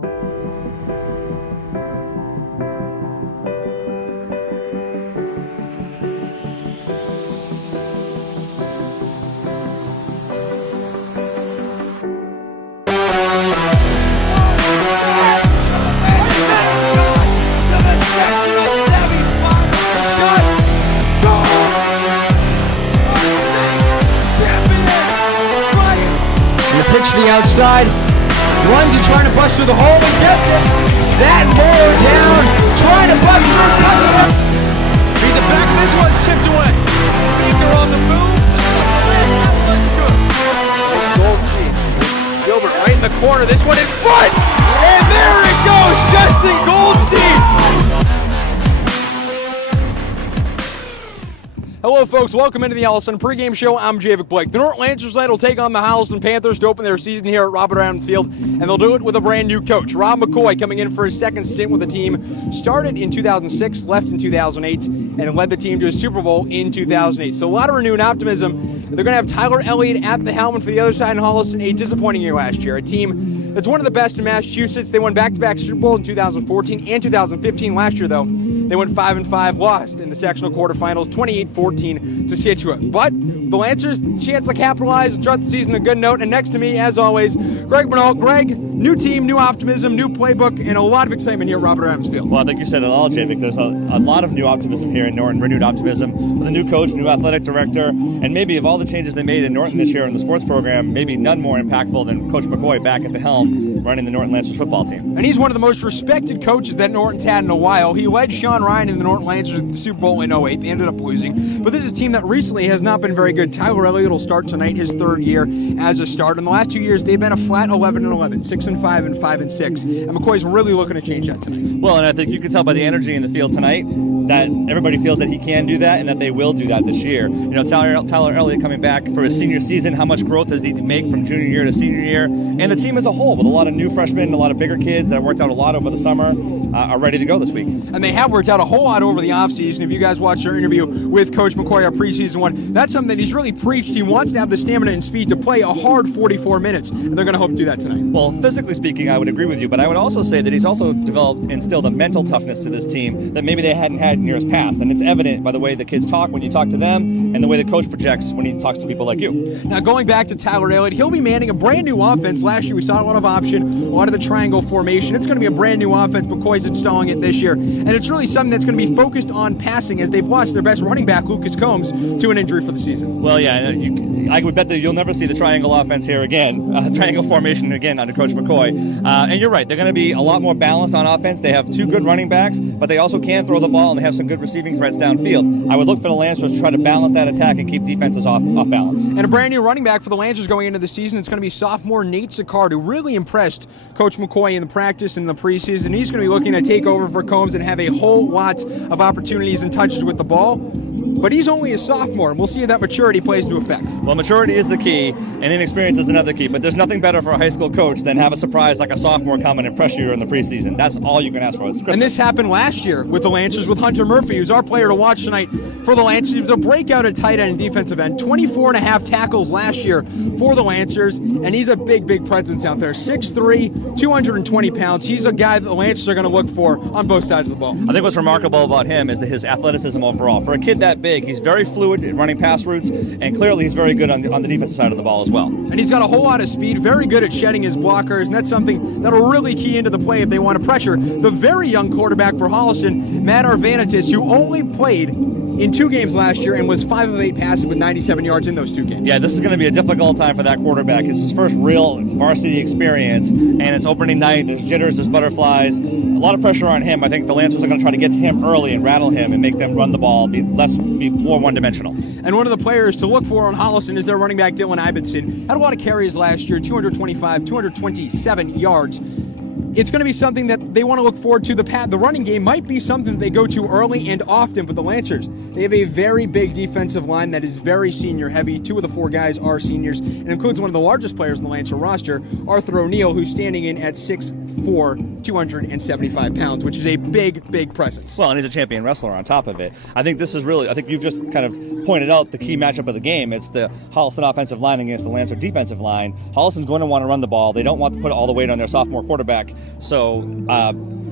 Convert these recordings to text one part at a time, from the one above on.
Pitch to the outside, runs and trying to bust through the hole and gets it. That mower down, trying to bust through, touchdown. He's a back, this one's tipped away. Either on the move, Goldstein, Gilbert right in the corner, this one in front, and there it goes, Justin Goldstein. Hello folks, welcome into the Holliston Pregame Show. I'm Javik Blake. The Norton Lancers tonight will take on the Holliston Panthers to open their season here at Robert Adams Field, and they'll do it with a brand new coach. Rob McCoy coming in for his second stint with the team. Started in 2006, left in 2008, and led the team to a Super Bowl in 2008. So a lot of renewed optimism. They're going to have Tyler Elliott at the helm, and for the other side in Holliston, a disappointing year last year. A team that's one of the best in Massachusetts. They won back-to-back Super Bowl in 2014 and 2015. Last year, though, they went 5-5, lost in the sectional quarterfinals, 28-14 to Situate. But the Lancers, chance to capitalize and start the season on a good note. And next to me, as always, Greg Bernal. Greg, new team, new optimism, new playbook, and a lot of excitement here at Robert Adams Field. Well, I think you said it all, Javik. There's a lot of new optimism here in Norton, renewed optimism with a new coach, new athletic director, and maybe of all the changes they made in Norton this year in the sports program, maybe none more impactful than Coach McCoy back at the helm running the Norton Lancers football team. And he's one of the most respected coaches that Norton's had in a while. He led Sean Ryan and the Norton Lancers to the Super Bowl in 2008. They ended up losing. But this is a team that recently has not been very good. Tyler Elliott will start tonight, his third year as a starter. In the last 2 years, they've been a flat 11-11, 6-5 and 5-6. And McCoy's really looking to change that tonight. Well, and I think you can tell by the energy in the field tonight that everybody feels that he can do that and that they will do that this year. You know, Tyler Elliott coming back for his senior season, how much growth does he need to make from junior year to senior year? And the team as a whole, with a lot of new freshmen, a lot of bigger kids that have worked out a lot over the summer, are ready to go this week. And they have worked out a whole lot over the offseason. If you guys watched our interview with Coach McCoy, our preseason one, that's something that he's really preached. He wants to have the stamina and speed to play a hard 44 minutes, and they're going to hope to do that tonight. Well, physically speaking, I would agree with you, but I would also say that he's also instilled a mental toughness to this team that maybe they hadn't had in years past, and it's evident by the way the kids talk when you talk to them and the way the coach projects when he talks to people like you. Now, going back to Tyler Elliott, he'll be manning a brand new offense. Last year we saw a lot of option, a lot of the triangle formation. It's going to be a brand new offense. McCoy's installing it this year, and it's really something that's going to be focused on passing, as they've lost their best running back, Lucas Combs, to an injury for the season. Well, yeah, I would bet that you'll never see the triangle offense here again, triangle formation again under Coach McCoy. And you're right, they're going to be a lot more balanced on offense. They have two good running backs, but they also can throw the ball, and they have some good receiving threats downfield. I would look for the Lancers to try to balance that attack and keep defenses off balance. And a brand new running back for the Lancers going into the season. It's going to be sophomore Nate Sicard, who really impressed Coach McCoy in the practice and in the preseason. He's going to be looking to take over for Combs and have a whole lot of opportunities and touches with the ball. But he's only a sophomore, and we'll see if that maturity plays into effect. Well, maturity is the key, and inexperience is another key. But there's nothing better for a high school coach than have a surprise like a sophomore come and impress you in the preseason. That's all you can ask for. And this happened last year with the Lancers with Hunter Murphy, who's our player to watch tonight for the Lancers. He was a breakout at tight end and defensive end, 24.5 tackles last year for the Lancers, and he's a big, big presence out there. 6'3", 220 pounds. He's a guy that the Lancers are going to look for on both sides of the ball. I think what's remarkable about him is his athleticism overall. For a kid that big, he's very fluid in running pass routes, and clearly he's very good on the defensive side of the ball as well. And he's got a whole lot of speed, very good at shedding his blockers, and that's something that'll really key into the play if they want to pressure the very young quarterback for Holliston, Matt Arvanitis, who only played in 2 games last year and was 5 of 8 passing with 97 yards in those 2 games. Yeah, this is going to be a difficult time for that quarterback. It's his first real varsity experience, and it's opening night. There's jitters, there's butterflies. A lot of pressure on him. I think the Lancers are going to try to get to him early and rattle him and make them run the ball, be more one-dimensional. And one of the players to look for on Holliston is their running back, Dylan Ibbotson. Had a lot of carries last year, 227 yards. It's going to be something that they want to look forward to. The running game might be something that they go to early and often, but the Lancers, they have a very big defensive line that is very senior heavy. 2 of the 4 guys are seniors, and includes one of the largest players in the Lancer roster, Arthur O'Neill, who's standing in at 6'4", 275 pounds, which is a big, big presence. Well, and he's a champion wrestler on top of it. I think you've just kind of pointed out the key matchup of the game. It's the Holliston offensive line against the Lancer defensive line. Holliston's going to want to run the ball. They don't want to put all the weight on their sophomore quarterback, so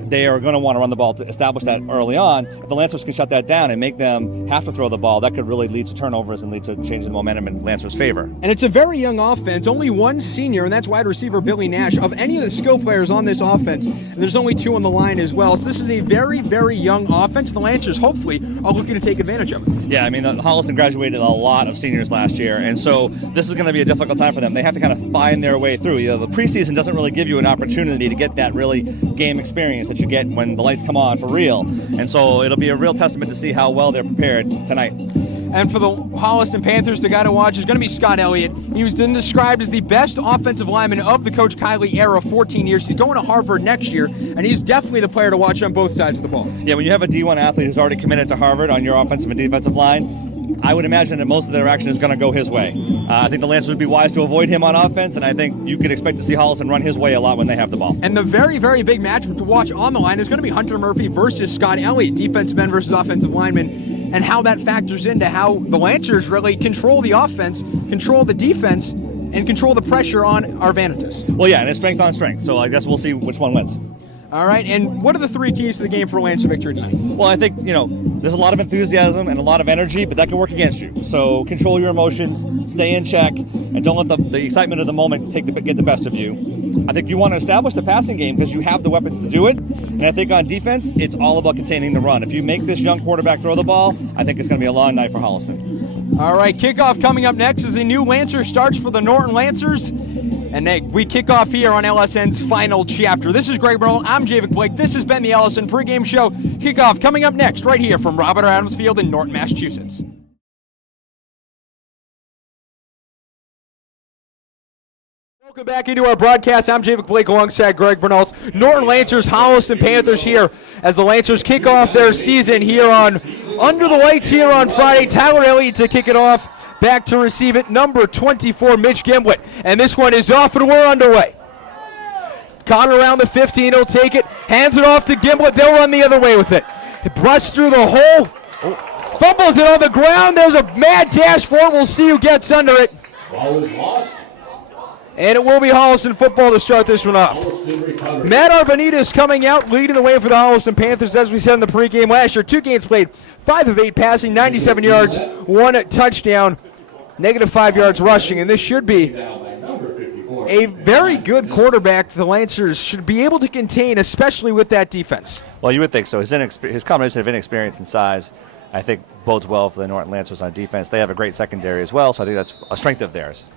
they are going to want to run the ball to establish that early on. If the Lancers can shut that down and make them have to throw the ball, that could really lead to turnovers and lead to changing the momentum in Lancers' favor. And it's a very young offense. Only one senior, and that's wide receiver Billy Nash. Of any of the skill players on this offense, and there's only 2 on the line as well. So this is a very, very young offense. The Lancers, hopefully, are looking to take advantage of it. Yeah, I mean, Holliston graduated a lot of seniors last year, and so this is going to be a difficult time for them. They have to kind of find their way through. The preseason doesn't really give you an opportunity to get that really game experience that you get when the lights come on for real. And so it'll be a real testament to see how well they're prepared tonight. And for the Holliston Panthers, the guy to watch is going to be Scott Elliott. He was then described as the best offensive lineman of the Coach Kiley era, 14 years. He's going to Harvard next year, and he's definitely the player to watch on both sides of the ball. Yeah, when you have a D1 athlete who's already committed to Harvard on your offensive and defensive line, I would imagine that most of their action is going to go his way. I think the Lancers would be wise to avoid him on offense, and I think you could expect to see Holliston run his way a lot when they have the ball. And the very, very big matchup to watch on the line is going to be Hunter Murphy versus Scott Elliott, defensive end versus offensive lineman, and how that factors into how the Lancers really control the offense, control the defense, and control the pressure on Arvanitis. Well, yeah, and it's strength on strength, so I guess we'll see which one wins. All right, and what are the 3 keys to the game for Lancer victory tonight? Well, I think, there's a lot of enthusiasm and a lot of energy, but that can work against you. So control your emotions, stay in check, and don't let the excitement of the moment get the best of you. I think you want to establish the passing game because you have the weapons to do it. And I think on defense, it's all about containing the run. If you make this young quarterback throw the ball, I think it's going to be a long night for Holliston. All right, kickoff coming up next as a new Lancer starts for the Norton Lancers. And we kick off here on LSN's final chapter. This is Greg Bernal. I'm Javic Blake. This has been the LSN pregame show. Kickoff coming up next right here from Robert Adams Field in Norton, Massachusetts. Welcome back into our broadcast. I'm Javic Blake alongside Greg Bernal. Norton Lancers, Holliston Panthers here as the Lancers kick off their season here on Under the Lights here on Friday. Tyler Elliott to kick it off. Back to receive it, number 24, Mitch Gimblett. And this one is off and we're underway. Caught around the 15, he'll take it. Hands it off to Gimblett, they'll run the other way with it. It busts through the hole. Fumbles it on the ground, there's a mad dash for it. We'll see who gets under it. Ball is lost. And it will be Holliston football to start this one off. Matt Arvanitis coming out, leading the way for the Holliston Panthers, as we said in the pregame last year. 2 games played, 5 of 8 passing, 97 yards, 1 touchdown, -5 yards rushing. And this should be a very good quarterback the Lancers should be able to contain, especially with that defense. Well, you would think so. His combination of inexperience and size, I think, bodes well for the Norton Lancers on defense. They have a great secondary as well, so I think that's a strength of theirs.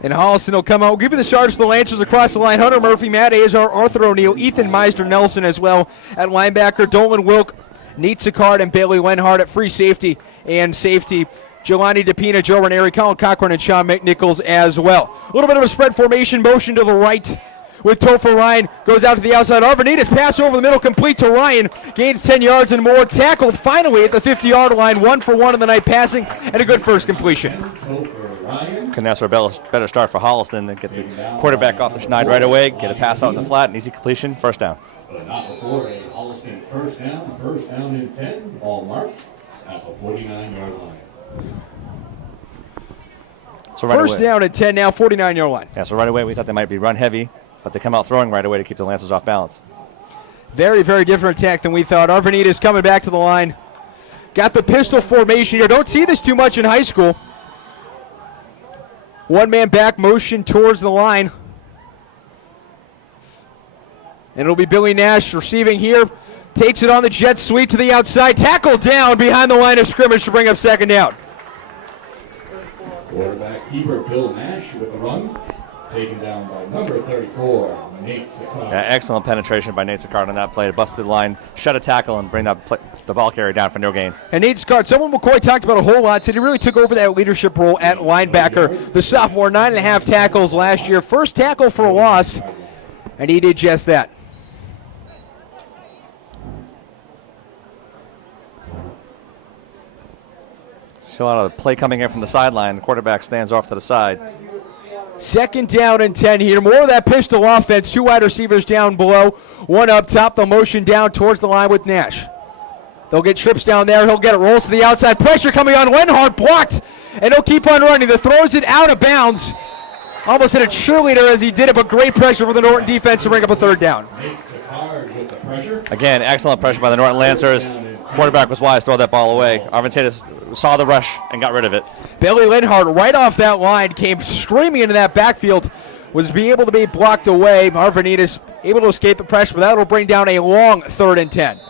And Holliston will come out. We'll give you the starters for the Lancers across the line. Hunter Murphy, Matt Azar, Arthur O'Neill, Ethan Meister Nelson as well at linebacker. Dolan Wilk, Nate Sicard, and Bailey Lenhart at free safety and safety. Jelani DePina, Joe Ranieri, Colin Cochran, and Sean McNichols as well. A little bit of a spread formation motion to the right with Topher Ryan. Goes out to the outside. Arvanitis pass over the middle, complete to Ryan. Gains 10 yards and more. Tackled finally at the 50-yard line. 1 for 1 in the night passing and a good first completion. Can ask for a better start for Holliston and get the quarterback off the schneid right away, get a pass out in the flat, an easy completion, first down. But not before a Holliston first down and 10, ball marked at the 49-yard line. So right first away, down and 10 now, 49-yard line. Yeah, so right away we thought they might be run heavy, but they come out throwing right away to keep the Lancers off balance. Very, very different attack than we thought. Arvanitis coming back to the line. Got the pistol formation here. Don't see this too much in high school. One-man back motion towards the line. And it'll be Billy Nash receiving here. Takes it on the jet sweep to the outside. Tackle down behind the line of scrimmage to bring up second down. Quarterback keeper Bill Nash with the run. Taken down by number 34, Nate Sicard. Yeah, excellent penetration by Nate Sicard on that play. Busted the line, shut a tackle, and bring the ball carrier down for no gain. And Nate Sicard, someone McCoy talked about a whole lot, said he really took over that leadership role at linebacker. The sophomore, 9.5 tackles last year. First tackle for a loss, and he did just that. See a lot of play coming in from the sideline. The quarterback stands off to the side. Second down and 10 here. More of that pistol offense. 2 wide receivers down below. 1 up top. They'll motion down towards the line with Nash. They'll get trips down there. He'll get it. Rolls to the outside. Pressure coming on. Lenhart blocked. And he'll keep on running. The throws it out of bounds. Almost hit a cheerleader as he did it, but great pressure for the Norton defense to bring up a 3rd down. Again, excellent pressure by the Norton Lancers. Quarterback was wise to throw that ball away. Arventatis saw the rush and got rid of it. Bailey Lenhart right off that line came screaming into that backfield, was able to be blocked away. Arvanitas able to escape the pressure, but that will bring down a long 3rd and 10.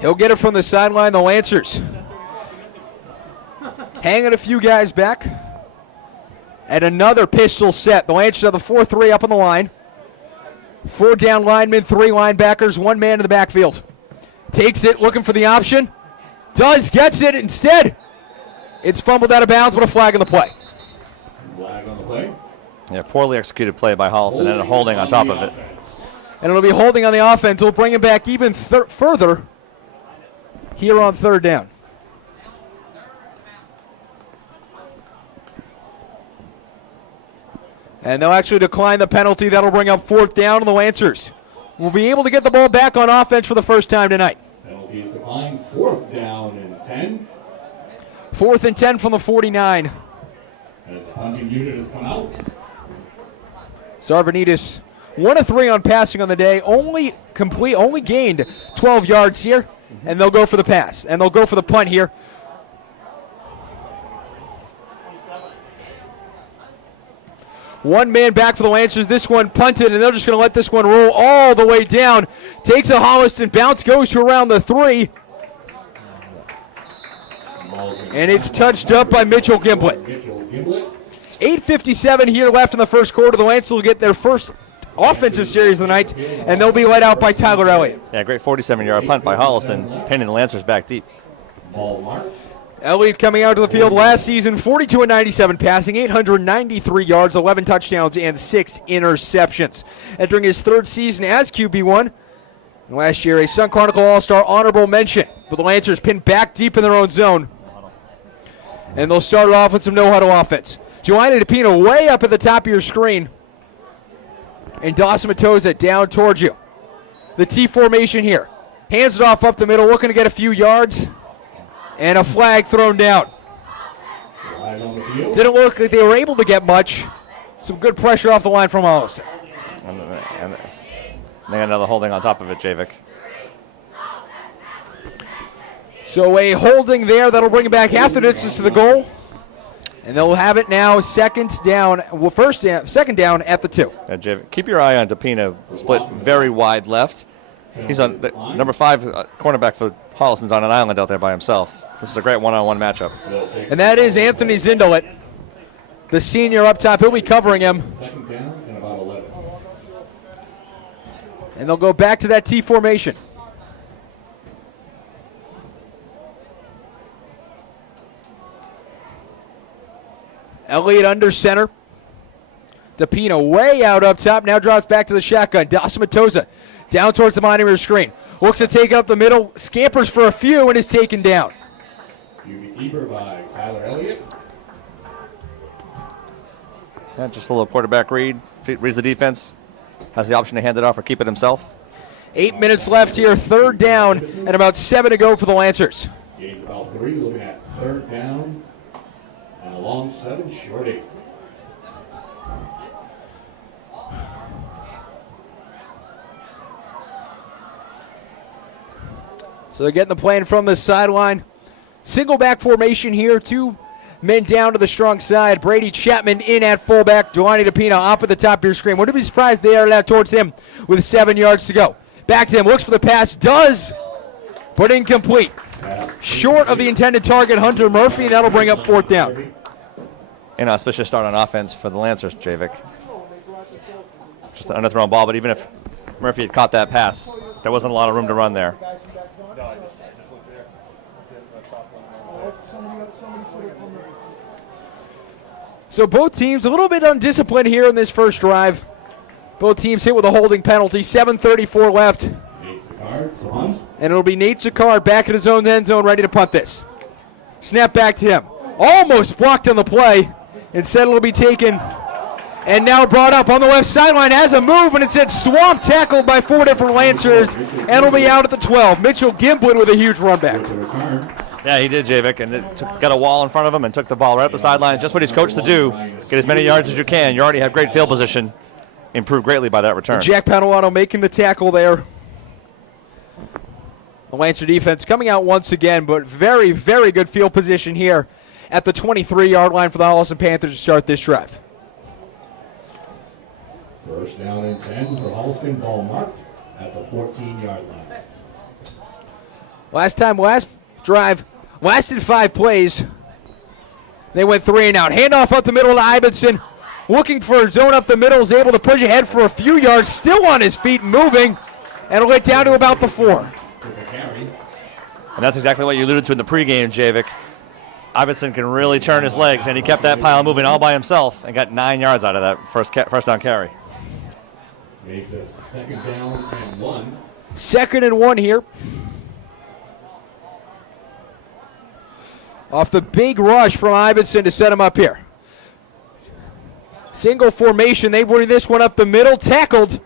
He'll get it from the sideline, the Lancers. Hanging a few guys back. And another pistol set. The Lancers have the 4-3 up on the line. 4 down linemen, 3 linebackers, 1 man in the backfield. Takes it, looking for the option. Gets it. Instead, it's fumbled out of bounds, but a flag on the play. Flag on the play. Yeah, poorly executed play by Holliston and a holding on top of it. And it'll be holding on the offense. It'll bring him back even further here on 3rd down. And they'll actually decline the penalty. That'll bring up 4th down, and the Lancers will be able to get the ball back on offense for the first time tonight. Penalty is declined. 4th down and 10. 4th and 10 from the 49. And the punting unit has come out. Sarvanitis 1 of 3 on passing on the day. Only gained 12 yards here. And they'll go for the pass. And they'll go for the punt here. One man back for the Lancers. This one punted, and they're just going to let this one roll all the way down. Takes a Holliston bounce, goes to around the 3. And it's touched up by Mitchell Gimblett. 8:57 here left in the first quarter. The Lancers will get their first offensive series of the night, and they'll be let out by Tyler Elliott. Yeah, great 47-yard punt by Holliston, pinning the Lancers back deep. Elliott coming out to the field last season, 42-97 passing, 893 yards, 11 touchdowns, and 6 interceptions. Entering his 3rd season as QB1. And last year, a Sun Chronicle All-Star honorable mention. But the Lancers pinned back deep in their own zone. And they'll start it off with some no-huddle offense. Giovanni DePino way up at the top of your screen. And Dawson Matoza down towards you. The T formation here. Hands it off up the middle, looking to get a few yards. And a flag thrown down. Didn't look like they were able to get much. Some good pressure off the line from Holliston. And they got another holding on top of it, Javik. So a holding there. That'll bring it back half the distance to the goal. And they'll have it now second down at the 2. Javik, keep your eye on DePino. Split very wide left. He's on the number 5 cornerback for Holliston's on an island out there by himself. This is a great one-on-one matchup. And that is Anthony Zindelit, the senior up top. He'll be covering him. Second down and about 11. And they'll go back to that T formation. Elliott under center. DePino way out up top. Now drops back to the shotgun. Dawson Matoza down towards the monitor screen. Looks to take it up the middle. Scampers for a few and is taken down. QB keeper by Tyler Elliott. Yeah, just a little quarterback read. Reads the defense. Has the option to hand it off or keep it himself. 8 minutes left here. 3rd down and about 7 to go for the Lancers. Gains about 3. Looking at 3rd down. And a long 7, short 8. So they're getting the plan from the sideline. Single back formation here. 2 men down to the strong side. Brady Chapman in at fullback. Giovanni DePino up at the top of your screen. Wouldn't be surprised they are out towards him with 7 yards to go. Back to him. Looks for the pass. Does. But incomplete. Short of the intended target, Hunter Murphy. And that'll bring up 4th down. An auspicious start on offense for the Lancers, Javik. Just an underthrown ball, but even if Murphy had caught that pass, there wasn't a lot of room to run there. So both teams a little bit undisciplined here in this first drive. Both teams hit with a holding penalty. 7:34 left. And it'll be Nate Sicard back in his own end zone, ready to punt this. Snap back to him. Almost blocked on the play. Instead, it'll be taken and now brought up on the left sideline. Has a move, and it said swamp, tackled by 4 different Lancers, and it'll be out at the 12. Mitchell Gimblin with a huge run back. Yeah, he did, Javik, and got a wall in front of him and took the ball right up the sideline. Just what he's coached to do. Get as many yards as you can. You already have great field position. Improved greatly by that return. Jack Padulato making the tackle there. The Lancer defense coming out once again, but very, very good field position here at the 23-yard line for the Holliston Panthers to start this drive. First down and 10 for Holliston, ball marked at the 14-yard line. Last drive lasted 5 plays. They went 3 and out. Handoff up the middle to Ibbotson. Looking for a zone up the middle, is able to push ahead for a few yards, still on his feet, moving, and it'll get down to about the 4. And that's exactly what you alluded to in the pregame, Javik. Ibbotson can really churn his legs, and he kept that pile moving all by himself and got 9 yards out of that first down carry. Makes it 2nd down and 1. 2nd and 1 here. Off the big rush from Ibbotson to set him up here. Single formation, they bring this one up the middle, tackled.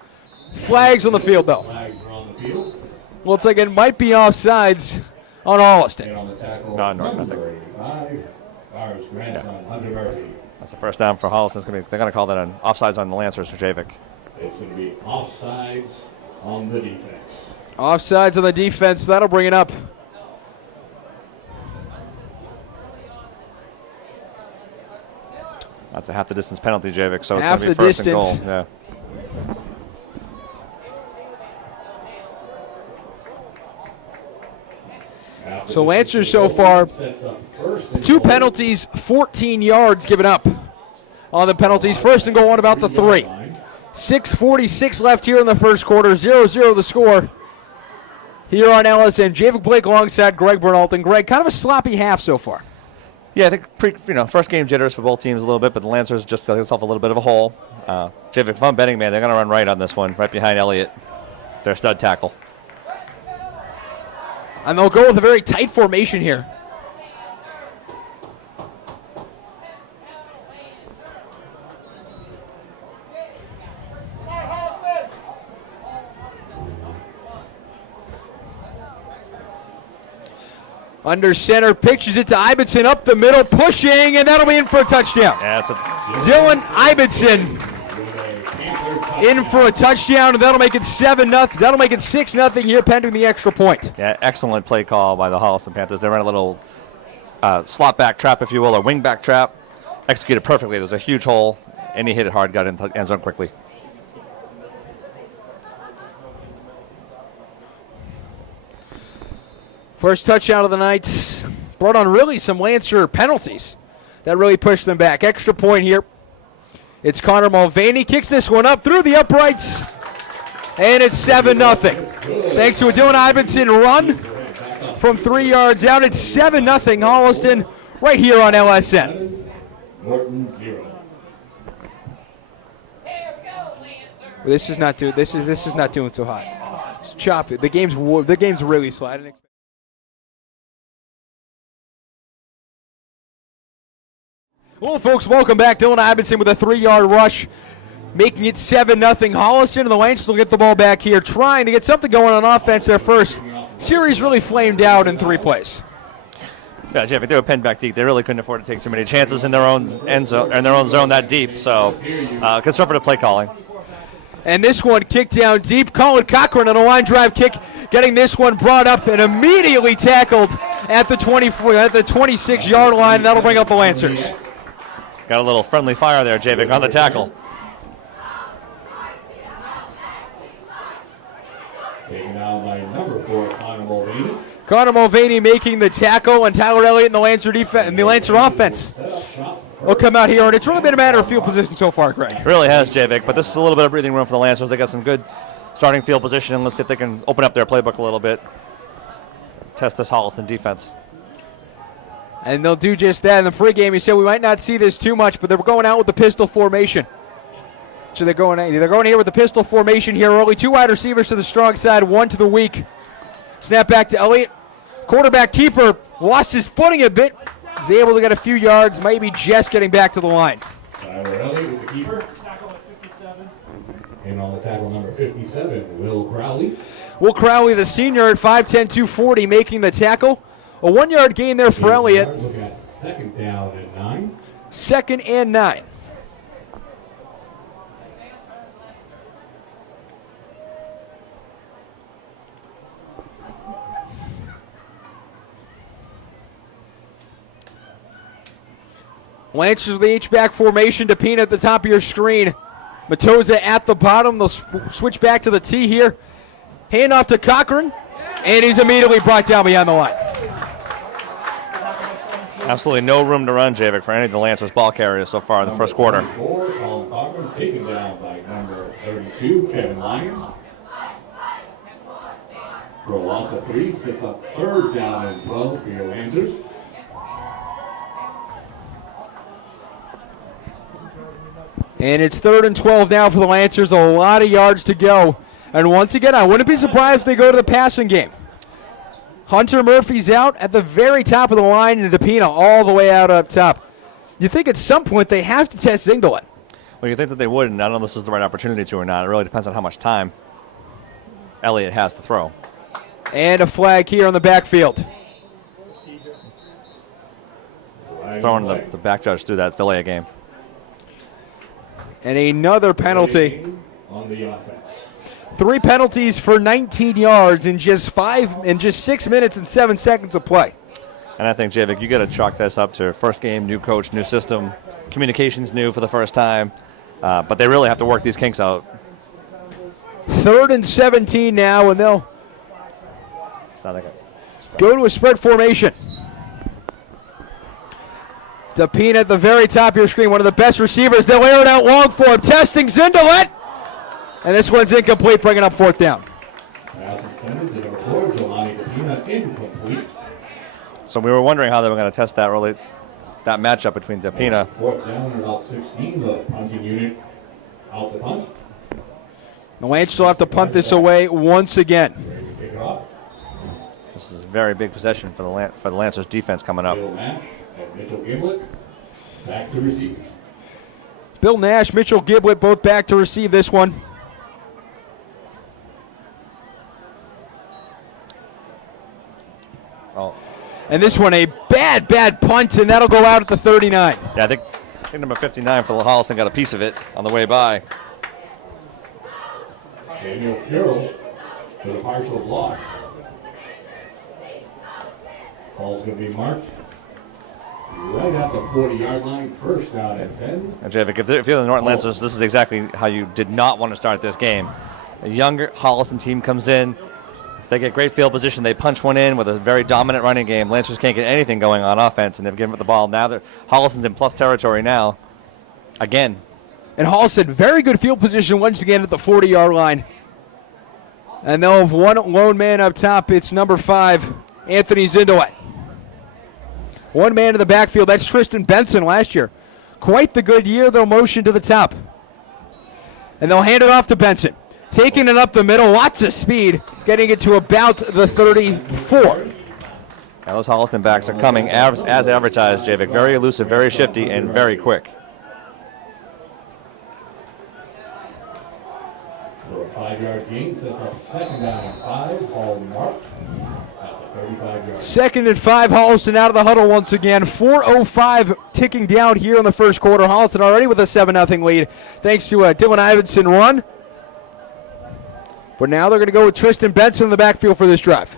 Flags on the field, though. Flags are on the field. Looks like it might be offsides on Holliston. On the tackle, No, number nothing. 85, Ours grandson, Hunter Murphy. That's a first down for Holliston. They're going to call that an offsides on the Lancers for Javik. It's going to be offsides on the defense. Offsides on the defense, that'll bring it up. That's a half the distance penalty, Javik, so it's Half going to be the first distance. and goal. Yeah. So Lancers so far, 2 penalties, 14 yards given up on the penalties. First and goal on about the 3. 6:46 left here in the first quarter. 0-0 the score here on LSN. Javik Blake alongside Greg Bernalt. And Greg, kind of a sloppy half so far. Yeah, I think first game jitters for both teams a little bit, but the Lancers just dug themselves a little bit of a hole. Javik, if I'm betting, man, they're going to run right on this one, right behind Elliott, their stud tackle. And they'll go with a very tight formation here. Under center, pitches it to Ibbotson up the middle, pushing, and that'll be in for a touchdown. Yeah, Dylan Ibbotson in for a touchdown, and that'll make it 7-0. That'll make it 6-0 here, pending the extra point. Yeah, excellent play call by the Holliston Panthers. They ran a little slot back trap, if you will, or wing back trap. Executed perfectly. There was a huge hole, and he hit it hard, got into the end zone quickly. First touchdown of the night brought on really some Lancer penalties that really pushed them back. Extra point here. It's Connor Mulvaney. Kicks this one up through the uprights. And it's 7-0. Thanks to a Dylan Ibbotson run from 3 yards out. It's 7-0 Holliston right here on LSN. Norton 0. This is not doing so hot. It's choppy. The game's really slow. I didn't expect. Well, folks, welcome back. Dylan Ibbotson with a 3-yard rush, making it 7-0 Holliston, and the Lancers will get the ball back here, trying to get something going on offense. Their first series really flamed out in 3 plays. Yeah, Jeff, if they were pinned back deep, they really couldn't afford to take too many chances in their own end zone, in their own zone that deep. So, conservative play calling. And this one kicked down deep. Colin Cochran on a line drive kick, getting this one brought up and immediately tackled at the 26-yard line. And that'll bring up the Lancers. Got a little friendly fire there, Javik, on the tackle. Taken down by number 4, Connor Mulvaney. Connor Mulvaney making the tackle, and Tyler Elliott and the Lancer defense and the Lancer offense will come out here. And it's really been a matter of field position so far, Greg. It really has, Javik, but this is a little bit of breathing room for the Lancers. They got some good starting field position, and let's see if they can open up their playbook a little bit. Test this Holliston defense. And they'll do just that. In the pregame, he said we might not see this too much, but they're going out with the pistol formation. So they're going here with the pistol formation here early. 2 wide receivers to the strong side, 1 to the weak. Snap back to Elliott. Quarterback keeper lost his footing a bit. Was able to get a few yards, maybe just getting back to the line. Tyler Elliott with the keeper. And on the tackle, number 57, Will Crowley. Will Crowley, the senior, at 5'10", 240, making the tackle. A 1 yard gain there for Elliott. Looking at 2nd down and 9. 2nd and 9. Lancers with the H-back formation. DePina at the top of your screen. Matoza at the bottom. They'll switch back to the T here. Hand off to Cochran, and he's immediately brought down beyond the line. Absolutely no room to run, Javik, for any of the Lancers ball carriers so far in the first quarter. Colin Cochran taken down by number 32, Kevin Lyons. For a loss of 3, sets up 3rd down and 12 for your Lancers. And it's 3rd and 12 now for the Lancers. A lot of yards to go. And once again, I wouldn't be surprised if they go to the passing game. Hunter Murphy's out at the very top of the line, and DePina all the way out up top. You think at some point they have to test Zingleton. Well, you think that they would, and I don't know if this is the right opportunity to or not. It really depends on how much time Elliott has to throw. And a flag here on the backfield. Throwing the back judge through that. It's delay a game. And another penalty. On the offense. 3 penalties for 19 yards in just 6 minutes and 7 seconds of play. And I think, Javik, you got to chalk this up to first game, new coach, new system, communications new for the first time. But they really have to work these kinks out. 3rd and 17 now, and they'll go to a spread formation. DePina at the very top of your screen, one of the best receivers. They'll air it out long for him. Testing Zindelet. And this one's incomplete, bringing up 4th down. Pass intended to number 4, Jelani DePina, incomplete. So we were wondering how they were going to test that matchup between DePina. 4th down and about 16, the punting unit out to punt. The Lancers will have to punt this away once again. Ready to kick it off. This is a very big possession for the Lancers defense coming up. Bill Nash and Mitchell Gimlet back to receive. Bill Nash, Mitchell Giblet, both back to receive this one. Oh. And this one a bad punt, and that'll go out at the 39. Yeah, I think number 59 for Holliston got a piece of it on the way by. Daniel Carroll for the partial block. Ball's going to be marked right at the 40-yard line, 1st down and 10. And Javik, if you're the Norton Lancers, this is exactly how you did not want to start this game. A younger Holliston team comes in. They get great field position. They punch one in with a very dominant running game. Lancers can't get anything going on offense, and they've given up the ball. Now Holliston's in plus territory now. Again. And Holliston, very good field position once again at the 40-yard line. And they'll have one lone man up top. It's number 5, Anthony Zindelet. One man in the backfield. That's Tristan Benson last year. Quite the good year. They'll motion to the top. And they'll hand it off to Benson. Taking it up the middle. Lots of speed. Getting it to about the 34. Now those Holliston backs are coming as advertised, Javik. Very elusive, very shifty, and very quick. For a 5-yard gain, sets up 2nd down and 5. Ball marked at the 35-yard. 2nd and 5. Holliston out of the huddle once again. 4:05 ticking down here in the first quarter. Holliston already with a 7-0 lead thanks to a Dylan Ivinson run. But now they're going to go with Tristan Benson in the backfield for this drive.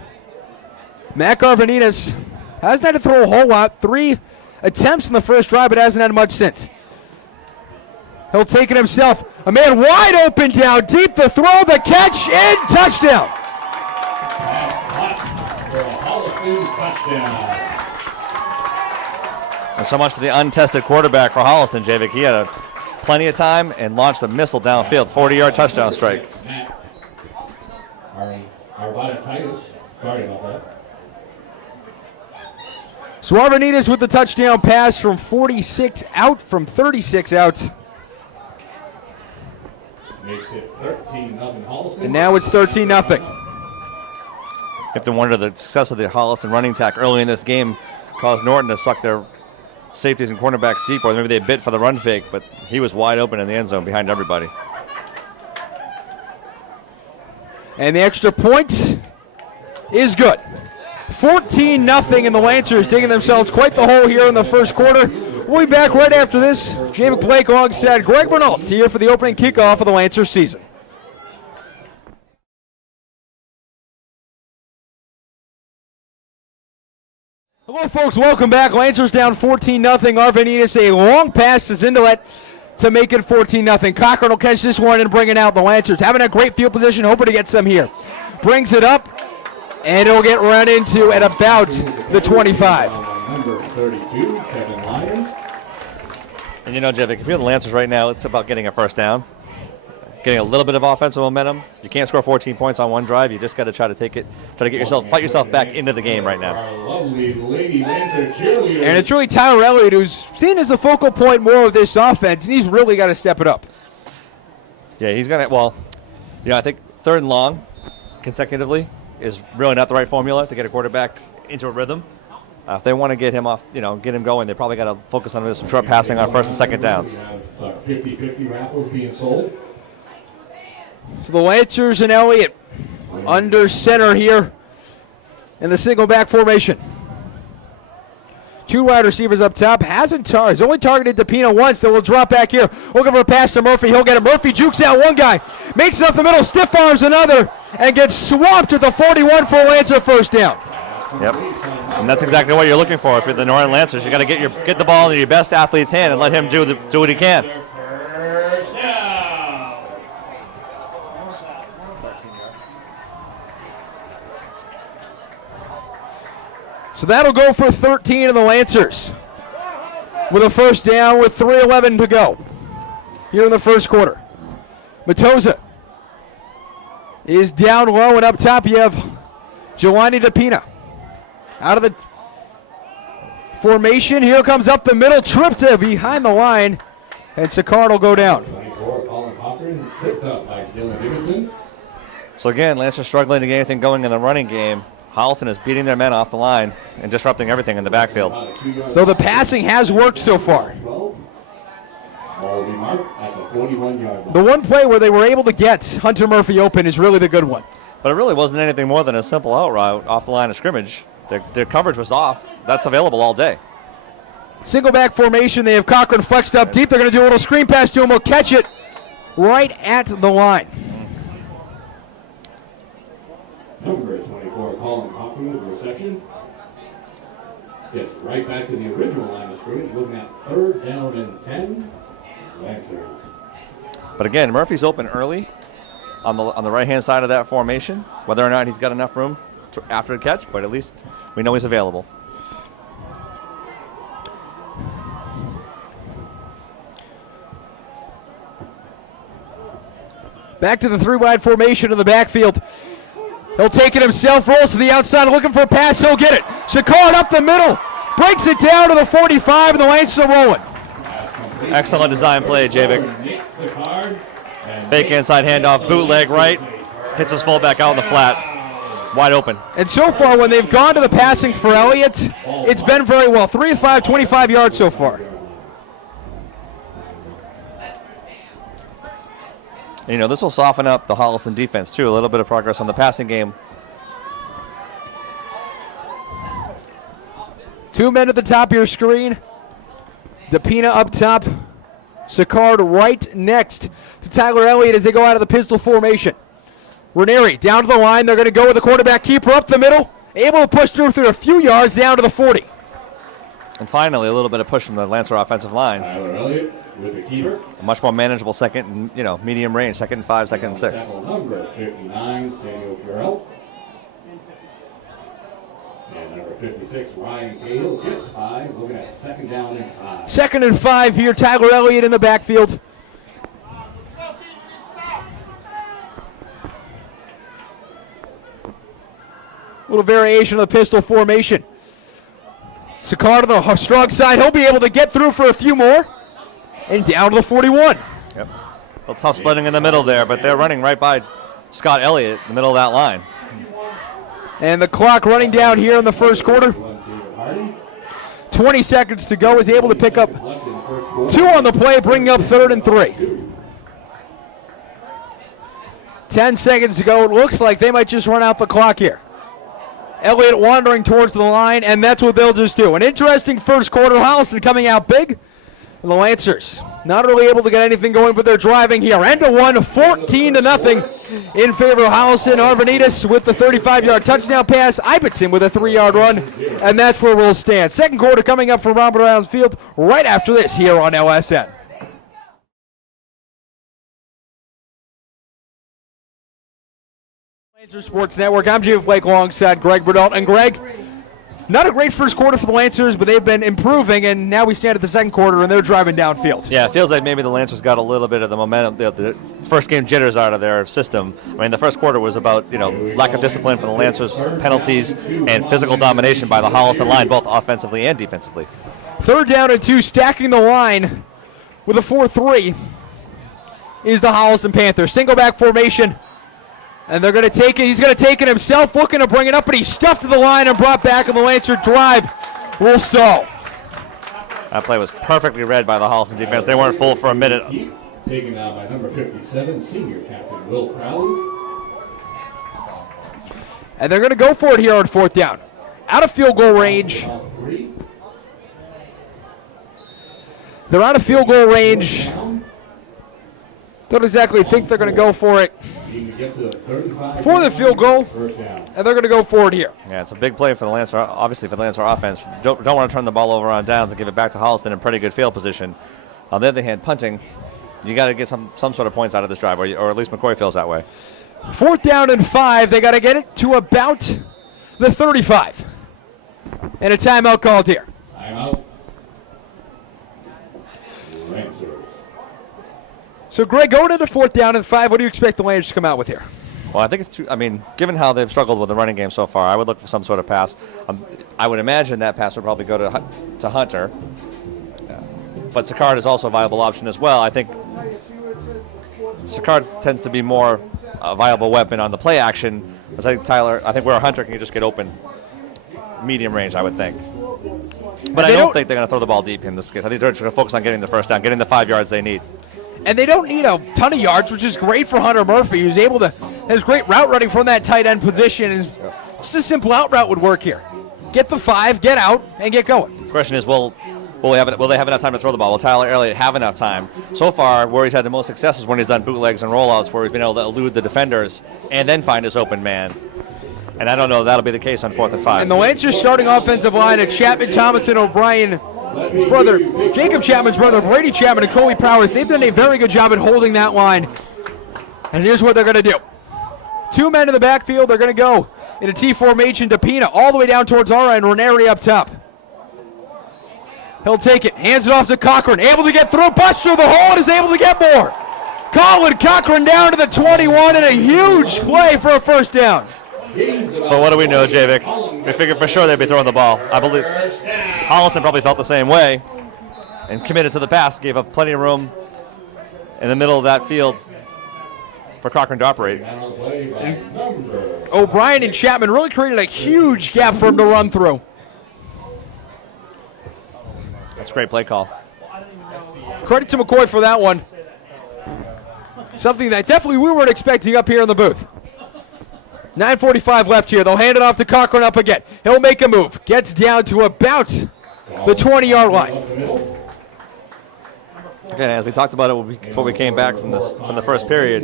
Matt Garvanitas hasn't had to throw a whole lot. 3 attempts in the first drive, but hasn't had much since. He'll take it himself. A man wide open down deep. The throw, the catch, and touchdown. Pass caught for a Holliston touchdown. And so much for the untested quarterback for Holliston, Javik. He had plenty of time and launched a missile downfield. 40-yard touchdown strike. Arvada Titus. Sorry about that. Suarvanitas with the touchdown pass from 36 out, from 36 out. Makes it 13-0 Holliston. And now it's 13-0. have to wonder the success of the Holliston running attack early in this game caused Norton to suck their safeties and cornerbacks deep, or maybe they bit for the run fake, but he was wide open in the end zone behind everybody. And the extra point is good. 14-0, and the Lancers digging themselves quite the hole here in the first quarter. We'll be back right after this. Javic Blake alongside Greg Bernalt here for the opening kickoff of the Lancers season. Hello, folks. Welcome back. Lancers down 14-0. Arvanitis, a long pass to Zindelet to make it 14-0. Cochran will catch this one and bring it out. The Lancers having a great field position, hoping to get some here. Brings it up, and it'll get run into at about the 25. Number 32, Kevin Lyons. And you know, Jevic, if you're the Lancers right now, it's about getting a first down, getting a little bit of offensive momentum. You can't score 14 points on one drive. You just got to try to get yourself, fight yourself back into the game right now. Our lovely Lady Lancer cheerleader. And it's really Tyler Elliott who's seen as the focal point more of this offense, and he's really got to step it up. Yeah, he's going to, well, you know, I think 3rd and long consecutively is really not the right formula to get a quarterback into a rhythm. If they want to get him off, you know, get him going, they probably got to focus on some short passing on 1st and 2nd downs. We have 50-50 raffles being sold. So the Lancers and Elliott under center here in the single back formation. 2 wide receivers up top. Has only targeted DePina once. That will drop back here. Looking for a pass to Murphy. He'll get it. Murphy jukes out one guy. Makes it up the middle. Stiff arms another. And gets swamped at the 41 for a Lancer first down. Yep. And that's exactly what you're looking for if you're the Norton Lancers. You got to get the ball into your best athlete's hand and let him do what he can. First down. So that'll go for 13 of the Lancers with a first down with 3:11 to go here in the first quarter. Matoza is down low, and up top you have Jelani DePina. Out of the formation, here comes up the middle, tripped behind the line, and Sicard will go down. 24, Colin Cochran, tripped up by Dylan Dickinson. So again, Lancers struggling to get anything going in the running game. Holliston is beating their men off the line and disrupting everything in the backfield. Though the passing has worked so far. 12. Ball will be marked at the 41-yard line. The one play where they were able to get Hunter Murphy open is really the good one. But it really wasn't anything more than a simple out route off the line of scrimmage. Their coverage was off. That's available all day. Single back formation. They have Cochran flexed up deep. They're going to do a little screen pass to him. He'll catch it right at the line. Number 24, Colin Cochran with the reception. Gets right back to the original line of scrimmage, looking at 3rd down and 10. Lancers. But again, Murphy's open early on the right-hand side of that formation. Whether or not he's got enough room after the catch, but at least we know he's available. Back to the 3-wide formation in the backfield. He'll take it himself, rolls to the outside, looking for a pass. He'll get it. Sicard up the middle, breaks it down to the 45, and the Lancers are rolling. Excellent design play, Javic. Fake inside handoff, bootleg right, hits his fullback out in the flat. Wide open. And so far, when they've gone to the passing for Elliott, it's been very well. 3 of 5, 25 yards so far. You know, this will soften up the Holliston defense, too. A little bit of progress on the passing game. 2 men at the top of your screen. DePina up top. Sicard right next to Tyler Elliott as they go out of the pistol formation. Ranieri down to the line. They're going to go with the quarterback keeper up the middle. Able to push through a few yards down to the 40. And finally, a little bit of push from the Lancer offensive line. Tyler Elliott with the keeper. A much more manageable second, medium range, 2nd and 5, 2nd and 6. Tackle number 59, Samuel Carroll. And number 56, Ryan Gale gets 5. Looking at 2nd down and 5. 2nd and 5 here. Tyler Elliott in the backfield. Little variation of the pistol formation. Sicard to the strong side. He'll be able to get through for a few more. And down to the 41. Yep. A little tough sledding in the middle there, but they're running right by Scott Elliott in the middle of that line. And the clock running down here in the first quarter. 20 seconds to go. Is able to pick up 2 on the play, bringing up 3rd and 3. 10 seconds to go. It looks like they might just run out the clock here. Elliott wandering towards the line, and that's what they'll just do. An interesting first quarter. Holliston coming out big. And the Lancers not really able to get anything going, but they're driving here. End of one, 14-0 in favor of Holliston. Arvanitis with the 35-yard touchdown pass. Ibbotson with a 3-yard run, and that's where we'll stand. Second quarter coming up from Robert Adams Field right after this here on LSN. Lancers Sports Network. I'm Jay Blake alongside Greg Burdalt. And Greg, not a great first quarter for the Lancers, but they've been improving, and now we stand at the second quarter, and they're driving downfield. Yeah, it feels like maybe the Lancers got a little bit of the momentum, the first game jitters out of their system. I mean, the first quarter was about, lack of discipline from the Lancers, penalties, and physical domination by the Holliston line, both offensively and defensively. 3rd down and 2, stacking the line with a 4-3 is the Holliston Panthers. Single back formation. And they're going to take it. He's going to take it himself, looking to bring it up, but he's stuffed to the line and brought back, and the Lancer drive will stall. That play was perfectly read by the Holliston defense. They weren't full for a minute. Taken down by number 57, senior captain Will Crowley. And they're going to go for it here on 4th down. Out of field goal range. They're out of field goal range. Don't exactly think they're going to go for it for the field goal, and they're going to go for it here. Yeah, it's a big play for the Lancer, obviously for the Lancer offense. Don't want to turn the ball over on downs and give it back to Holliston in pretty good field position. On the other hand, punting, you got to get some sort of points out of this drive, or at least McCoy feels that way. 4th down and 5. They got to get it to about the 35. And a timeout called here. Timeout. Lancers. So, Greg, going into 4th down and 5, what do you expect the Lancers to come out with here? Well, I think it's given how they've struggled with the running game so far, I would look for some sort of pass. I would imagine that pass would probably go to Hunter. But Sicard is also a viable option as well. I think Sicard tends to be more a viable weapon on the play action. Because I think where a Hunter can just get open medium range, I would think. But I don't think they're going to throw the ball deep in this case. I think they're just going to focus on getting the first down, getting the 5 yards they need. And they don't need a ton of yards, which is great for Hunter Murphy, who's has great route running from that tight end position. And just a simple out route would work here. Get the 5, get out, and get going. The question is, will they have enough time to throw the ball? Will Tyler Elliott have enough time? So far, where he's had the most success is when he's done bootlegs and rollouts, where he's been able to elude the defenders and then find his open man. And I don't know if that'll be the case on 4th and 5. And the Lancers starting offensive line of Chapman, Thomas, and O'Brien. His brother, Jacob Chapman's brother, Brady Chapman, and Coley Powers, they've done a very good job at holding that line. And here's what they're going to do. 2 men in the backfield. They're going to go in a T formation to Pina all the way down towards our end. Ranieri up top. He'll take it, hands it off to Cochran, able to get through, busts through the hole, and is able to get more. Colin Cochran down to the 21, and a huge play for a first down. So what do we know, Javik? We figured for sure they'd be throwing the ball. I believe Holliston probably felt the same way and committed to the pass, gave up plenty of room in the middle of that field for Cochran to operate. O'Brien and Chapman really created a huge gap for him to run through. That's a great play call. Credit to McCoy for that one. Something that definitely we weren't expecting up here in the booth. 9:45 left here. They'll hand it off to Cochran up again. He'll make a move. Gets down to about the 20-yard line. Again, as we talked about it before we came back from the first period,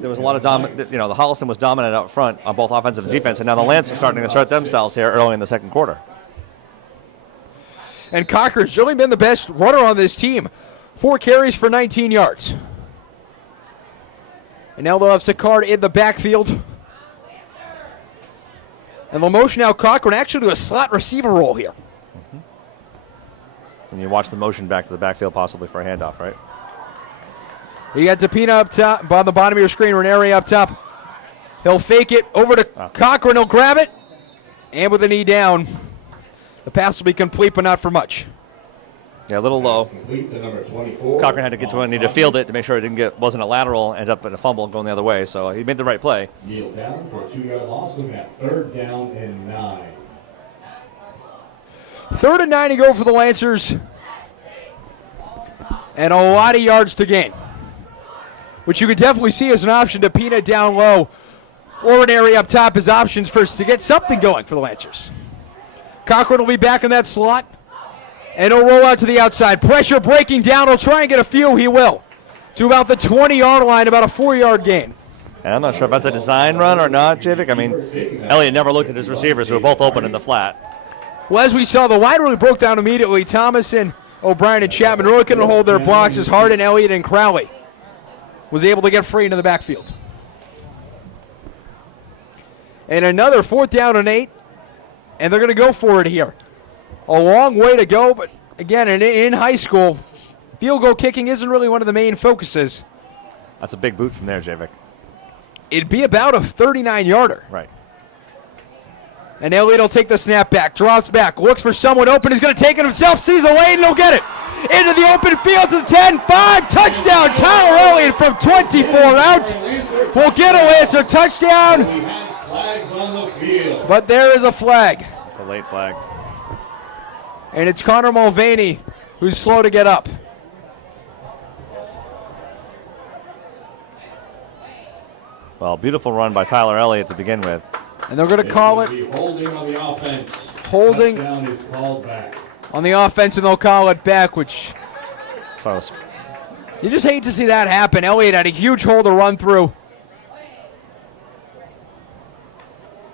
there was a lot of the Holliston was dominant out front on both offensive and defense, and now the Lancers are starting to assert themselves here early in the second quarter. And Cochran's really been the best runner on this team. 4 carries for 19 yards. And now they'll have Sicard in the backfield. And they'll motion out Cochran actually to a slot receiver role here. Mm-hmm. And you watch the motion back to the backfield possibly for a handoff, right? You got Tapina up top, on the bottom of your screen, Ranieri up top. He'll fake it over to Cochran. He'll grab it. And with the knee down, the pass will be complete, but not for much. Yeah, a little low. Complete to number 24. Cochran had to get to one, need to field it to make sure it wasn't a lateral, ended up in a fumble going the other way. So he made the right play. Yield down for a 2-yard loss, looking at 3rd down and 9. 3rd and 9 to go for the Lancers. And a lot of yards to gain, which you could definitely see as an option to Pina down low. Ordinary up top as options first to get something going for the Lancers. Cochran will be back in that slot. And he'll roll out to the outside. Pressure breaking down. He'll try and get a few. He will. To about the 20-yard line, about a 4-yard gain. And I'm not sure if that's a design run or not, Javik. I mean, Elliott never looked at his receivers who were both open in the flat. Well, as we saw, the line really broke down immediately. Thomas and O'Brien and Chapman really couldn't hold their blocks as Harden, Elliott, and Crowley was able to get free into the backfield. And another 4th down and 8. And they're going to go for it here. A long way to go, but again, in high school, field goal kicking isn't really one of the main focuses. That's a big boot from there, Javik. It'd be about a 39-yarder. Right. And Elliott will take the snap back, drops back, looks for someone open. He's going to take it himself, sees a lane, and he'll get it. Into the open field to the 10-5, touchdown. Tyler Elliott from 24 out. Will get a Lancer touchdown. We have flags on the field. But there is a flag. It's a late flag. And it's Connor Mulvaney who's slow to get up. Well, beautiful run by Tyler Elliott to begin with. And they're going to call it Holding on the offense. Holding. Touchdown is called back. On the offense, and they'll call it back, which So you just hate to see that happen. Elliott had a huge hole to run through.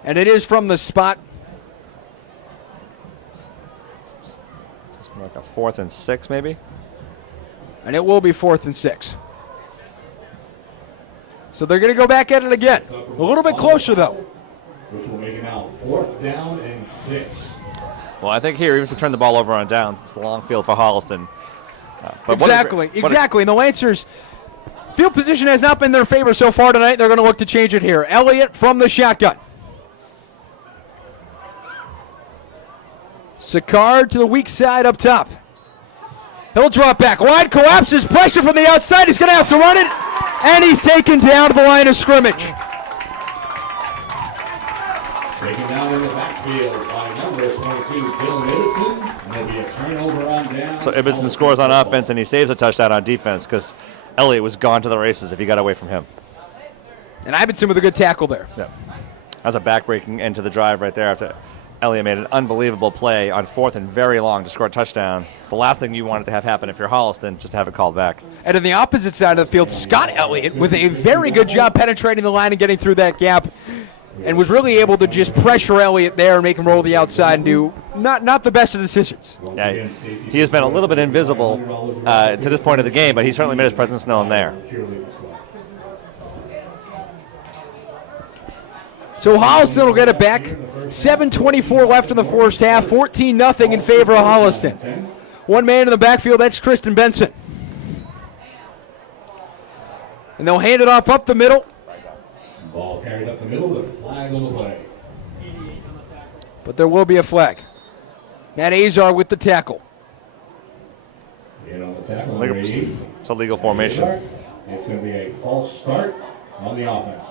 And it is from the spot. it's like a 4th and 6 maybe. And it will be 4th and 6. So they're going to go back at it again. A little bit closer, though. Which will make it now 4th down and 6. Well, I think here, even if you turn the ball over on downs, it's a long field for Holliston. Exactly. And the Lancers' field position has not been their favor so far tonight. They're going to look to change it here. Elliott from the shotgun. Sicard to the weak side up top. He'll drop back. Line collapses. Pressure from the outside. He's going to have to run it. And he's taken down to the line of scrimmage. Taken down in the backfield by number 22, Bill Ibbotson. And there'll be a turnover on down. So Ibbotson scores on offense, and he saves a touchdown on defense because Elliott was gone to the races if he got away from him. And Ibbotson with a good tackle there. Yeah. That's a back-breaking end to the drive right there after Elliott made an unbelievable play on 4th and very long to score a touchdown. It's the last thing you wanted to have happen if you're Holliston, just to have it called back. And on the opposite side of the field, Scott Elliott with a very good job penetrating the line and getting through that gap, and was really able to just pressure Elliott there and make him roll to the outside and do not the best of decisions. Yeah, he has been a little bit invisible to this point of the game, but he certainly made his presence known there. So Holliston will get it back. 7:24 left in the first half. 14-0 in favor of Holliston. One man in the backfield, that's Tristan Benson. And they'll hand it off up the middle. Ball carried up the middle, the flag on the play. But there will be a flag. Matt Azar with the tackle. In on the tackle, number 8. It's a legal formation. It's going to be a false start on the offense.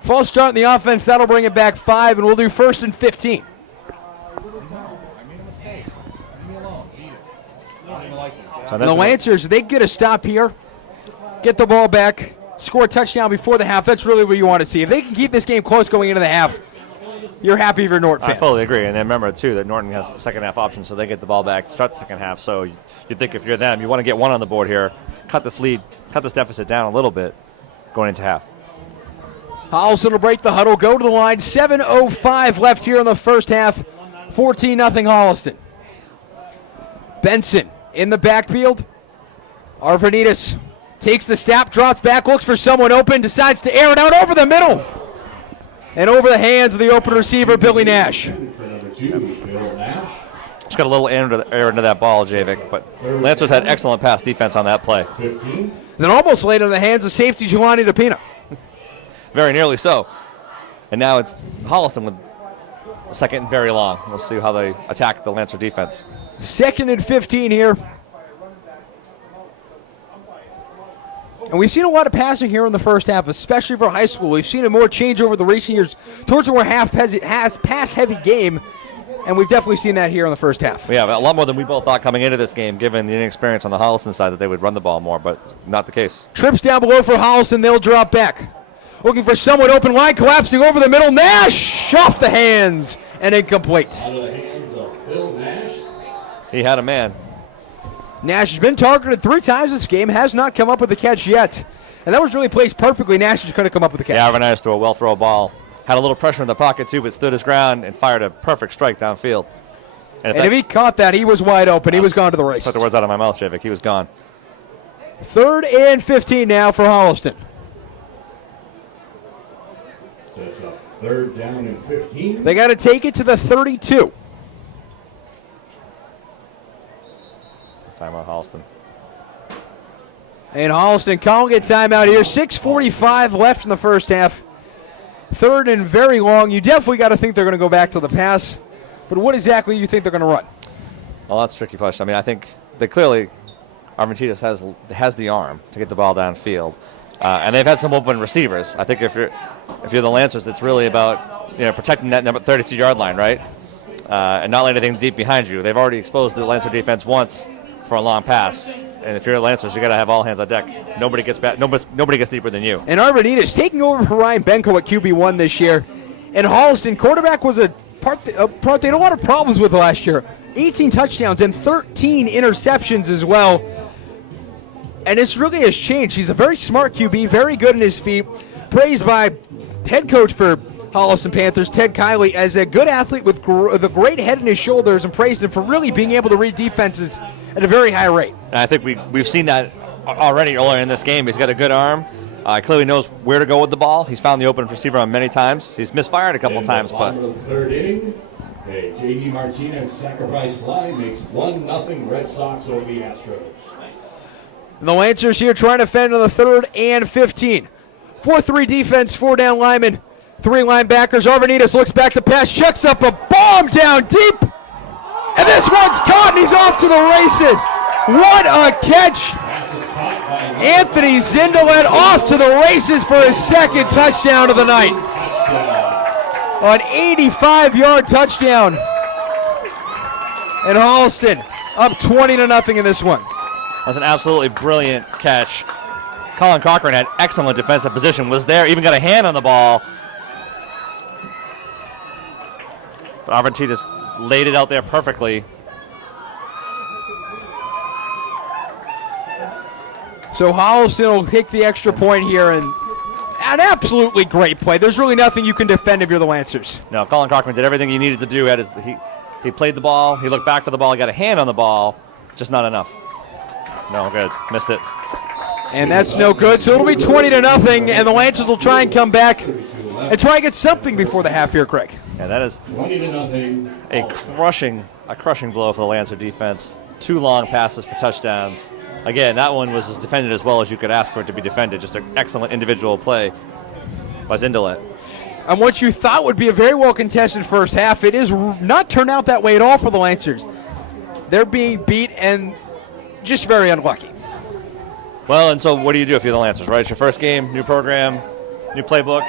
False start in the offense. That'll bring it back 5, and we'll do 1st and 15. And the Lancers, they get a stop here, get the ball back, score a touchdown before the half. That's really what you want to see. If they can keep this game close going into the half, you're happy if you're a Norton fan. I fully agree. And then remember, too, that Norton has the second half option, so they get the ball back, start the second half. So you think if you're them, you want to get one on the board here, cut this deficit down a little bit going into half. Holliston will break the huddle, go to the line. 7:05 left here in the first half. 14-0 Holliston. Benson in the backfield. Arvanitis takes the snap, drops back, looks for someone open, decides to air it out over the middle. And over the hands of the open receiver, Billy Nash. For number 2, Bill Nash. Just got a little air into that ball, Javik, but Lancers had excellent pass defense on that play. 15. Then almost laid in the hands of safety Jelani DePina. Very nearly so. And now it's Holliston with a second and very long. We'll see how they attack the Lancer defense. 2nd and 15 here. And we've seen a lot of passing here in the first half, especially for high school. We've seen a more change over the recent years towards a more pass-heavy game, and we've definitely seen that here in the first half. Yeah, a lot more than we both thought coming into this game, given the inexperience on the Holliston side that they would run the ball more, but not the case. Trips down below for Holliston. They'll drop back. Looking for someone open line, collapsing over the middle. Nash off the hands and incomplete. Out of the hands of Bill Nash. He had a man. Nash has been targeted 3 times this game, has not come up with a catch yet. And that was really placed perfectly. Nash just couldn't come up with a catch. Yeah, Arvanitis threw a well-throw ball. Had a little pressure in the pocket, too, but stood his ground and fired a perfect strike downfield. And if he caught that, he was wide open. He was gone to the races. Took the words out of my mouth, Javik. He was gone. 3rd and 15 now for Holliston. Sets up 3rd down and 15. They got to take it to the 32. Timeout, Holliston. And Holliston calling a timeout here. 6:45 left in the first half. 3rd and very long. You definitely got to think they're going to go back to the pass. But what exactly do you think they're going to run? Well, that's a tricky question. I mean, I think they clearly, Arvanitis has the arm to get the ball downfield. And they've had some open receivers. I think if you're the Lancers, it's really about protecting that number 32-yard line, right? And not letting anything deep behind you. They've already exposed the Lancer defense once for a long pass. And if you're the Lancers, you got to have all hands on deck. Nobody gets back. Nobody gets deeper than you. And Arvanitis taking over for Ryan Benko at QB1 this year. And Holliston, quarterback was a part they had a lot of problems with last year. 18 touchdowns and 13 interceptions as well. And this really has changed. He's a very smart QB, very good in his feet. Praised by head coach for Holliston Panthers, Ted Kiley, as a good athlete with a great head in his shoulders, and praised him for really being able to read defenses at a very high rate. And I think we've seen that already earlier in this game. He's got a good arm. Clearly knows where to go with the ball. He's found the open receiver on many times. He's misfired a couple times, but In the 3rd inning, a J.D. Martinez sacrifice fly makes 1-0 Red Sox over the Astros. The Lancers here trying to fend on the 3rd and 15. 4-3 defense, 4 down linemen, 3 linebackers. Arvanitis looks back to pass, chucks up a bomb down deep. And this one's caught, and he's off to the races. What a catch. Anthony Zindelet off to the races for his 2nd touchdown of the night. An 85-yard touchdown. And Holliston up 20-0 in this one. that was an absolutely brilliant catch. Colin Cochran had excellent defensive position, was there, even got a hand on the ball. But Arvanitis laid it out there perfectly. So Holliston will take the extra point here, and an absolutely great play. There's really nothing you can defend if you're the Lancers. No, Colin Cochran did everything he needed to do. He played the ball, he looked back for the ball, he got a hand on the ball, just not enough. No good, missed it. And that's no good, so it'll be 20-0, and the Lancers will try and come back and try and get something before the half here, Craig. And that is 20-0. a crushing blow for the Lancer defense. 2 long passes for touchdowns. Again, that one was as defended as well as you could ask for it to be defended. Just an excellent individual play by Zindelet. And what you thought would be a very well contested first half, it is not turned out that way at all for the Lancers. They're being beat and just very unlucky. Well, and so what do you do if you're the Lancers, right? It's your first game, new program, new playbook.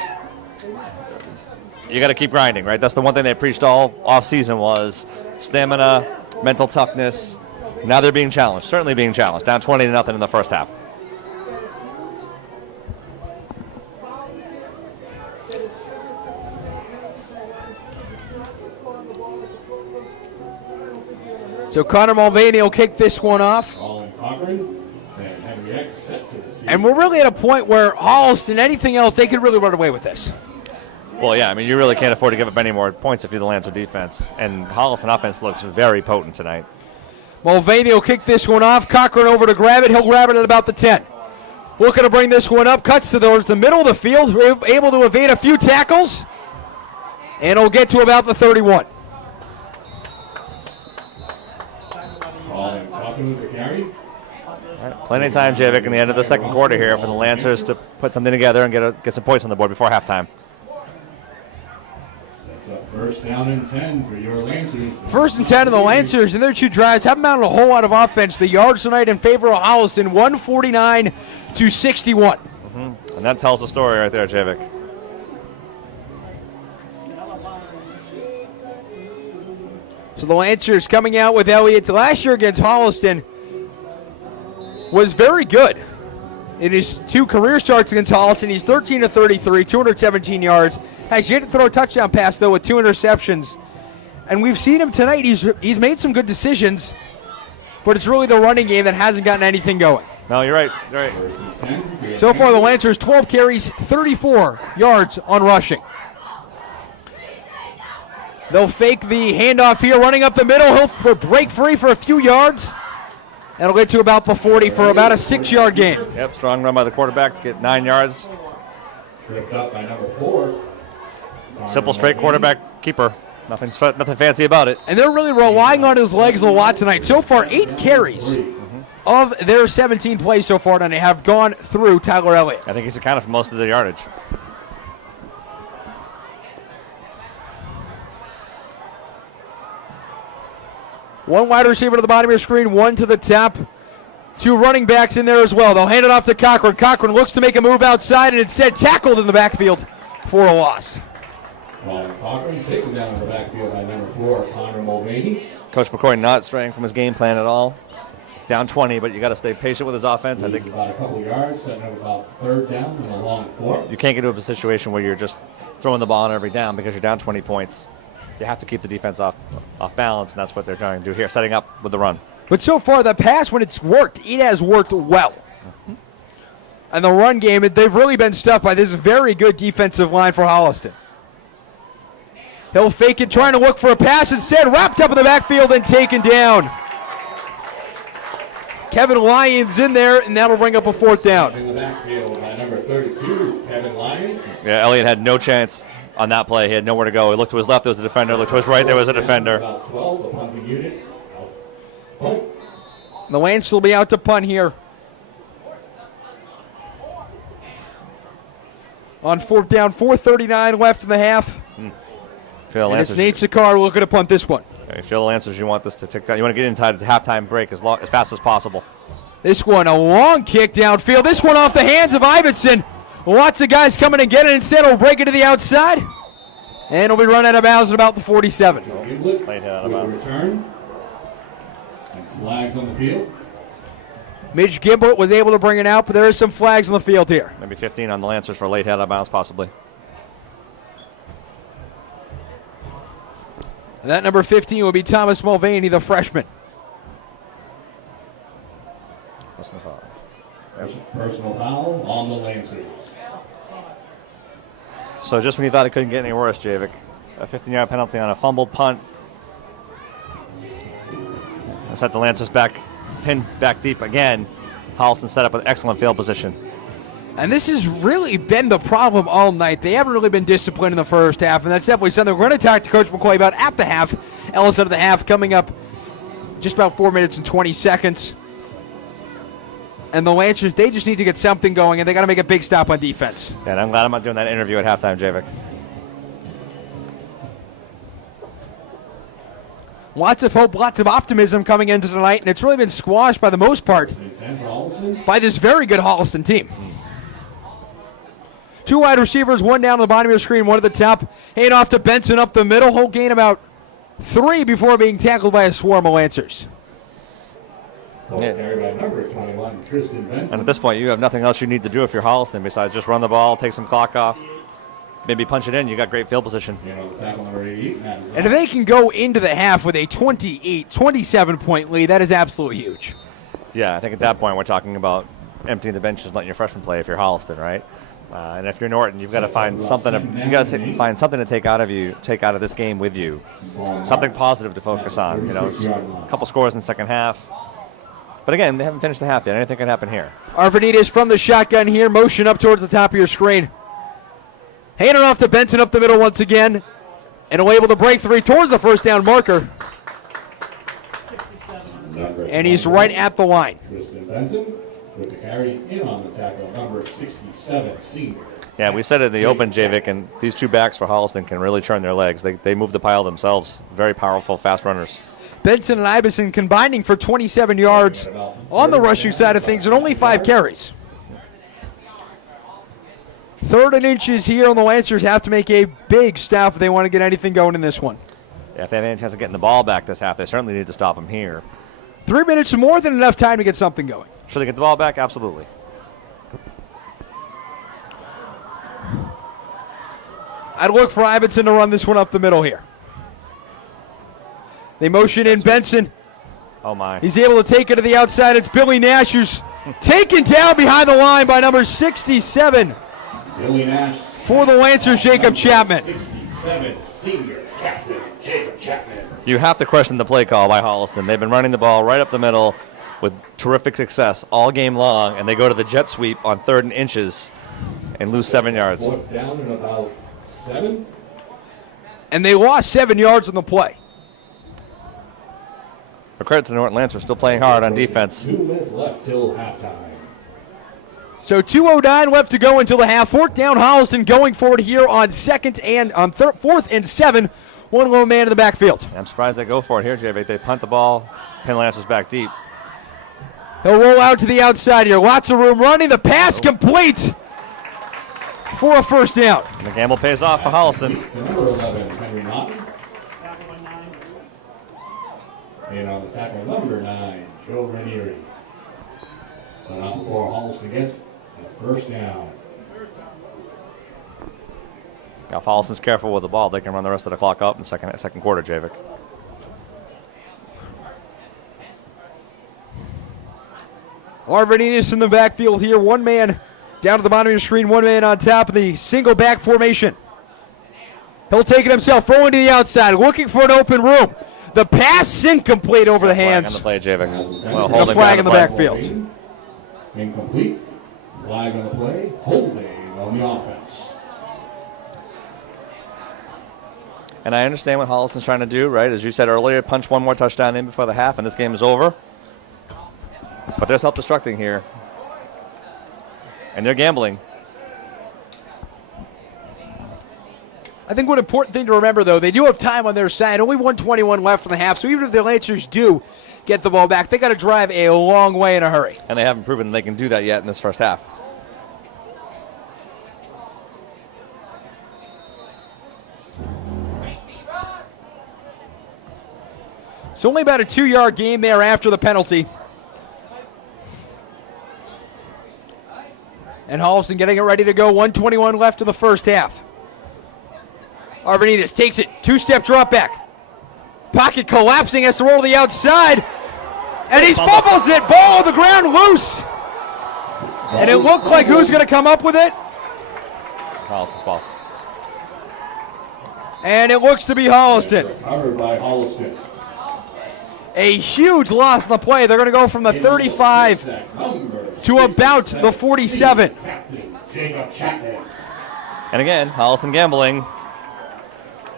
You got to keep grinding, right? That's the one thing they preached all off-season was stamina, mental toughness. Now they're being challenged, certainly being challenged. Down 20-0 in the first half. So Connor Mulvaney will kick this one off. Colin Cochran and Henry X set to the scene. And we're really at a point where Holliston, anything else, they could really run away with this. Well, yeah, I mean, you really can't afford to give up any more points if you're the Lancer defense. And Holliston offense looks very potent tonight. Mulvaney will kick this one off. Cochran over to grab it. He'll grab it at about the 10. Looking to bring this one up. Cuts towards the middle of the field. We're able to evade a few tackles. And he'll get to about the 31. Colin Cochran with the carry. All right, plenty of time, Javik, in the end of the second quarter here for the Lancers to put something together and get some points on the board before halftime. Sets up First down and 10 for your Lancers. First and 10 of the Lancers in their 2 drives haven't mounted a whole lot of offense. The yards tonight in favor of Holliston, 149-61. And that tells the story right there, Javik. So the Lancers coming out with Elliott last year against Holliston was very good. In his 2 career starts against Holliston, he's 13 of 33, 217 yards. Has yet to throw a touchdown pass, though, with 2 interceptions. And we've seen him tonight. He's made some good decisions, but it's really the running game that hasn't gotten anything going. No, you're right. So far, the Lancers, 12 carries, 34 yards on rushing. They'll fake the handoff here, running up the middle. He'll break free for a few yards. That'll get to about the 40 for about a 6-yard gain. Yep, strong run by the quarterback to get 9 yards. Tripped up by number 4. Simple, straight quarterback keeper. Nothing fancy about it. And they're really relying on his legs a lot tonight. So far, 8 carries of their 17 plays so far tonight have gone through Tyler Elliott. I think he's accounted for most of the yardage. One wide receiver to the bottom of your screen, one to the top. 2 running backs in there as well. They'll hand it off to Cochran. Cochran looks to make a move outside and instead tackled in the backfield for a loss. Cochran taken down in the backfield by number 4, Connor Mulvaney. Coach McCoy not straying from his game plan at all. Down 20, but you got to stay patient with his offense. I think about a couple yards, setting up about 3rd down and a long 4. You can't get into a situation where you're just throwing the ball on every down because you're down 20 points. You have to keep the defense off balance, and that's what they're trying to do here, setting up with the run. But so far, the pass, when it's worked, it has worked well. And the run game, they've really been stuffed by this very good defensive line for Holliston. He'll fake it, trying to look for a pass, instead wrapped up in the backfield and taken down. Kevin Lyons in there, and that'll bring up a 4th down. In the backfield by number 32, Kevin Lyons. Yeah, Elliott had no chance on that play. He had nowhere to go. He looked to his left, there was a defender. Looked to his right, there was a defender. About 12, the punting unit. Punt. The Lancers will be out to punt here. On 4th down, 4:39 left in the half. And it's Nate Sakar looking to punt this one. If you feel the Lancers, you want this to tick down. You want to get inside the halftime break as fast as possible. This one, a long kick downfield. This one off the hands of Ivinson. Lots of guys coming and get it. Instead, will break it to the outside. And it'll be run out of bounds at about the 47. Late hit out of bounds. Return. And flags on the field. Midge Gimblett was able to bring it out, but there is some flags on the field here. Maybe 15 on the Lancers for a late hit out of bounds, possibly. And that number 15 will be Thomas Mulvaney, the freshman. Personal foul on the Lancers. So just when you thought it couldn't get any worse, Javik, a 15-yard penalty on a fumbled punt. Set the Lancers pinned back deep again. Holliston set up an excellent field position. And this has really been the problem all night. They haven't really been disciplined in the first half, and that's definitely something we're going to talk to Coach McCoy about at the half. Ellis out of the half coming up just about 4 minutes and 20 seconds. And the Lancers, they just need to get something going, and they got to make a big stop on defense. Yeah, and I'm glad I'm not doing that interview at halftime, Javik. Lots of hope, lots of optimism coming into tonight, and it's really been squashed by the most part by this very good Holliston team. 2 wide receivers, 1 down on the bottom of your screen, 1 at the top. Hand off to Benson up the middle. He'll gain about 3 before being tackled by a swarm of Lancers. Yeah. Carried by number 21, Tristan Benson. And at this point, you have nothing else you need to do if you're Holliston besides just run the ball, take some clock off, maybe punch it in. You got great field position. The tackle number 88. And if they can go into the half with a 27-point lead, that is absolutely huge. Yeah, I think at that point we're talking about emptying the benches, letting your freshmen play if you're Holliston, right? And if you're Norton, you've got to find something. Find something to take out of this game with you. Something positive to focus on. You know, a couple scores in the second half. But again, they haven't finished the half yet. Anything can happen here. Arvanitas from the shotgun here, motion up towards the top of your screen. Handing off to Benson up the middle once again. And will able to break 3 towards the first down marker. And he's right at the line. Tristan Benson with the carry in on the tackle, number 67, senior. Yeah, we said it in the open, Javik, and these two backs for Holliston can really turn their legs. They move the pile themselves. Very powerful, fast runners. Benson and Ibeson combining for 27 yards on the rushing side of things and only 5 carries. 3rd and inches here, and the Lancers have to make a big stop if they want to get anything going in this one. Yeah, if they have any chance of getting the ball back this half, they certainly need to stop them here. 3 minutes is more than enough time to get something going. Should they get the ball back? Absolutely. I'd look for Ibeson to run this one up the middle here. They motion in Benson. Oh, my. He's able to take it to the outside. It's Billy Nash who's taken down behind the line by number 67. Billy Nash. For the Lancers, Jacob Chapman. 67, senior captain Jacob Chapman. You have to question the play call by Holliston. They've been running the ball right up the middle with terrific success all game long, and they go to the jet sweep on 3rd and inches and lose 7 yards. 4th down and about 7. And they lost 7 yards on the play. For credit to Norton, Lancers still playing hard on defense. 2 minutes left till halftime. So 2:09 left to go until the half. 4th down, Holliston going forward here on 4th and 7. One lone man in the backfield. I'm surprised they go for it here, Javik. They punt the ball, pin Lancers back deep. He'll roll out to the outside here. Lots of room running. The pass complete for a 1st down. And the gamble pays off for Holliston. To number 11, Henry Norton. And on the tackle, number 9, Joe Ranieri. But not before Holliston gets the 1st down. Now, if Holliston's careful with the ball, they can run the rest of the clock up in second quarter, Javik. Arvanitis in the backfield here. One man down at the bottom of your screen, one man on top of the single back formation. He'll take it himself, rolling to the outside, looking for an open room. The pass incomplete over the hands. Flag on the play, Javik. Well, A holding flag down in the play. backfield. Incomplete. Flag on the play. Holding on the offense. And I understand what Holliston's trying to do, right? As you said earlier, punch one more touchdown in before the half, and this game is over. But they're self-destructing here. And they're gambling. I think one important thing to remember, though, they do have time on their side. Only 1:21 left in the half, so even if the Lancers do get the ball back, they got to drive a long way in a hurry. And they haven't proven they can do that yet in this first half. It's only about a 2-yard gain there after the penalty. And Holliston getting it ready to go. 1:21 left in the first half. Arvanitis takes it. 2-step drop back. Pocket collapsing, has to roll to the outside. And he fumbles it. Ball on the ground, loose. And it looked like who's going to come up with it? Holliston's ball. And it looks to be Holliston. Covered by Holliston. A huge loss in the play. They're going to go from the 35 to about the 47. Captain Jacob Chapman. And again, Holliston gambling.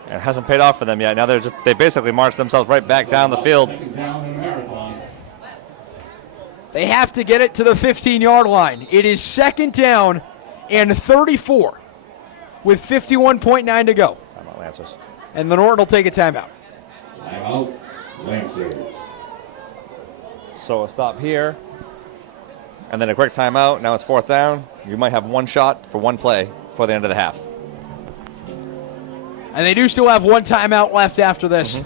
It hasn't paid off for them yet. Now they basically marched themselves right back down the field. Second down in a marathon. They have to get it to the 15-yard line. It is 2nd down and 34 with 51.9 to go. Timeout, Lancers. And the Norton will take a timeout. Timeout, Lancers. So a stop here. And then a quick timeout. Now it's 4th down. You might have one shot for one play before the end of the half. And they do still have one timeout left after this.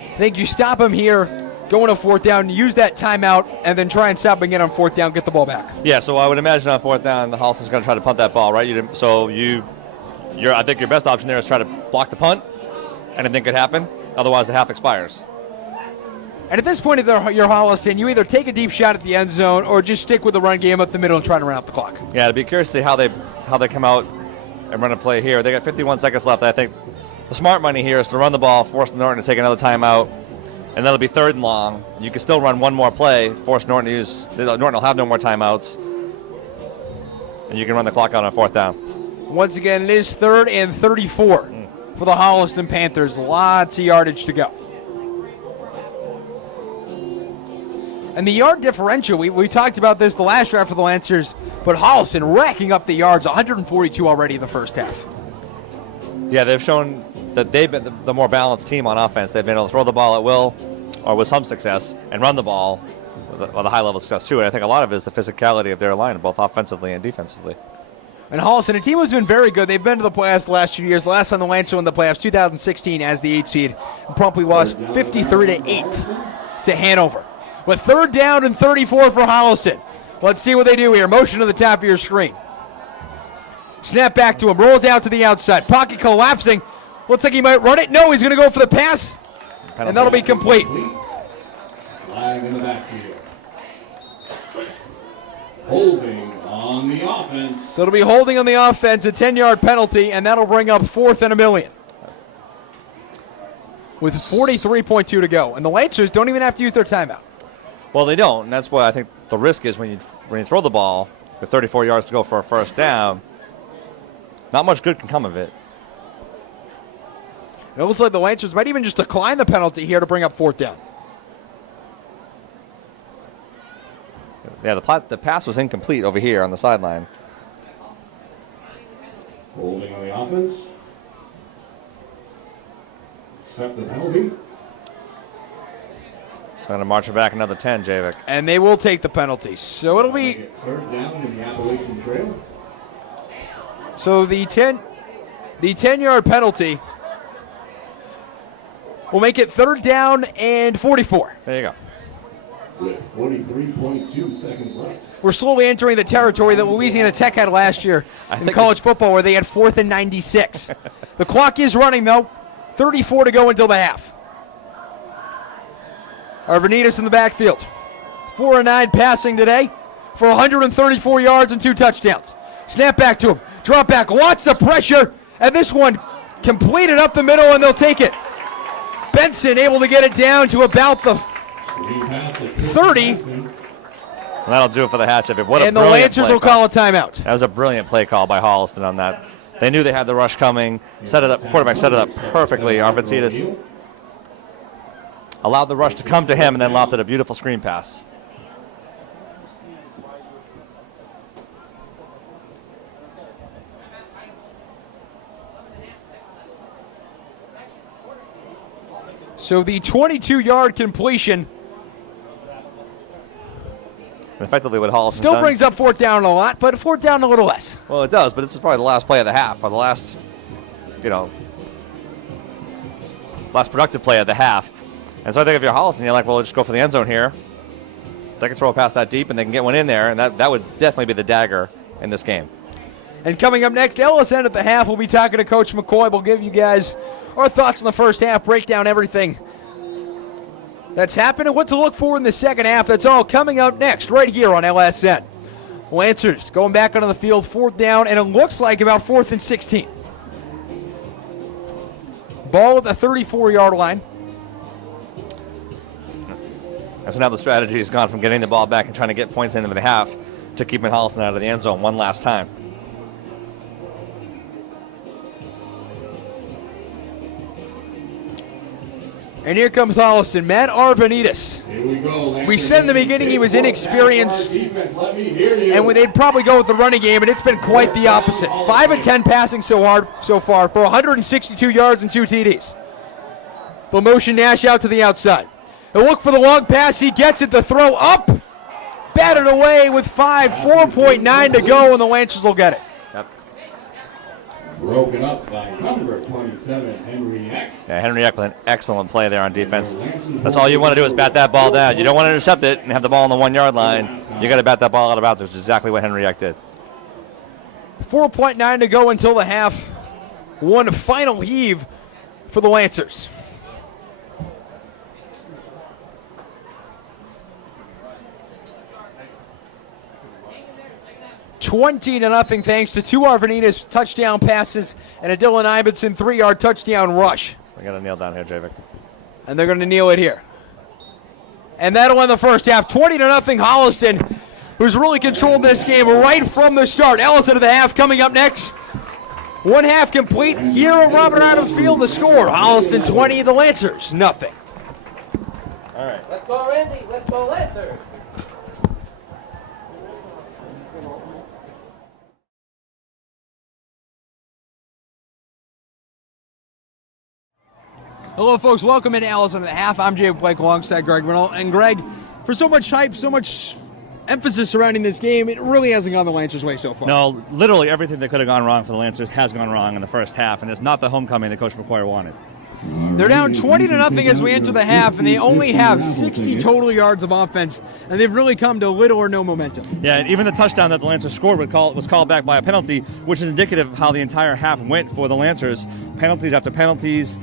I think you stop them here, going to 4th down, use that timeout, and then try and stop again on 4th down, get the ball back. Yeah, so I would imagine on 4th down, the Holliston's going to try to punt that ball, right? I think your best option there is try to block the punt. Anything could happen. Otherwise, the half expires. And at this point, if you're Holliston, you either take a deep shot at the end zone or just stick with the run game up the middle and try to run out the clock. Yeah, I'd be curious to see how they come out and run a play here. They got 51 seconds left. I think the smart money here is to run the ball, force Norton to take another timeout, and that'll be 3rd and long. You can still run one more play, force Norton to use. Norton will have no more timeouts, and you can run the clock out on 4th down. Once again, it is 3rd and 34 for the Holliston Panthers. Lots of yardage to go. And the yard differential, we talked about this the last drive for the Lancers, but Holliston racking up the yards, 142 already in the first half. Yeah, they've shown that they've been the more balanced team on offense. They've been able to throw the ball at will, or with some success, and run the ball with a high level of success too. And I think a lot of it is the physicality of their line, both offensively and defensively. And Holliston, a team who's been very good. They've been to the playoffs the last 2 years. The last time the Lancers won the playoffs, 2016, as the 8 seed, and promptly lost 53-8 to Hanover. With 3rd down and 34 for Holliston. Let's see what they do here. Motion to the top of your screen. Snap back to him. Rolls out to the outside. Pocket collapsing. Looks like he might run it. No, he's going to go for the pass. And that'll be complete. Flag in the backfield. Holding on the offense. So it'll be holding on the offense, a 10-yard penalty, and that'll bring up 4th and 1,000,000. With 43.2 to go. And the Lancers don't even have to use their timeout. Well, they don't, and that's why I think the risk is when you throw the ball with 34 yards to go for a first down, not much good can come of it. It looks like the Lancers might even just decline the penalty here to bring up 4th down. Yeah, the pass was incomplete over here on the sideline. Holding on the offense. Accept the penalty. So going to march it back another 10, Javik. And they will take the penalty. So it'll be 3rd down in the Appalachian Trail. So the 10-yard penalty will make it 3rd down and 44. There you go. With 43.2 seconds left. We're slowly entering the territory that Louisiana Tech had last year in college football, where they had 4th and 96. The clock is running, though. 34 to go until the half. Arvanitis in the backfield. 4 and 9 passing today for 134 yards and 2 touchdowns. Snap back to him. Drop back. Lots of pressure. And this one completed up the middle, and they'll take it. Benson able to get it down to about the 30. And that'll do it for the hatch of it. What a and the brilliant Lancers play will call. call a timeout. That was a brilliant play call by Holliston on that. They knew they had the rush coming. Set it up. Quarterback set it up perfectly. Arvanitis allowed the rush to come to him and then lofted a beautiful screen pass. So the 22-yard completion effectively what Holliston still brings up 4th down a lot, but 4th down a little less. Well, it does, but this is probably the last play of the half, or the last, last productive play of the half. And so I think if you're Holliston, you're like, well, just go for the end zone here. They can throw it past that deep, and they can get one in there, and that would definitely be the dagger in this game. And coming up next, LSN at the half. We'll be talking to Coach McCoy. We'll give you guys our thoughts on the first half, break down everything that's happened and what to look for in the second half. That's all coming up next right here on LSN. Lancers going back onto the field, 4th down, and it looks like about 4th and 16. Ball at the 34-yard line. And so now the strategy has gone from getting the ball back and trying to get points into the half to keeping Holliston out of the end zone one last time. And here comes Holliston. Matt Arvanitis. Here we go. We said in the beginning he was inexperienced, and they'd probably go with the running game, and it's been quite the opposite. 5 of 10 passing so far for 162 yards and 2 TDs. The motion Nash out to the outside. He'll look for the long pass. He gets it. The throw up. Batted away with 4.9 to go, and the Lancers will get it. Broken up by number 27, Henry Eck. Yeah, Henry Eck with an excellent play there on defense. That's all you want to do is bat that ball down. You don't want to intercept it and have the ball on the 1-yard line. You got to bat that ball out of bounds, which is exactly what Henry Eck did. 4.9 to go until the half. One final heave for the Lancers. $20-0 thanks to 2 Arvanitis touchdown passes and a Dylan Ibbotson 3-yard touchdown rush. We got to kneel down here, Javik. And they're going to kneel it here. And that'll end the first half. 20-0 Holliston, who's really controlled this game right from the start. Ellison at the half coming up next. 1 half complete here at Robert Adams Field. The score, Holliston 20, the Lancers nothing. All right. Let's go, Randy. Let's go, Lancers. Hello, folks. Welcome into Allison at the Half. I'm Jay Blake alongside Greg Reynolds. And Greg, for so much hype, so much emphasis surrounding this game, it really hasn't gone the Lancers' way so far. No, literally everything that could have gone wrong for the Lancers has gone wrong in the first half, and it's not the homecoming that Coach McCoy wanted. They're down 20-0 as we enter the half, and they only have 60 total yards of offense, and they've really come to little or no momentum. Yeah, and even the touchdown that the Lancers scored was called back by a penalty, which is indicative of how the entire half went for the Lancers. Penalties after penalties,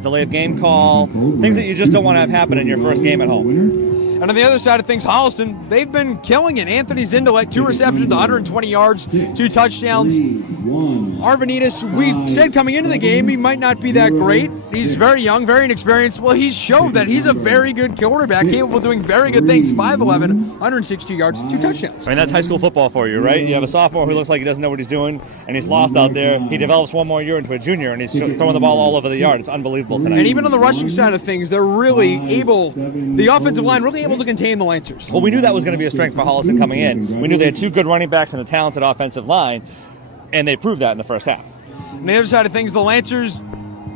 delay of game call, things that you just don't want to have happen in your first game at home. And on the other side of things, Holliston, they've been killing it. Anthony Zindelet, 2 receptions, 120 yards, 2 touchdowns. Arvanitis, we said coming into the game he might not be that great. He's very young, very inexperienced. Well, he's shown that he's a very good quarterback, capable of doing very good things. 5'11", 162 yards, 2 touchdowns. I mean, that's high school football for you, right? You have a sophomore who looks like he doesn't know what he's doing, and he's lost out there. He develops one more year into a junior, and he's throwing the ball all over the yard. It's unbelievable tonight. And even on the rushing side of things, they're really able, the offensive line really able to contain the Lancers. Well, we knew that was going to be a strength for Holliston coming in. We knew they had 2 good running backs and a talented offensive line, and they proved that in the first half. On the other side of things, the Lancers,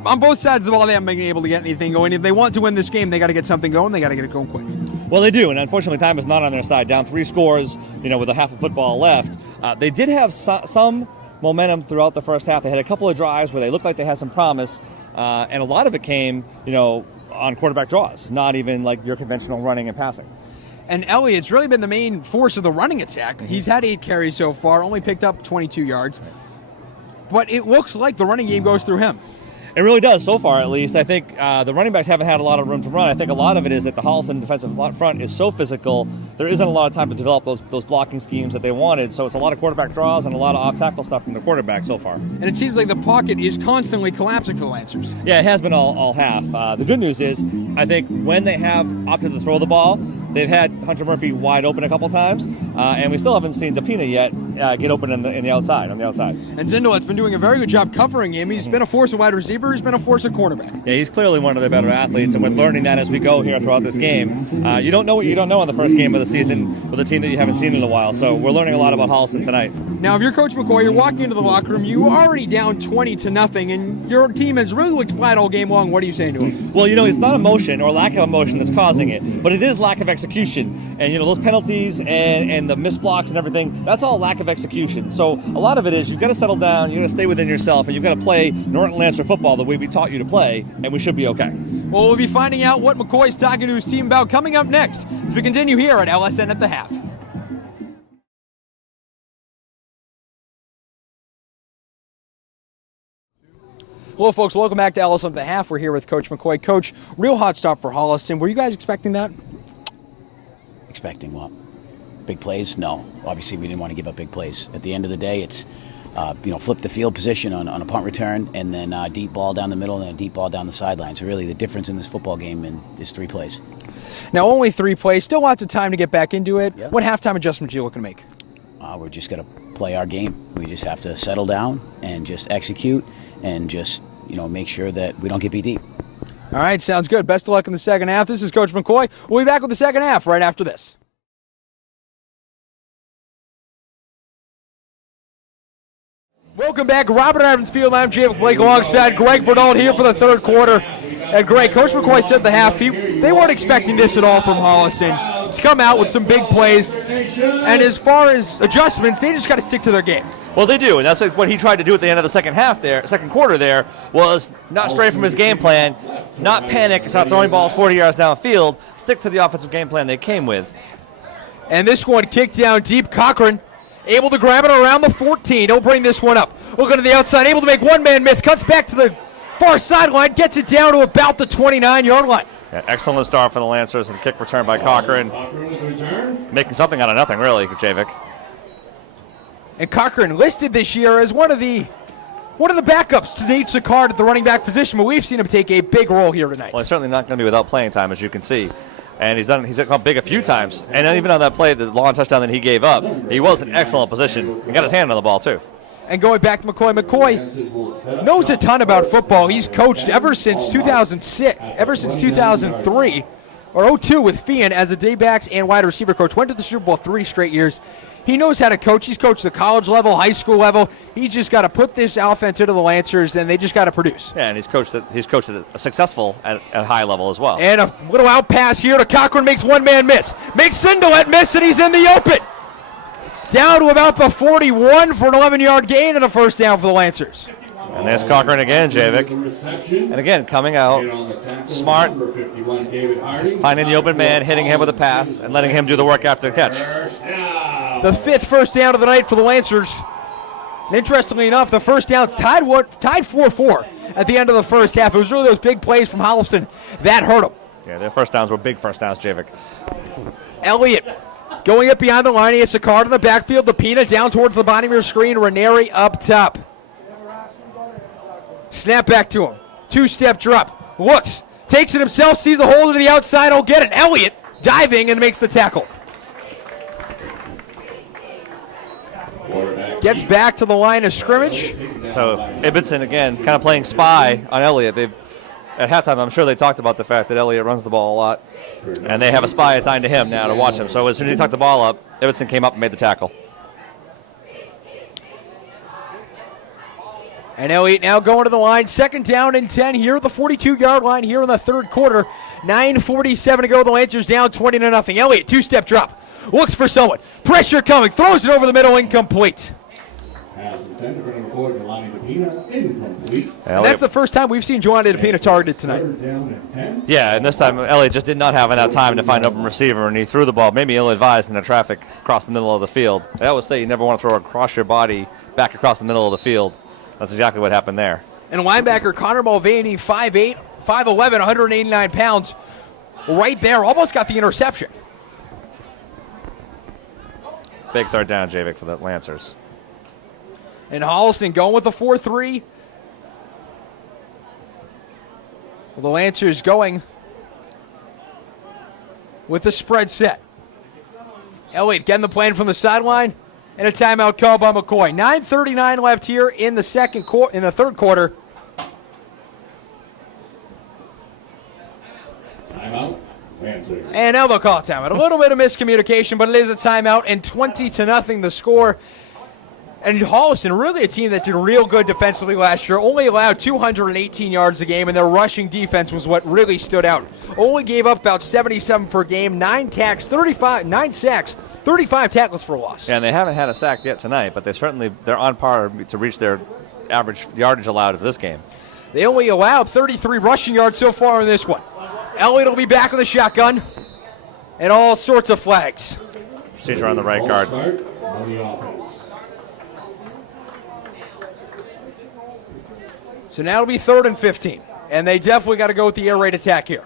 on both sides of the ball, they haven't been able to get anything going. If they want to win this game, they got to get something going. They got to get it going quick. Well, they do, and unfortunately, time is not on their side. Down 3 scores, with a half of football left. They did have some momentum throughout the first half. They had a couple of drives where they looked like they had some promise, and a lot of it came, on quarterback draws, not even like your conventional running and passing. And Elliott's really been the main force of the running attack. He's had 8 carries so far, only picked up 22 yards. But it looks like the running game goes through him. It really does, so far at least. I think the running backs haven't had a lot of room to run. I think a lot of it is that the Holliston defensive front is so physical, there isn't a lot of time to develop those blocking schemes that they wanted. So it's a lot of quarterback draws and a lot of off-tackle stuff from the quarterback so far. And it seems like the pocket is constantly collapsing for the Lancers. Yeah, it has been all half. The good news is, I think when they have opted to throw the ball, they've had Hunter Murphy wide open a couple times, and we still haven't seen Zapina yet get open on the outside. And Zindelet's been doing a very good job covering him. He's been a force of wide receiver. He's been a force of cornerback. Yeah, he's clearly one of the better athletes, and we're learning that as we go here throughout this game. You don't know what you don't know in the first game of the season with a team that you haven't seen in a while, so we're learning a lot about Holliston tonight. Now, if you're Coach McCoy, you're walking into the locker room, you're already down 20-0, and your team has really looked flat all game long. What are you saying to him? Well, it's not emotion or lack of emotion that's causing it, but it is lack of execution. And, those penalties and the missed blocks and everything, that's all lack of execution. So a lot of it is you've got to settle down, you've got to stay within yourself, and you've got to play Norton Lancer football the way we taught you to play, and we should be okay. Well, we'll be finding out what McCoy's talking to his team about coming up next as we continue here at LSN at the Half. Hello, folks. Welcome back to LSN at the Half. We're here with Coach McCoy. Coach, real hot start for Holliston. Were you guys expecting that? Expecting what? Big plays? No. Obviously, we didn't want to give up big plays. At the end of the day, it's flip the field position on a punt return, and then deep ball down the middle and a deep ball down the sideline. So really, the difference in this football game is 3 plays. Now, only 3 plays. Still lots of time to get back into it. Yep. What halftime adjustments are you looking to make? We're just going to play our game. We just have to settle down and just execute and just make sure that we don't get beat deep. All right, sounds good. Best of luck in the second half. This is Coach McCoy. We'll be back with the second half right after this. Welcome back, Robert Adams Field. I'm Jay Blake alongside Greg Bernald here for the third quarter. And Greg, Coach McCoy said the half, they weren't expecting this at all from Holliston. To come out with some big plays. And as far as adjustments, they just got to stick to their game. Well, they do, and that's what he tried to do at the end of the second quarter there, was not stray from his game plan, not panic, start throwing balls 40 yards downfield, stick to the offensive game plan they came with. And this one kicked down deep. Cochran able to grab it around the 14. He'll bring this one up. Looking to the outside, able to make one man miss, cuts back to the far sideline, gets it down to about the 29-yard line. Yeah, excellent start for the Lancers, and kick return by Cochran. Making something out of nothing, really, Kuchevic. And Cochran listed this year as one of the backups to Nate Sicard at the running back position, but we've seen him take a big role here tonight. Well, he's certainly not going to be without playing time, as you can see. And he's come big a few times. And then even on that play, the long touchdown that he gave up, he was in excellent position. He got his hand on the ball, too. And going back to McCoy knows a ton about football. He's coached ever since 2006, ever since 2003. or 0-2 with Fian as a day-backs and wide receiver coach. Went to the Super Bowl 3 straight years. He knows how to coach. He's coached the college level, high school level. He's just got to put this offense into the Lancers, and they just got to produce. Yeah, and he's coached it successful at high level as well. And a little out pass here to Cochran, makes one man miss. Makes Sindelet miss, and he's in the open. Down to about the 41 for an 11-yard gain and a first down for the Lancers. And there's Cochran again, Javik. And again, coming out, smart, finding the open man, hitting him with a pass, and letting him do the work after the catch. The 5th first down of the night for the Lancers. Interestingly enough, the first down's tied 4-4 at the end of the first half. It was really those big plays from Holliston that hurt them. Yeah, their first downs were big first downs, Javik. Elliott going up behind the line. He has Sicard in the backfield. Lapina down towards the bottom of your screen. Ranieri up top. Snap back to him. 2-step drop. Looks. Takes it himself. Sees a hole to the outside. He'll get it. Elliott diving and makes the tackle. Gets back to the line of scrimmage. So Ibbotson, again, kind of playing spy on Elliott. At halftime, I'm sure they talked about the fact that Elliott runs the ball a lot. And they have a spy assigned to him now to watch him. So as soon as he tucked the ball up, Ibbotson came up and made the tackle. And Elliott now going to the line. 2nd down and 10 here at the 42-yard line here in the third quarter. 9:47 to go. The Lancers down 20-0. Elliott, 2-step drop. Looks for someone. Pressure coming. Throws it over the middle. Incomplete. Pass intended for number 4, Jelani DePina. Incomplete. And that's the first time we've seen Jelani DePina targeted tonight. 3rd down and 10. Yeah, and this time Elliott just did not have enough time to find an open receiver, and he threw the ball, maybe ill-advised in the traffic across the middle of the field. I always say you never want to throw across your body back across the middle of the field. That's exactly what happened there. And linebacker Connor Mulvaney, 5'8", 5'11", 189 pounds, right there, almost got the interception. Big 3rd down, Javik, for the Lancers. And Holliston going with the 4-3. Well, the Lancers going with the spread set. Elliott getting the plan from the sideline. And a timeout called by McCoy. 9:39 left here in the third quarter. Timeout. Lancers. And now they'll call a timeout. A little bit of miscommunication, but it is a timeout, and 20-0 the score. And Holliston, really a team that did real good defensively last year, only allowed 218 yards a game, and their rushing defense was what really stood out. Only gave up about 77 per game, 9 sacks, 35 tackles for a loss. Yeah, and they haven't had a sack yet tonight, but they're on par to reach their average yardage allowed for this game. They only allowed 33 rushing yards so far in this one. Elliott will be back with a shotgun, and all sorts of flags. Procedure on the right guard. Start on the offense. So now it'll be 3rd and 15, and they definitely got to go with the air raid attack here.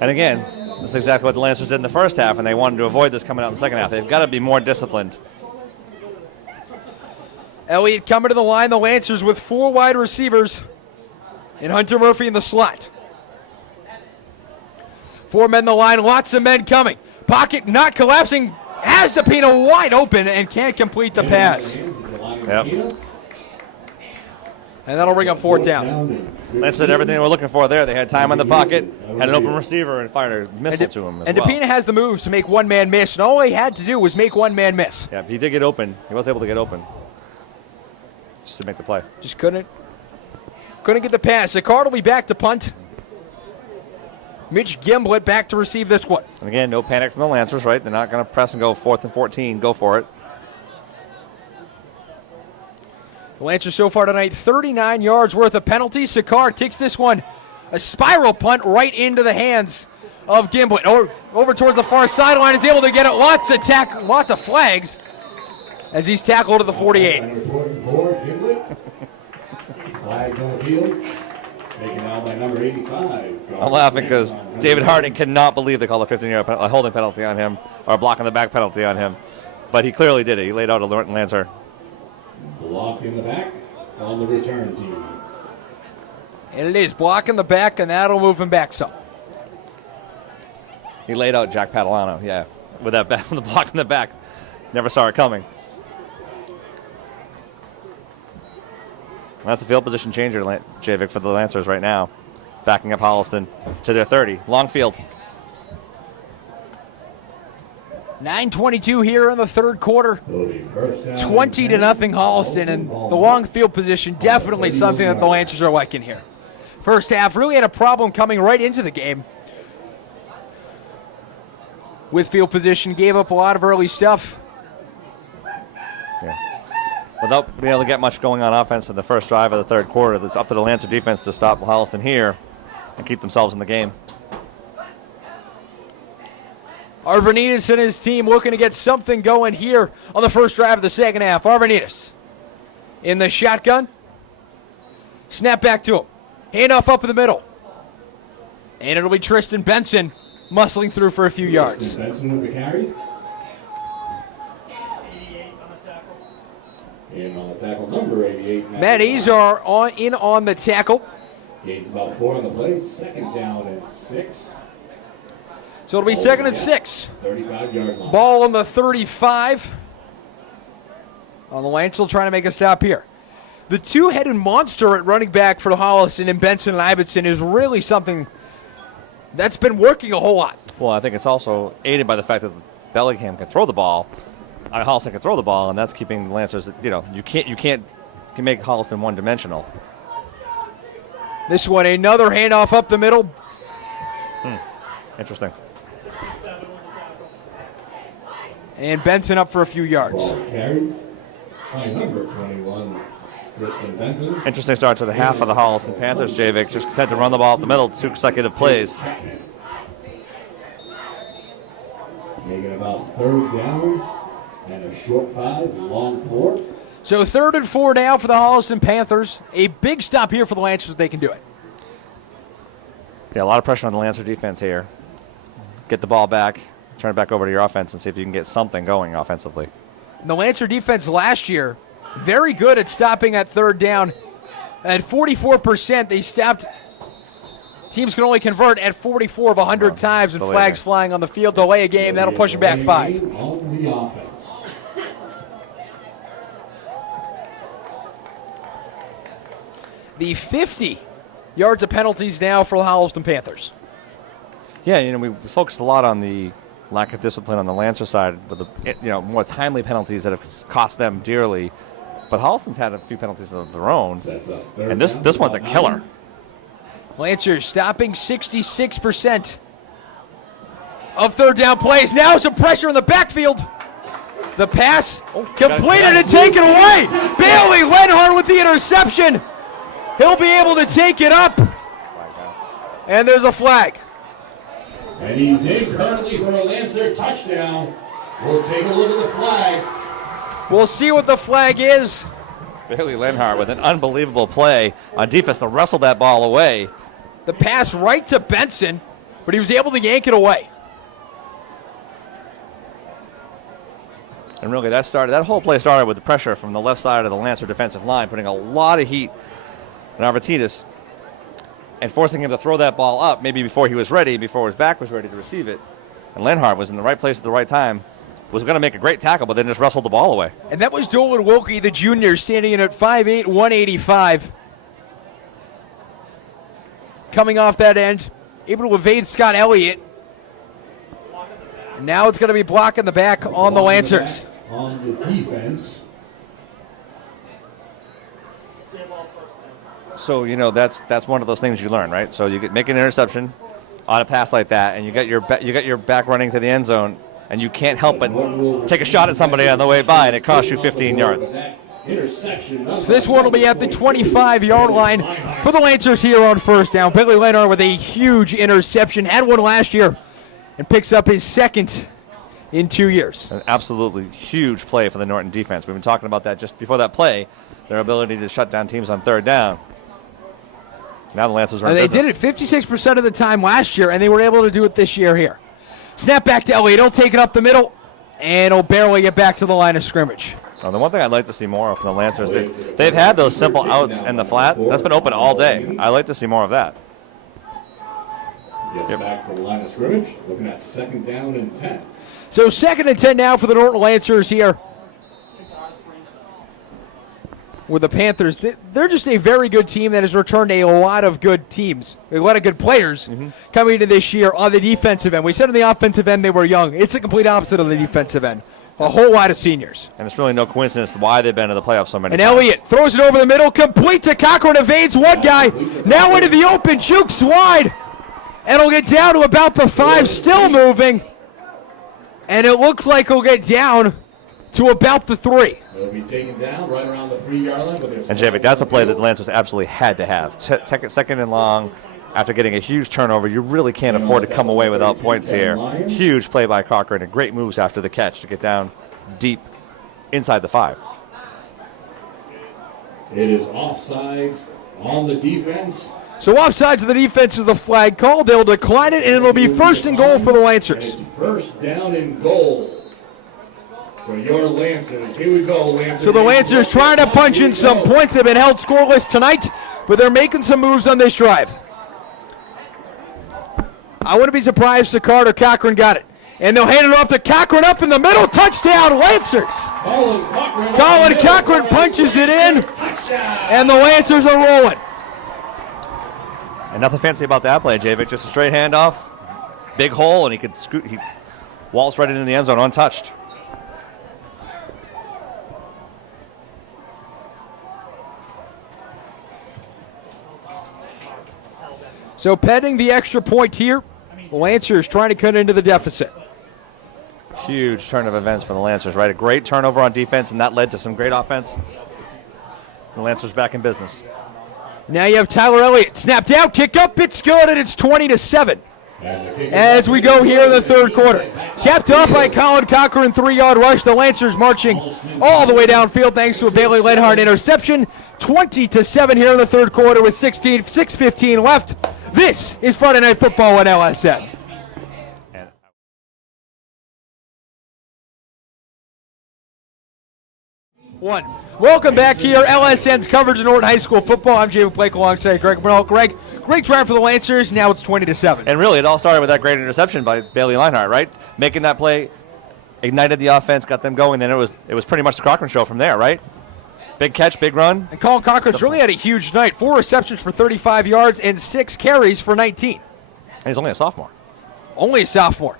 And again, this is exactly what the Lancers did in the first half, and they wanted to avoid this coming out in the second half. They've got to be more disciplined. Elliott coming to the line, the Lancers with 4 wide receivers, and Hunter Murphy in the slot. 4 men in the line, lots of men coming. Pocket not collapsing, has DePina wide open and can't complete the pass. Yep. And that'll bring up 4th down. Lancers did everything they were looking for there. They had time on the pocket, had an open receiver, and fired a missile to him as and well. DePina has the moves to make one man miss, and all he had to do was make one man miss. Yeah, he did get open. He was able to get open just to make the play. Just couldn't get the pass. Sicard will be back to punt. Mitch Gimblett back to receive this one. And again, no panic from the Lancers, right? They're not going to press and go 4th and 14. Go for it. The Lancers so far tonight, 39 yards worth of penalties. Sicard kicks this one, a spiral punt right into the hands of Gimblett. Over towards the far sideline, is able to get it. Lots of flags as he's tackled at the 48. Number 24, Gimblett. Flags on the field. Taken out by number 85. I'm laughing because David Harding cannot believe they called a 15-yard holding penalty on him, or a block in the back penalty on him. But he clearly did it. He laid out a Norton Lancer. Block in the back on the return team. And it is block in the back, and that'll move him back some. He laid out Jack Padalano, yeah, with that with the block in the back. Never saw it coming. That's a field position changer, Javik, for the Lancers right now. backing up Holliston to their 30. Long field. 9:22 here in the third quarter. It'll be first down 20-0 Holliston, and the long field position definitely something that the Lancers are liking here. First half really had a problem coming right into the game with field position, gave up a lot of early stuff. Yeah. Without being able to get much going on offense in the first drive of the third quarter, it's up to the Lancer defense to stop Holliston here and keep themselves in the game. Arvanitis and his team looking to get something going here on the first drive of the second half. Arvanitis in the shotgun. Snap back to him. Handoff up in the middle. And it'll be Tristan Benson muscling through for a few yards. Benson with the carry. And on the tackle, number 88. Matt Azar on the tackle. Gains about 4 on the play. Second down and 6. So it'll be second and 6. 35-yard line. Ball on the 35. On the Lancers trying to make a stop here. The two-headed monster at running back for the Holliston and Benson and Ibbotson is really something that's been working a whole lot. Well, I think it's also aided by the fact that Bellingham can throw the ball. Holliston can throw the ball, and that's keeping the Lancers, you can make Holliston one-dimensional. This one, another handoff up the middle. Interesting. And Benson up for a few yards. Ball carried by number 21, Tristan Benson. Interesting start to the half of the Holliston Panthers, Javik. Just content to run the ball up the middle, 2 consecutive plays. Making about third down and a short 5, long 4. So 3rd and 4 now for the Holliston Panthers. A big stop here for the Lancers. They can do it. Yeah, a lot of pressure on the Lancer defense here. Get the ball back, turn it back over to your offense, and see if you can get something going offensively. The Lancer defense last year, very good at stopping at third down. At 44%, they stopped. Teams can only convert at 44 of 100 times, and flags flying on the field. Delay a game. That'll push them back 5. On the offense. The 50 yards of penalties now for the Holliston Panthers. Yeah, we focused a lot on the lack of discipline on the Lancer side, with the more timely penalties that have cost them dearly. But Holliston's had a few penalties of their own, and this one's a killer. Lancers stopping 66% of third down plays. Now some pressure in the backfield. The pass completed and taken away. Bailey Lenhart with the interception. He'll be able to take it up. And there's a flag. And he's in currently for a Lancer touchdown. We'll take a look at the flag. We'll see what the flag is. Bailey Lenhart with an unbelievable play on defense to wrestle that ball away. The pass right to Benson, but he was able to yank it away. And really, that whole play started with the pressure from the left side of the Lancer defensive line, putting a lot of heat on Arvanitis and forcing him to throw that ball up maybe before he was ready, before his back was ready to receive it. And Lenhart was in the right place at the right time, was going to make a great tackle, but then just wrestled the ball away. And that was Dolan Wilkie, the junior, standing in at 5'8", 185. Coming off that end, able to evade Scott Elliott. And now it's going to be blocking the back on the Lancers. On the defense. So, that's one of those things you learn, right? So you make an interception on a pass like that, and you got your back running to the end zone, and you can't help but take a shot at somebody on the way by, and it costs you 15 yards. So this one will be at the 25-yard line for the Lancers here on first down. Bailey Lenhart with a huge interception. Had one last year and picks up his second in 2 years. An absolutely huge play for the Norton defense. We've been talking about that just before that play, their ability to shut down teams on third down. Now the Lancers are in business. They did it 56% of the time last year, and they were able to do it this year here. Snap back to Elliott. He'll take it up the middle, and he'll barely get back to the line of scrimmage. The one thing I'd like to see more of from the Lancers, they've had those simple outs in the flat. That's been open all day. I'd like to see more of that. Gets back to the line of scrimmage, looking at second down and 10. So 2nd and 10 now for the Norton Lancers here. with the Panthers. They're just a very good team that has returned a lot of good teams, a lot of good players coming into this year on the defensive end. We said on the offensive end they were young. It's the complete opposite on the defensive end. A whole lot of seniors. And it's really no coincidence why they've been in the playoffs so many And times. Elliott throws it over the middle, complete to Cochran, evades one guy. Now into the open, jukes wide. And it'll get down to about the 5, still moving. And it looks like he'll get down to about the 3. They'll be taken down right around the 3-yard line. And Javik, that's a play that the Lancers absolutely had to have. Second and long, after getting a huge turnover, you really can't afford to come away without points here. Huge play by Cochran and great moves after the catch to get down deep inside the 5. It is offsides on the defense. So offsides of the defense is the flag call. They'll decline it, and it'll be first and goal for the Lancers. It's first down and goal for your Lancers. Here we go, Lancers. So the Lancers trying to punch in some points. They've been held scoreless tonight, but they're making some moves on this drive. I wouldn't be surprised if Carter Cochran got it. And they'll hand it off to Cochran up in the middle. Touchdown, Lancers. Colin Cochran punches it in, and the Lancers are rolling. And nothing fancy about that play, Javik. Just a straight handoff, big hole, and he could scoot. He waltzed right into the end zone untouched. So pending the extra point here, the Lancers trying to cut into the deficit. Huge turn of events for the Lancers, right? A great turnover on defense, and that led to some great offense. The Lancers back in business. Now you have Tyler Elliott. Snap down, kick up, it's good, and it's 20-7. As we go here in the third quarter. Capped off by Colin Cochran, 3-yard rush. The Lancers marching all the way downfield thanks to a Bailey Lenhart interception. 20-7 here in the third quarter with 6:15 left. This is Friday Night Football on LSN. Welcome back here. LSN's coverage of Norton High School football. I'm Jamie Blake alongside Greg Bernal. Greg, great drive for the Lancers. Now it's 20-7. And really, it all started with that great interception by Bailey Lenhart, right? Making that play, ignited the offense, got them going. Then it was pretty much the Cochran show from there, right? Big catch, big run. And Colin Cochran's really had a huge night. 4 receptions for 35 yards and 6 carries for 19. And he's only a sophomore. Only a sophomore.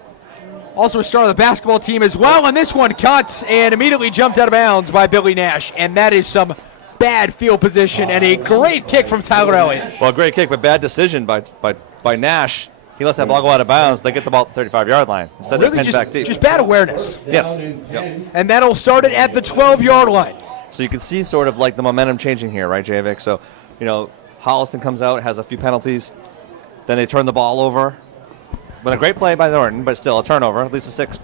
Also a star of the basketball team as well. And this one cuts and immediately jumped out of bounds by Billy Nash. And that is some bad field position and a great kick from Tyler Elliott. Well, great kick, but bad decision by Nash. He lets that ball go out of bounds. They get the ball at the 35-yard line. Instead, really they pin back deep. just bad awareness. Yes. Yep. And that'll start it at the 12-yard line. So you can see sort of like the momentum changing here, right, Javik? So, Holliston comes out, has a few penalties. Then they turn the ball over. But a great play by Norton, but still a turnover. At least a 6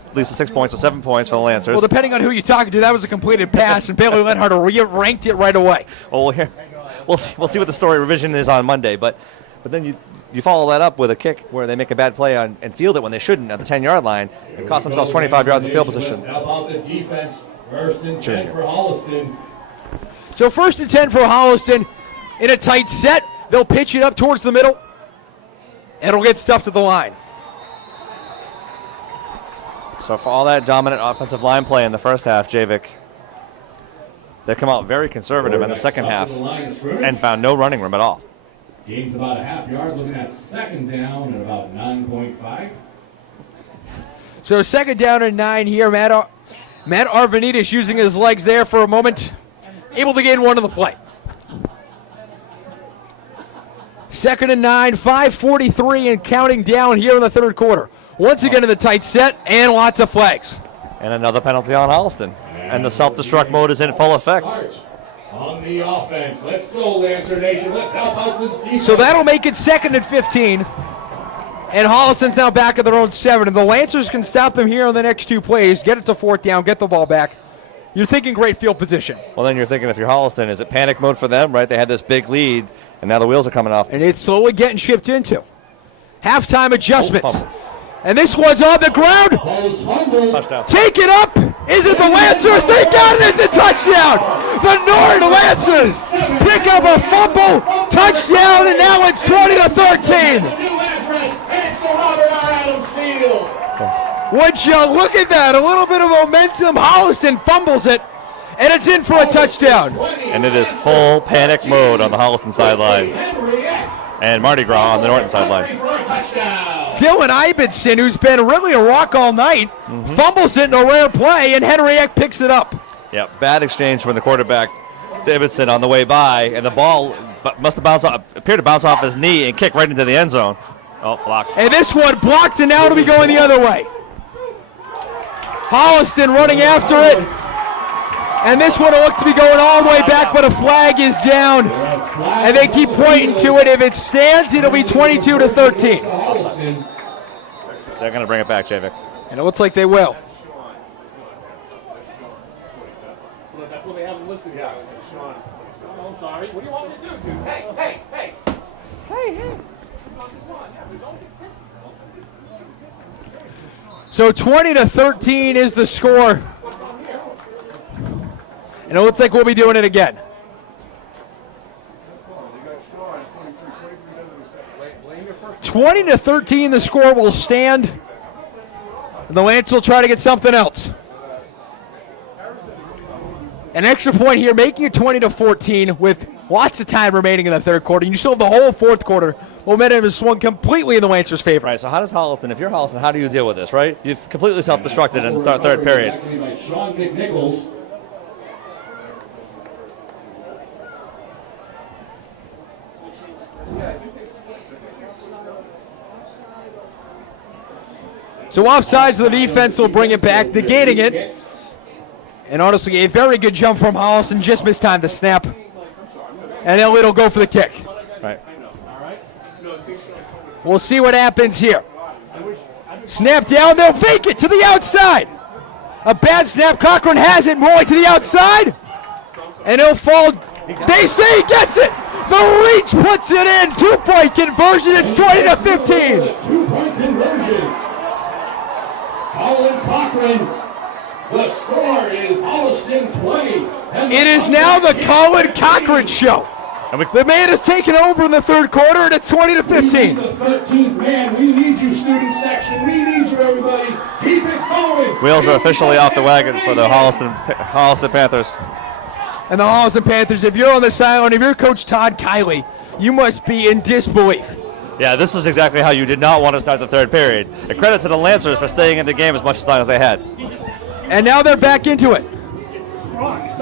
points, so 7 points for the Lancers. Well, depending on who you're talking to, that was a completed pass, and Bailey Lenhart ranked it right away. Well, here we'll see what the story revision is on Monday. But then you follow that up with a kick where they make a bad play and field it when they shouldn't at the 10-yard line and cost themselves 25 yards of field position. How about the defense? First and 10 for Holliston. So first and 10 for Holliston in a tight set. They'll pitch it up towards the middle. And it'll get stuffed at the line. So for all that dominant offensive line play in the first half, Javik, they come out very conservative in the second half and found no running room at all. Gains about a half yard, looking at second down at about 9.5. So second down and 9 here. Matt Arvanitis using his legs there for a moment. Able to gain one of the play. Second and 9, 5:43 and counting down here in the third quarter. Once again in the tight set and lots of flags. And another penalty on Holliston. And the self-destruct mode is in full effect. On the offense. Let's go, Lancer Nation. Let's help out this defense. So that'll make it second and 15. And Holliston's now back at their own 7. And the Lancers can stop them here on the next 2 plays, get it to fourth down, get the ball back. You're thinking great field position. Well, then you're thinking if you're Holliston, is it panic mode for them, right? They had this big lead, and now the wheels are coming off. And it's slowly getting shipped into. Halftime adjustments. Fumble. And this one's on the ground. Touchdown. Take it up. Is it the Lancers? They got it. It's a touchdown. The Norton Lancers pick up a fumble. Touchdown, and now it's 20-13. Would you look at that? A little bit of momentum. Holliston fumbles it. And it's in for a touchdown. And it is full panic mode on the Holliston sideline. And Mardi Gras on the Norton sideline. Dylan Ibbotson, who's been really a rock all night, fumbles it in a rare play, and Henriette picks it up. Yeah, bad exchange from the quarterback to Ibbotson on the way by, and the ball must have appeared to bounce off his knee and kick right into the end zone. Oh, blocked. And this one blocked, and now it'll be going the other way. Holliston running after it. And this one will look to be going all the way back, but a flag is down. And they keep pointing to it. If it stands, it'll be 22-13. They're going to bring it back, Javik. And it looks like they will. That's what they have him listed here. Oh, I'm sorry. What do you want me to do, dude? Hey. Hey. So 20-13 is the score. And it looks like we'll be doing it again. (20-13) the score will stand. And the Lance will try to get something else. An extra point here, making it 20-14 with lots of time remaining in the third quarter. You still have the whole fourth quarter. Momentum has swung completely in the Lancers' favor. Right, so how does Holliston, if you're Holliston, how do you deal with this, right? You've completely self-destructed in the third period. Actually by Sean McNichols. So offsides, the defense will bring it back, negating it. And honestly, a very good jump from Holliston, just missed time to snap. And Elliott will go for the kick. Right. We'll see what happens here. Snap down, they'll fake it to the outside. A bad snap, Cochran has it, Roy to the outside. And he'll fall, they say he gets it. The reach puts it in, 2-point conversion, it's 20-15. 2-point conversion. Colin Cochran. The score is Holliston 20. It is now the Colin Cochran show. The man has taken over in the third quarter, and it's 20-15. We need the 13th man. We need you, student section. We need you, everybody. Keep it going. Wheels are officially off the wagon for the Holliston Panthers. And the Holliston Panthers, if you're on the sideline, if you're Coach Todd Kiley, you must be in disbelief. Yeah, this is exactly how you did not want to start the third period. A credit to the Lancers for staying in the game as much as long as they had. And now they're back into it.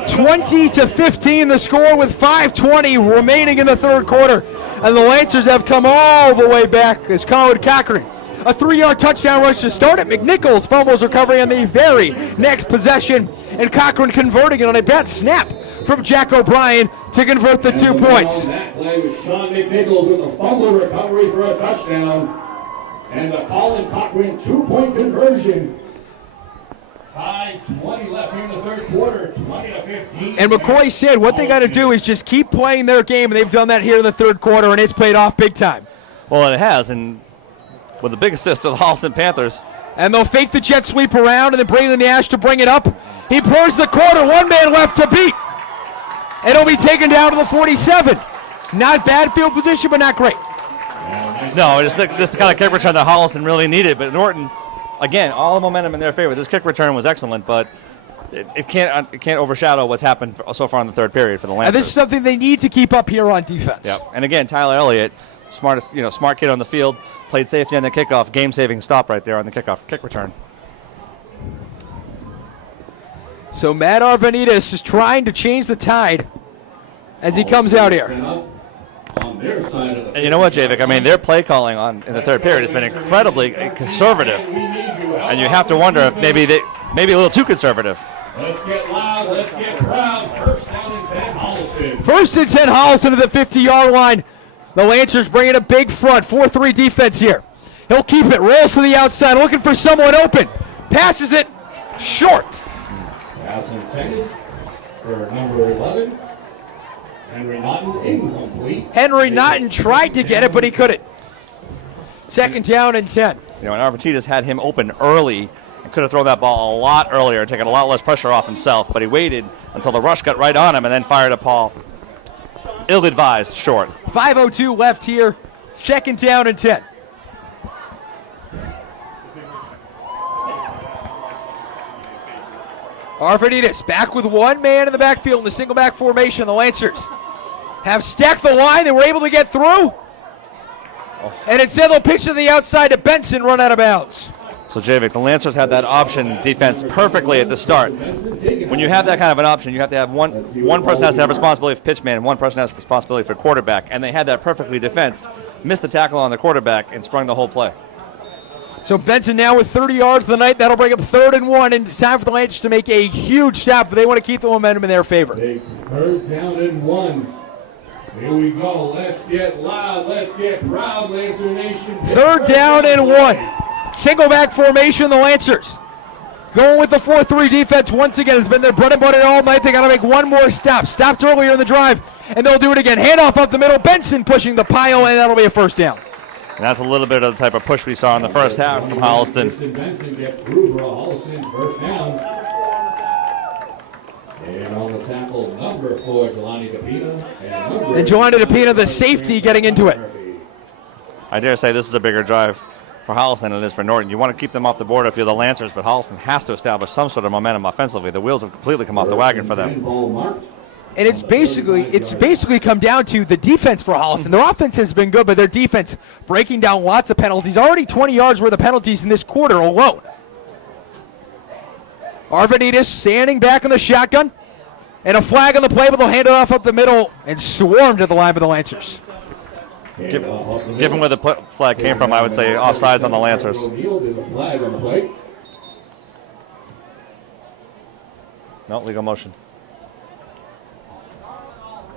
20-15 the score with 5:20 remaining in the third quarter. And the Lancers have come all the way back as Colin Cochran. A 3-yard touchdown rush to start it. McNichols fumbles recovery on the very next possession. And Cochran converting it on a bad snap from Jack O'Brien to convert the 2 points. That play was Sean McNichols with a fumble recovery for a touchdown. And the Colin Cochran 2-point conversion. 5:20 left here in the third quarter, 20-15. And McCoy said what they got to do is just keep playing their game, and they've done that here in the third quarter, and it's paid off big time. Well, and it has, and with a big assist of the Holliston Panthers. And they'll fake the jet sweep around, and then Braylon Nash to bring it up. He pours the corner, one man left to beat. And it'll be taken down to the 47. Not bad field position, but not great. No, it's the kind of kick return that Holliston really needed, but Norton, again, all the momentum in their favor. This kick return was excellent, but it can't overshadow what's happened so far in the third period for the Lancers. And this is something they need to keep up here on defense. Yep. And again, Tyler Elliott, smart kid on the field, played safety on the kickoff, game-saving stop right there on the kick return. So Matt Arvanitis is trying to change the tide as he comes out here. And you know what, Javik? I mean, their play calling in the third period has been incredibly conservative, and you have to wonder if maybe a little too conservative. Let's get loud. Let's get proud. First down and 10, Holliston. First and 10, Holliston to the 50-yard line. The Lancers bringing a big front, 4-3 defense here. He'll keep it, rolls to the outside, looking for someone open. Passes it short. Pass intended for number 11. Henry Norton, incomplete. Henry Norton tried to get it, but he couldn't. Second down and 10. And Arvanitis had him open early and could have thrown that ball a lot earlier and taken a lot less pressure off himself, but he waited until the rush got right on him and then fired a ball ill-advised short. 5:02 left here. Second down and 10. Arvanitis back with one man in the backfield in the single back formation. The Lancers have stacked the line. They were able to get through. And instead they'll pitch to the outside to Benson, run out of bounds. So, Javik, the Lancers had that option defense perfectly at the start. When you have that kind of an option, you have to have one person has to have responsibility for pitchman and one person has responsibility for quarterback. And they had that perfectly defensed, missed the tackle on the quarterback, and sprung the whole play. So Benson now with 30 yards of the night. That'll bring up 3rd and 1, and it's time for the Lancers to make a huge stop, but they want to keep the momentum in their favor. Big 3rd down and 1. Here we go. Let's get loud. Let's get proud, Lancer Nation. 3rd down and 1. Single back formation, the Lancers. Going with the 4-3 defense once again. It's been their bread and butter all night. They got to make one more stop. Stopped earlier in the drive, and they'll do it again. Handoff up the middle. Benson pushing the pile, and that'll be a 1st down. And that's a little bit of the type of push we saw in the first half from Holliston. Benson gets through for a Holliston 1st down. And on the tackle, number 4, Jelani DePina. And Jelani DePina, the safety, getting into it. I dare say this is a bigger drive for Holliston than it is for Norton. You want to keep them off the board if you're the Lancers, but Holliston has to establish some sort of momentum offensively. The wheels have completely come off the wagon for them. And it's basically come down to the defense for Holliston. Their offense has been good, but their defense breaking down lots of penalties. Already 20 yards worth of penalties in this quarter alone. Arvanitis standing back in the shotgun. And a flag on the play, but they'll hand it off up the middle and swarm to the line by the Lancers. Given where the flag came from, I would say offsides on the Lancers. There's a flag on the plate. No, legal motion.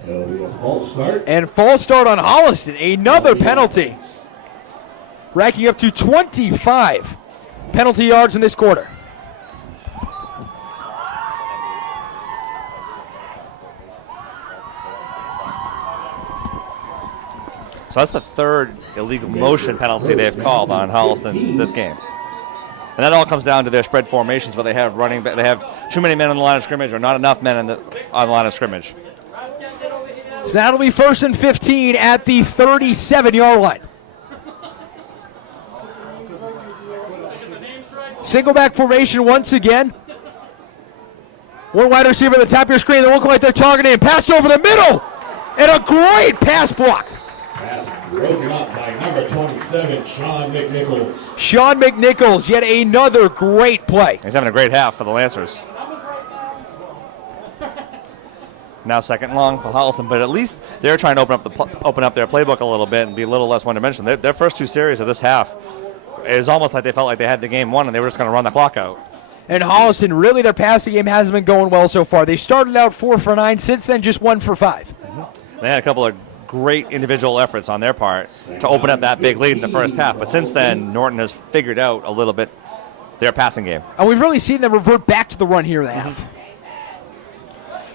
It'll be a false start. And false start on Holliston. Another penalty. Racking up to 25 penalty yards in this quarter. So that's the 3rd illegal motion penalty they've called on Holliston this game. And that all comes down to their spread formations, where they have they have too many men on the line of scrimmage or not enough men on the line of scrimmage. So that'll be 1st and 15 at the 37-yard line. Single back formation once again. One wide receiver at the top of your screen. They look like they're targeting him. Pass over the middle. And a great pass block. Pass broken up by number 27, Sean McNichols. Sean McNichols, yet another great play. He's having a great half for the Lancers. Now 2nd and long for Holliston, but at least they're trying to open up their playbook a little bit and be a little less one-dimensional. Their first 2 series of this half, it was almost like they felt like they had the game won and they were just going to run the clock out. And Holliston, really their passing game hasn't been going well so far. They started out 4 for 9, since then just 1 for 5. They had a couple of great individual efforts on their part to open up that big lead in the first half, but since then, Norton has figured out a little bit their passing game. And we've really seen them revert back to the run here in the half.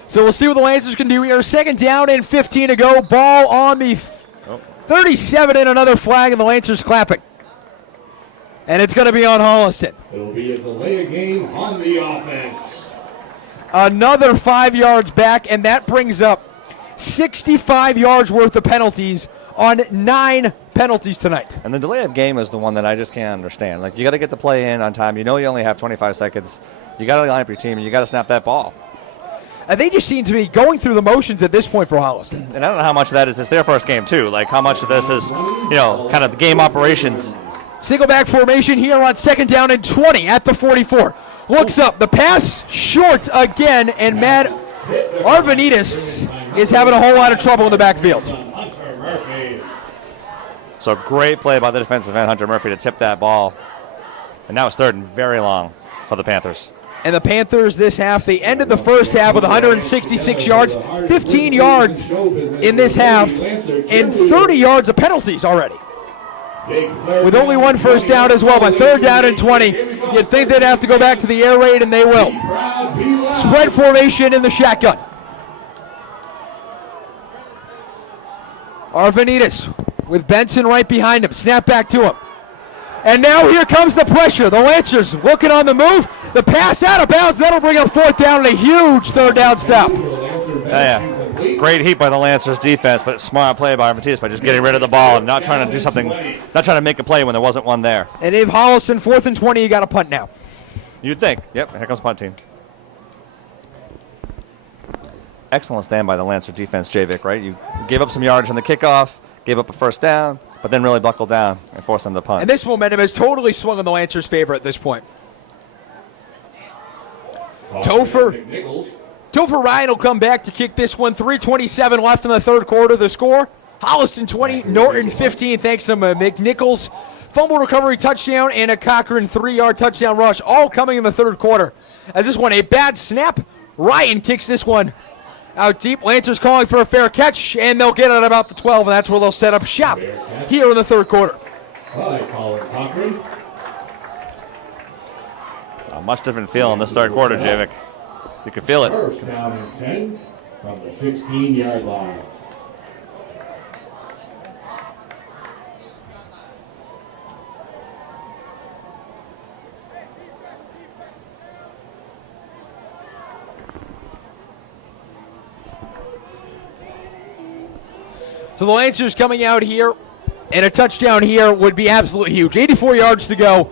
So we'll see what the Lancers can do here. 2nd down and 15 to go. Ball on the 37 and another flag, and the Lancers clapping. And it's going to be on Holliston. It'll be a delay of game on the offense. Another 5 yards back, and that brings up 65 yards worth of penalties on 9 penalties tonight. And the delay of game is the one that I just can't understand. Like, you got to get the play in on time. You know you only have 25 seconds. You got to line up your team, and you got to snap that ball. And they just seem to be going through the motions at this point for Holliston. And I don't know how much of that is their first game, too. Like, how much of this is, kind of the game operations. Single back formation here on 2nd down and 20 at the 44. Looks up. The pass short again, and Matt Arvanitis is having a whole lot of trouble in the backfield. So great play by the defensive end, Hunter Murphy, to tip that ball. And now it's 3rd and very long for the Panthers. And the Panthers this half, they ended the first half with 166 yards, 15 yards in this half, and 30 yards of penalties already. With only 1 first down as well, by 3rd down and 20. You'd think they'd have to go back to the air raid, and they will. Spread formation in the shotgun. Arvanitis with Benson right behind him. Snap back to him. And now here comes the pressure. The Lancers looking on the move. The pass out of bounds. That'll bring up 4th down and a huge 3rd down stop. Great heat by the Lancers defense, but smart play by Arvanitis by just getting rid of the ball and not trying to do something, not trying to make a play when there wasn't one there. And if Holliston 4th and 20, you got to punt now. You'd think. Yep, here comes punt team. excellent stand by the Lancer defense, Javik, right? You gave up some yardage on the kickoff, gave up a first down, but then really buckled down and forced them to punt. And this momentum has totally swung in the Lancers' favor at this point. Topher Ryan will come back to kick this one. 3:27 left in the third quarter. The score, Holliston 20, Norton 15, thanks to McNichols. Fumble recovery touchdown and a Cochran 3-yard touchdown rush, all coming in the third quarter. As this one, a bad snap. Ryan kicks this one out deep. Lancers calling for a fair catch, and they'll get it at about the 12, and that's where they'll set up shop here in the third quarter. A much different feel in this third quarter, Javik. You can feel it. First down and 10 from the 16-yard line. So the Lancers coming out here, and a touchdown here would be absolutely huge. 84 yards to go,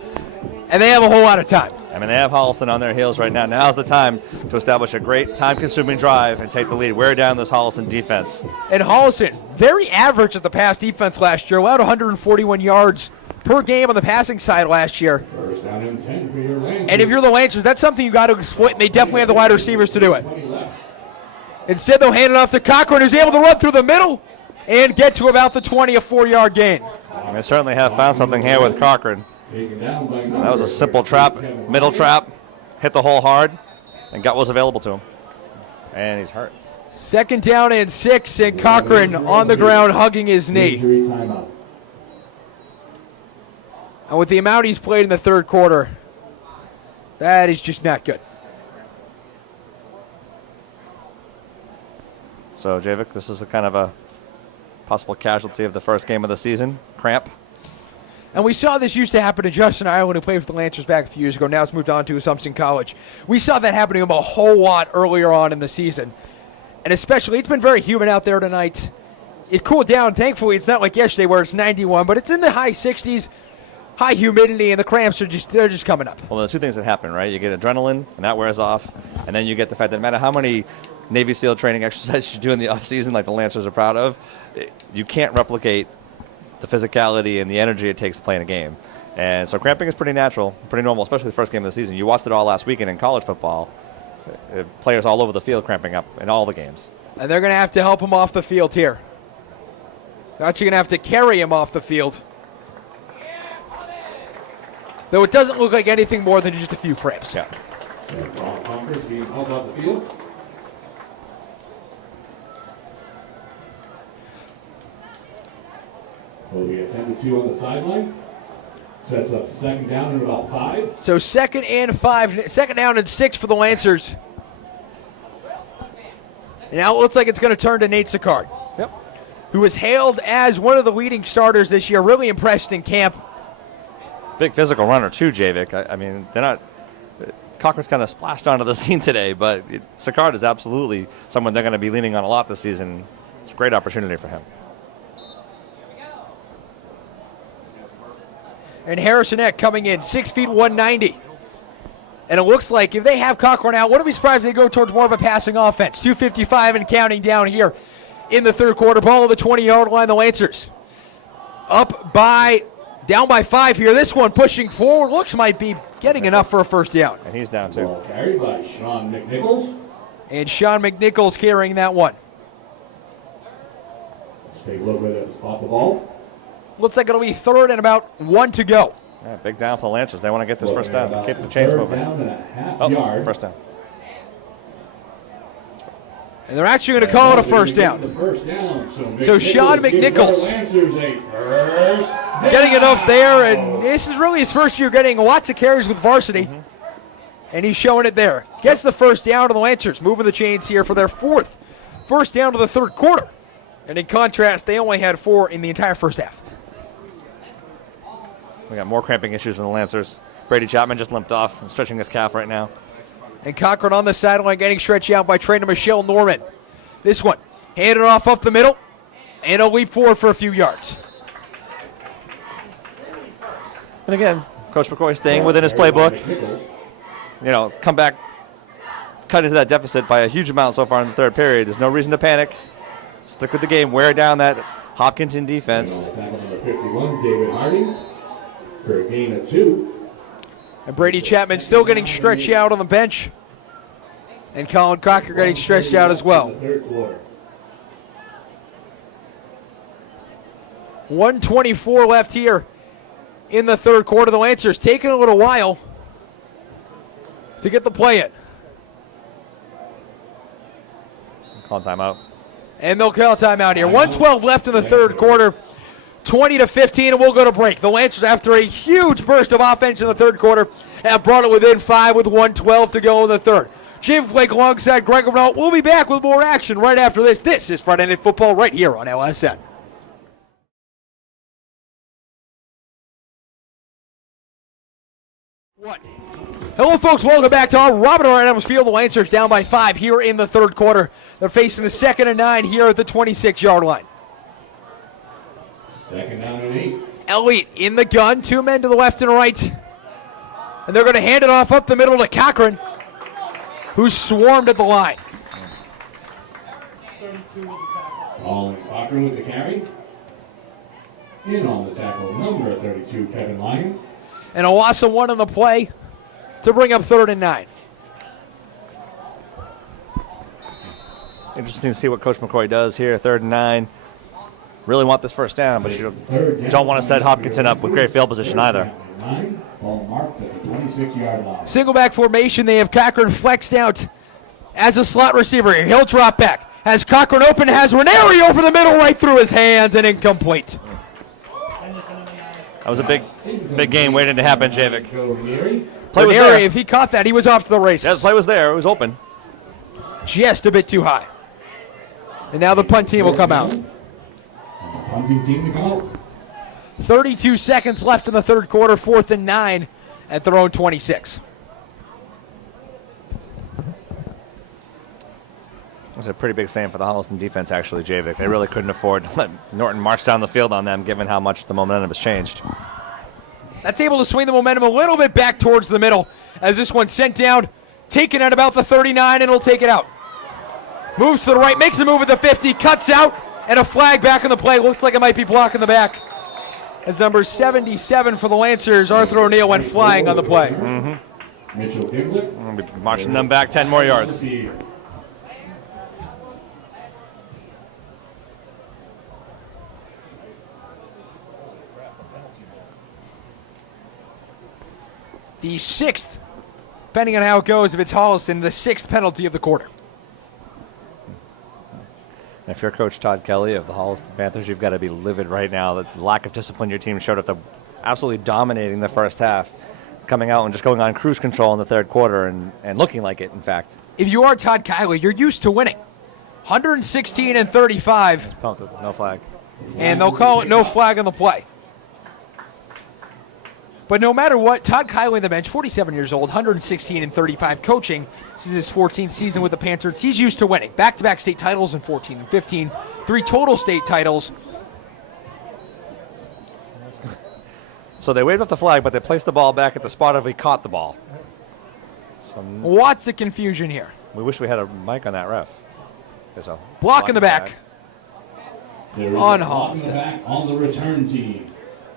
and they have a whole lot of time. I mean, they have Holliston on their heels right now. Now's the time to establish a great time-consuming drive and take the lead. Wear down this Holliston defense. And Holliston, very average at the pass defense last year, allowed 141 yards per game on the passing side last year. First down and 10 for your Lancers. And if you're the Lancers, that's something you got to exploit, and they definitely have the wide receivers to do it. Instead, they'll hand it off to Cochran, who's able to run through the middle and get to about the 20, a 4-yard gain. And they certainly have found something here with Cochran. That was a simple trap, middle trap, hit the hole hard, and got what was available to him. And he's hurt. Second down and 6, and Cochran on the ground hugging his knee. And with the amount he's played in the third quarter, that is just not good. So, Javik, this is a kind of a possible casualty of the first game of the season, cramp. And we saw this used to happen to Justin Ireland, who played for the Lancers back a few years ago. Now it's moved on to Assumption College. We saw that happening to him a whole lot earlier on in the season. And especially, it's been very humid out there tonight. It cooled down. Thankfully, it's not like yesterday where it's 91, but it's in the high 60s, high humidity, and the cramps are they're just coming up. Well, there's two things that happen, right? You get adrenaline, and that wears off. And then you get the fact that no matter how many Navy SEAL training exercises you do in the offseason, like the Lancers are proud of, you can't replicate the physicality and the energy it takes to play in a game. And so cramping is pretty natural, pretty normal, especially the first game of the season. You watched it all last weekend in college football. Players all over the field cramping up in all the games. And they're going to have to help him off the field here. They're actually going to have to carry him off the field. Though it doesn't look like anything more than just a few cramps. Yeah. Conference being held off the field. Will be attended to on the sideline. Sets up second down and about 5. So second down and 6 for the Lancers. And now it looks like it's going to turn to Nate Sicard. Yep. Who was hailed as one of the leading starters this year, really impressed in camp. Big physical runner too, Javik. I mean, they're not. Cochran's kind of splashed onto the scene today, but Sicard is absolutely someone they're going to be leaning on a lot this season. It's a great opportunity for him. And Harrison Eck coming in, 6 feet 190. And it looks like if they have Cochran out, wouldn't be surprised if they go towards more of a passing offense. 2:55 and counting down here in the third quarter. Ball at the 20-yard line, the Lancers. Down by 5 here. This one pushing forward. Looks might be getting enough for a first down. And he's down too. Ball carried by Sean McNichols. And Sean McNichols carrying that one. Let's take a look at it. Spot the ball. Looks like it'll be third and about 1 to go. Yeah, big down for the Lancers. They want to get this first down. Keep the chains moving. Down and a half yard. First down. And they're actually going to call it a first down. So Sean McNichols getting enough there, and this is really his first year getting lots of carries with varsity. And he's showing it there. Gets the first down to the Lancers, moving the chains here for their 4th first down to the third quarter. And in contrast, they only had 4 in the entire first half. We got more cramping issues in the Lancers. Brady Chapman just limped off and stretching his calf right now. And Cochran on the sideline getting stretched out by trainer Michelle Norman. This one, handed off up the middle, and a leap forward for a few yards. And again, Coach McCoy staying within his playbook. You know, come back cut into that deficit by a huge amount so far in the third period. There's no reason to panic. Stick with the game. Wear down that Hopkinton defense. Tackle number 51, David Harding, for a gain of 2. And Brady Chapman still getting stretched out on the bench. And Colin Crocker getting stretched out as well. Third quarter. 1:24 left here in the third quarter. The Lancers taking a little while to get the play in. Call timeout. And they'll call timeout here. 1:12 left in the third quarter. 20-15, and we'll go to break. The Lancers, after a huge burst of offense in the third quarter, have brought it within 5 with 1:12 to go in the third. Jim Blake alongside Greg Renault. We'll be back with more action right after this. This is Friday Night Football right here on LSN. Hello, folks. Welcome back to our Robert R. Adams Field. The Lancers down by 5 here in the third quarter. They're facing the 2nd and 9 here at the 26-yard line. 2nd down and 8. Elliott in the gun. 2 men to the left and right. And they're going to hand it off up the middle to Cochran, who swarmed at the line. Colin Cochran with the carry. In on the tackle, number 32, Kevin Lyons. And a loss of 1 on the play to bring up 3rd and 9. Interesting to see what Coach McCoy does here. 3rd and 9. Really want this first down, but you don't want to set Hopkinton up with great field position either. Ball marked at the 26-yard line. Single back formation. They have Cochran flexed out as a slot receiver here. He'll drop back. Has Cochran open, has Ranieri over the middle, right through his hands, and incomplete. That was a big game waiting to happen, Javik. Play was Ranieri, there. if he caught that, he was off to the races. Yeah, the play was there. It was open. Just a bit too high. And now the punt team will come out. Punting team to come out. 32 seconds left in the third quarter, 4th and 9 at their own 26. It was a pretty big stand for the Holliston defense, actually, Javik. They really couldn't afford to let Norton march down the field on them, given how much the momentum has changed. That's able to swing the momentum a little bit back towards the middle as this one's sent down, taken at about the 39, and it'll take it out. Moves to the right, makes a move at the 50, cuts out, and a flag back in the play. Looks like it might be blocking the back. As number 77 for the Lancers, Arthur O'Neill, went flying on the play. Mitchell Gimlet. We'll be marching them back 10 more yards. The 6th, depending on how it goes, if it's Holliston, the 6th penalty of the quarter. If you're Coach Todd Kelly of the Holliston Panthers, you've got to be livid right now. The lack of discipline your team showed after absolutely dominating the first half, coming out and just going on cruise control in the third quarter and looking like it, in fact. If you are Todd Kiley, you're used to winning. 116-35, No flag. and they'll call it no flag on the play. But no matter what, Todd Kiley on the bench, 47 years old, 116-35 coaching. This is his 14th season with the Panthers. He's used to winning. Back-to-back state titles in 14 and 15. 3 total state titles. So they waved off the flag, but they placed the ball back at the spot if we caught the ball. Lots of confusion here. We wish we had a mic on that ref. So Block in the back. On Holliston. On the return team.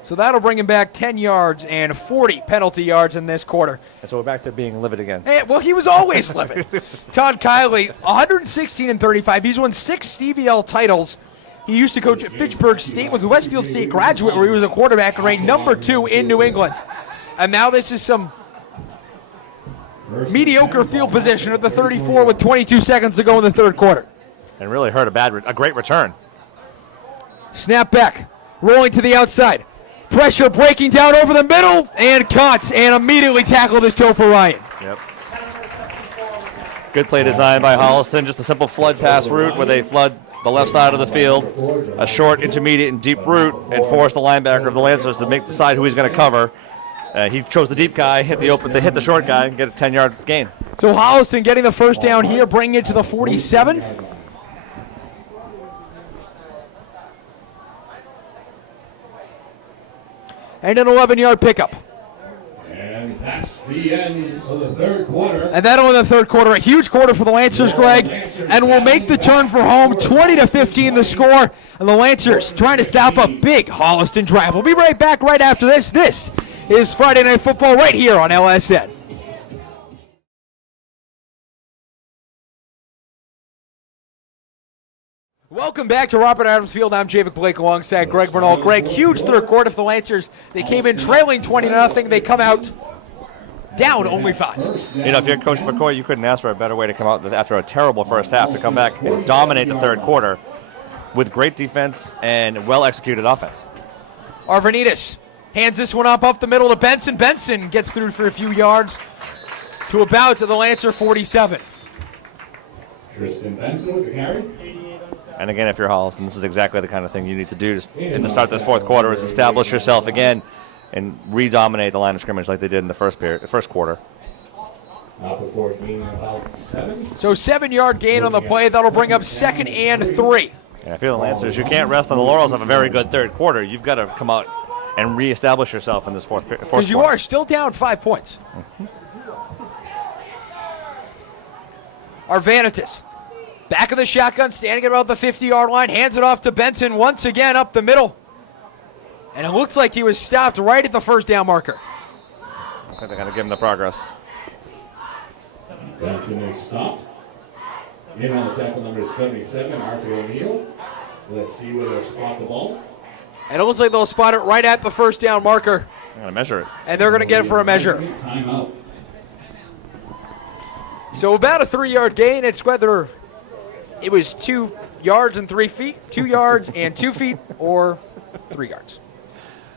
So that'll bring him back 10 yards and 40 penalty yards in this quarter. And so we're back to being livid again. Hey, well, he was always livid. Todd Kiley, 116-35. He's won 6 CVL titles. He used to coach at Fitchburg State, was a Westfield State graduate where he was a quarterback and ranked number 2 in New England. And now this is some mediocre field position at the 34 with 22 seconds to go in the third quarter. And really hurt a great return. Snap back, rolling to the outside. Pressure breaking down over the middle, and caught, and immediately tackled his toe for Ryan. Yep. Good play design by Holliston. Just a simple flood pass route where they flood the left side of the field, a short, intermediate, and deep route, and force the linebacker of the Lancers to decide who he's going to cover. He chose the deep guy, hit the short guy, and get a 10-yard gain. So Holliston getting the first down here, bringing it to the 47. And an 11-yard pickup. And That's the end of the third quarter. And that'll end the third quarter. A huge quarter for the Lancers, Greg. And will make the turn for home. 20-15 the score. And the Lancers trying to stop a big Holliston drive. We'll be right back right after this. This is Friday Night Football right here on LSN. Welcome back to Robert Adams Field. I'm Javic Blake alongside Greg Bernal. Greg, huge third quarter for the Lancers. They came in trailing 20-0. They come out down only 5. You know, if you're Coach McCoy, you couldn't ask for a better way to come out after a terrible first half to come back and dominate the third quarter with great defense and well-executed offense. Arvanitis hands this one up the middle to Benson. Benson gets through for a few yards to about the Lancer 47. Tristan Benson with the carry. And again, if you're Holliston, this is exactly the kind of thing you need to do in the start of this fourth quarter is establish yourself again and re-dominate the line of scrimmage like they did in the first quarter. Not before gaining about 7. So 7-yard gain on the play. That'll bring up 2nd and 3. And if you're the Lancers, you can't rest on the laurels of a very good third quarter. You've got to come out and re-establish yourself in this fourth quarter. Because you are still down 5 points. Arvanitis. Back of the shotgun, standing at about the 50-yard line, hands it off to Benson once again up the middle. And it looks like he was stopped right at the first down marker. I think they're going to give him the progress. Benson is stopped. In on the tackle number 77, Arthur O'Neill. Let's see where they'll spot the ball. And it looks like they'll spot it right at the first down marker. They're going to measure it. And they're going to get it for a measure. Timeout. So about a 3-yard gain. It's whether it was 2 yards and 3 feet, 2 yards and 2 feet, or 3 yards.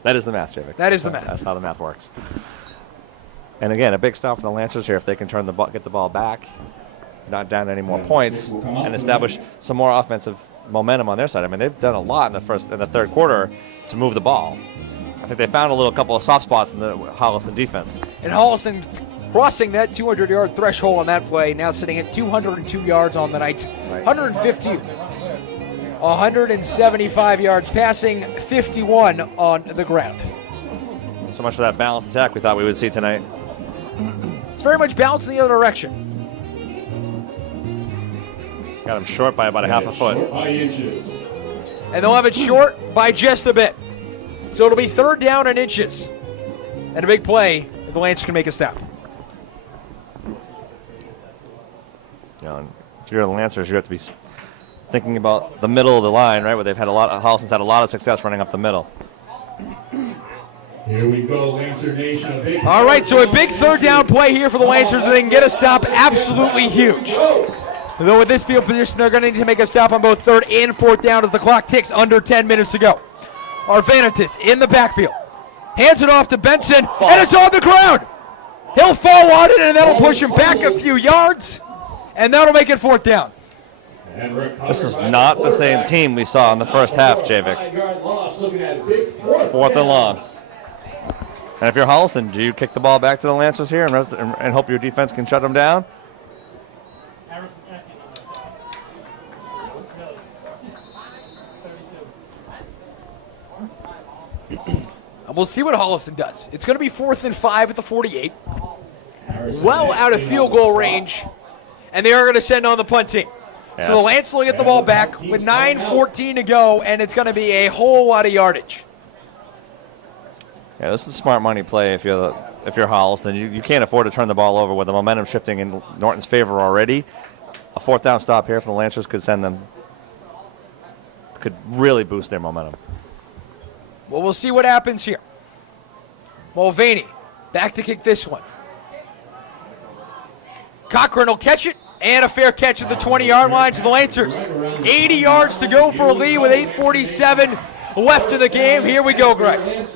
That is the math, Javic. That is the math. That's how the math works. And again, a big stop for the Lancers here if they can get the ball back, not down any more points, and establish some more offensive momentum on their side. I mean, they've done a lot in the third quarter to move the ball. I think they found a couple of soft spots in the Holliston defense. And Holliston crossing that 200-yard threshold on that play, now sitting at 202 yards on the night. 175 yards passing, 51 on the ground. So much for that balanced attack we thought we would see tonight. It's very much balanced in the other direction. Got him short by about a half a foot. Short by inches. And they'll have it short by just a bit. So it'll be 3rd down and inches. And a big play if the Lancers can make a stop. You know, if you're the Lancers, you have to be thinking about the middle of the line, right? Where they've had Holliston's had a lot of success running up the middle. Here we go, Lancer Nation. All right, so a big 3rd down play here for the Lancers. They can get a stop, absolutely huge. Though with this field position, they're going to need to make a stop on both 3rd and 4th down as the clock ticks under 10 minutes to go. Arvanitis in the backfield. Hands it off to Benson, and it's on the ground. He'll fall on it, and that'll push him back a few yards, and that'll make it 4th down. This is not the same team we saw in the first half, Javic. 4th and long. And if you're Holliston, do you kick the ball back to the Lancers here and hope your defense can shut them down? And we'll see what Holliston does. It's going to be 4th and 5 at the 48. Well out of field goal range. And they are going to send on the punt team. So the Lancers will get the ball back with 9:14 to go, and it's going to be a whole lot of yardage. Yeah, this is a smart money play if you're Holliston. You can't afford to turn the ball over with the momentum shifting in Norton's favor already. A 4th down stop here for the Lancers could really boost their momentum. Well, we'll see what happens here. Mulvaney back to kick this one. Cochran will catch it, and a fair catch at the 20-yard line to the Lancers. 80 yards to go for a lead with 8:47 left in the game. Here we go, Greg. And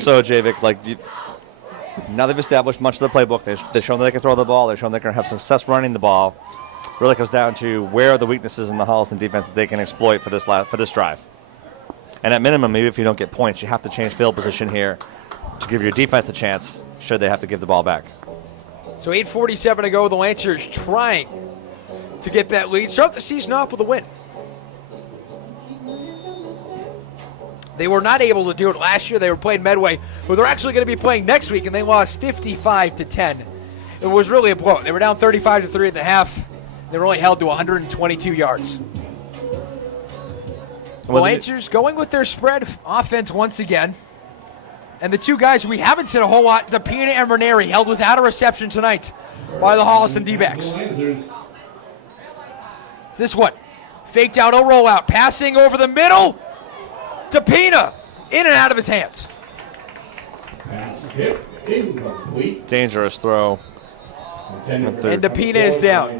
so, Javic, now they've established much of the playbook. They've shown that they can throw the ball. They've shown they can have success running the ball. Really comes down to where are the weaknesses in the Holliston defense that they can exploit for this drive. And at minimum, maybe if you don't get points, you have to change field position here to give your defense a chance should they have to give the ball back. So 8:47 to go. The Lancers trying to get that lead. Start the season off with a win. They were not able to do it last year. They were playing Medway, but they're actually going to be playing next week, and they lost 55-10. It was really a blowout. They were down 35-3 at the half. They were only held to 122 yards. The Lancers going with their spread offense once again. And the two guys we haven't seen a whole lot, DePina and Ranieri, held without a reception tonight by the Holliston D-backs. This one, faked out a rollout, passing over the middle. DePina, in and out of his hands. Pass tip, incomplete. Dangerous throw. And DePina is down.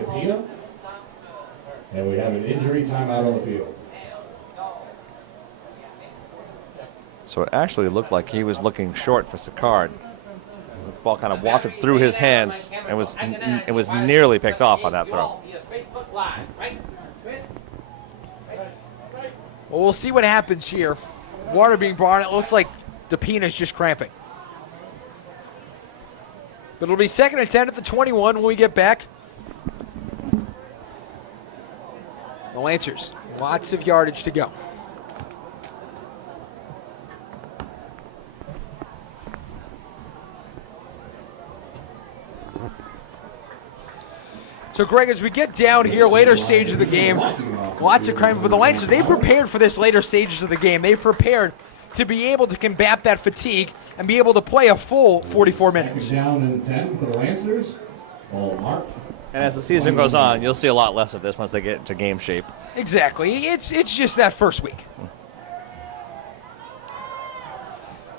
And we have an injury timeout on the field. So it actually looked like he was looking short for Sicard. The ball kind of wafted through his hands and was nearly picked off on that throw. Well, we'll see what happens here. Water being brought in. It looks like DePina's just cramping. But it'll be 2nd and 10 at the 21 when we get back. The Lancers, lots of yardage to go. So, Greg, as we get down here, later stage of the game, lots of crime. But the Lancers, they prepared for this later stages of the game. They prepared to be able to combat that fatigue and be able to play a full 44 minutes. Down and 10 for the Lancers. Ball marked. And as the season goes on, you'll see a lot less of this once they get into game shape. Exactly. It's just that first week.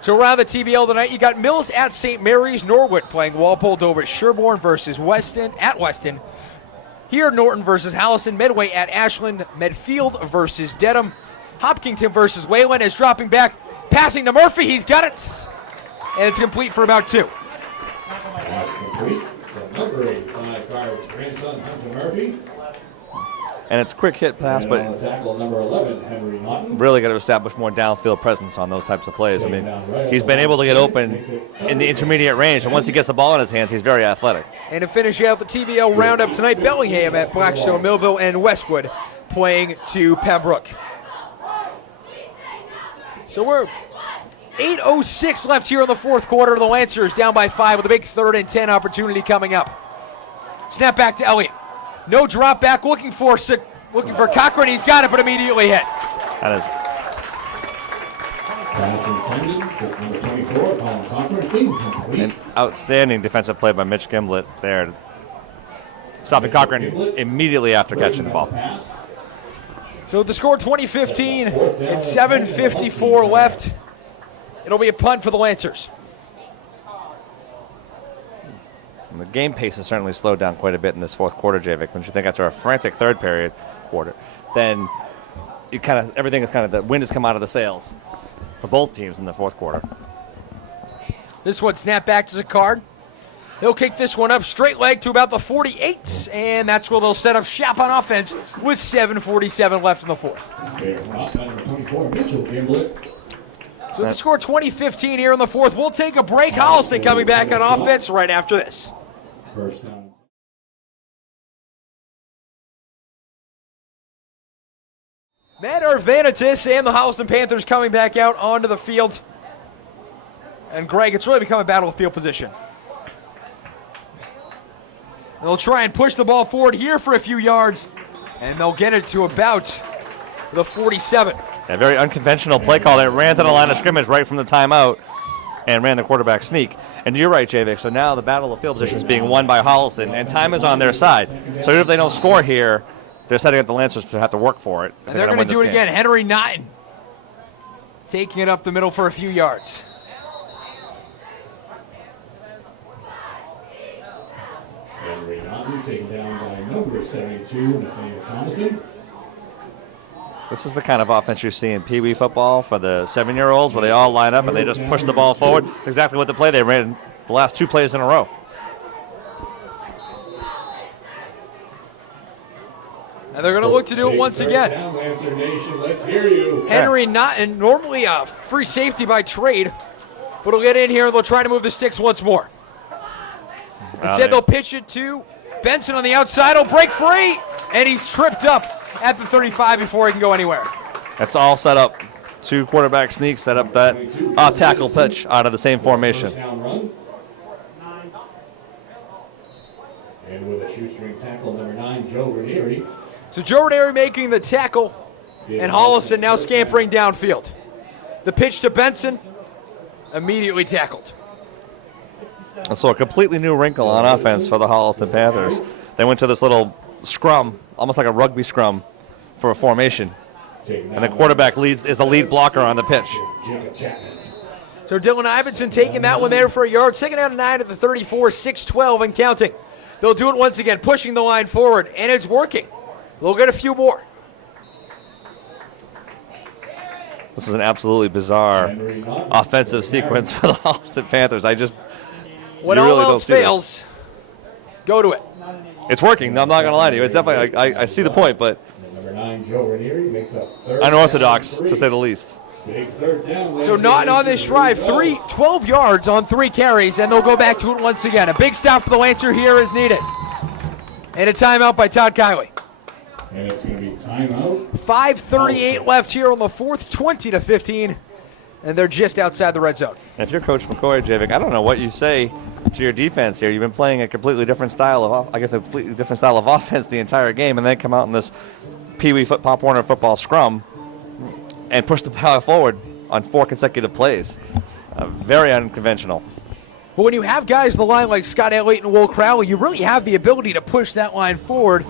So around the TVL tonight, you got Mills at St. Mary's, Norwood playing Walpole over at Sherborne versus Weston at Weston. Here, Norton versus Holliston, Medway at Ashland, Medfield versus Dedham, Hopkinton versus Wayland is dropping back, passing to Murphy, he's got it, and it's complete for about 2. Pass complete to number 85, Fire's grandson, Hunter Murphy. And it's a quick hit pass, And but on tackle number 11, Henry Norton. really got to establish more downfield presence on those types of plays. I mean, he's been able to get open in the intermediate range, and once he gets the ball in his hands, he's very athletic. And to finish out the TVL roundup tonight, Bellingham at Blackstone, Millville, and Westwood playing to Pembroke. So we're 8:06 left here in the fourth quarter. The Lancers down by 5 with a big 3rd and 10 opportunity coming up. Snap back to Elliott. No drop back, looking for Cochran. He's got it, but immediately hit. That is Pass intended to number 24, Colin Cochran, incomplete. an outstanding defensive play by Mitch Gimblett there, stopping Cochran immediately after catching the ball. Pass. So the score 20-15, it's 7:54 left. It'll be a punt for the Lancers. And the game pace has certainly slowed down quite a bit in this fourth quarter, Javik. When you think after a frantic third quarter, then you everything is the wind has come out of the sails for both teams in the fourth quarter. This one snapped back to Zacard. They'll kick this one up straight leg to about the 48, and that's where they'll set up shop on offense with 7:47 left in the fourth. Fair prop, number 24, Mitchell Gimblett. So the score 20-15 here in the fourth. We'll take a break. Holliston coming back on offense right after this. First down. Matt Arvanitis and the Holliston Panthers coming back out onto the field. And Greg, it's really become a battle of field position. They'll try and push the ball forward here for a few yards, and they'll get it to about the 47. A very unconventional play call that ran to the line of scrimmage right from the timeout and ran the quarterback sneak. And you're right, Javik. So now the battle of field position is being won by Holliston, and time is on their side. So even if they don't score here, they're setting up the Lancers to have to work for it. And they're going to do it again. Henry Norton taking it up the middle for a few yards. Henry Norton taken down by number 72, Nathaniel Thomason. This is the kind of offense you see in Pee Wee football for the 7-year-olds where they all line up and they just push the ball forward. It's exactly what the play they ran the last 2 plays in a row. And they're going to look to do it once again. Down, Lancer Nation, let's hear you. Henry Norton, normally a free safety by trade, but he'll get in here and they'll try to move the sticks once more. Instead, they'll pitch it to Benson on the outside. He'll break free, and he's tripped up at the 35 before he can go anywhere. That's all set up Two quarterback sneaks set up that off-tackle pitch out of the same formation. First down run. And with a shoestring tackle, number 9, Joe Ranieri. So Joe Ranieri making the tackle, and Holliston now scampering downfield. The pitch to Benson, immediately tackled. And so a completely new wrinkle on offense for the Holliston Panthers. They went to this little scrum, almost like a rugby scrum, for a formation. And the quarterback is the lead blocker on the pitch. So Dylan Ivinson taking that one there for a yard. Second down and 9 at the 34, 6-12 and counting. They'll do it once again, pushing the line forward, and it's working. They'll get a few more. This is an absolutely bizarre offensive sequence for the Holliston Panthers. When you all really else don't see fails, go to it. It's working. I'm not going to lie to you. It's definitely. I see the point, but Number 9, Joe Ranieri, makes up third unorthodox down and to 3. say the least. Big third down. So not on this drive, 12 yards on 3 carries, and they'll go back to it once again. A big stop for the Lancer here is needed. And a timeout by Todd Kiley. And it's going to be timeout. 5:38 left here on the fourth, 20-15, and they're just outside the red zone. And if you're Coach McCoy, Javik, I don't know what you say to your defense here. You've been playing a completely different style of, a completely different style of offense the entire game, and then come out in this Pee Wee Pop Warner football scrum and push the power forward on 4 consecutive plays. Very unconventional. But when you have guys in the line like Scott Elliott and Will Crowley, you really have the ability to push that line forward.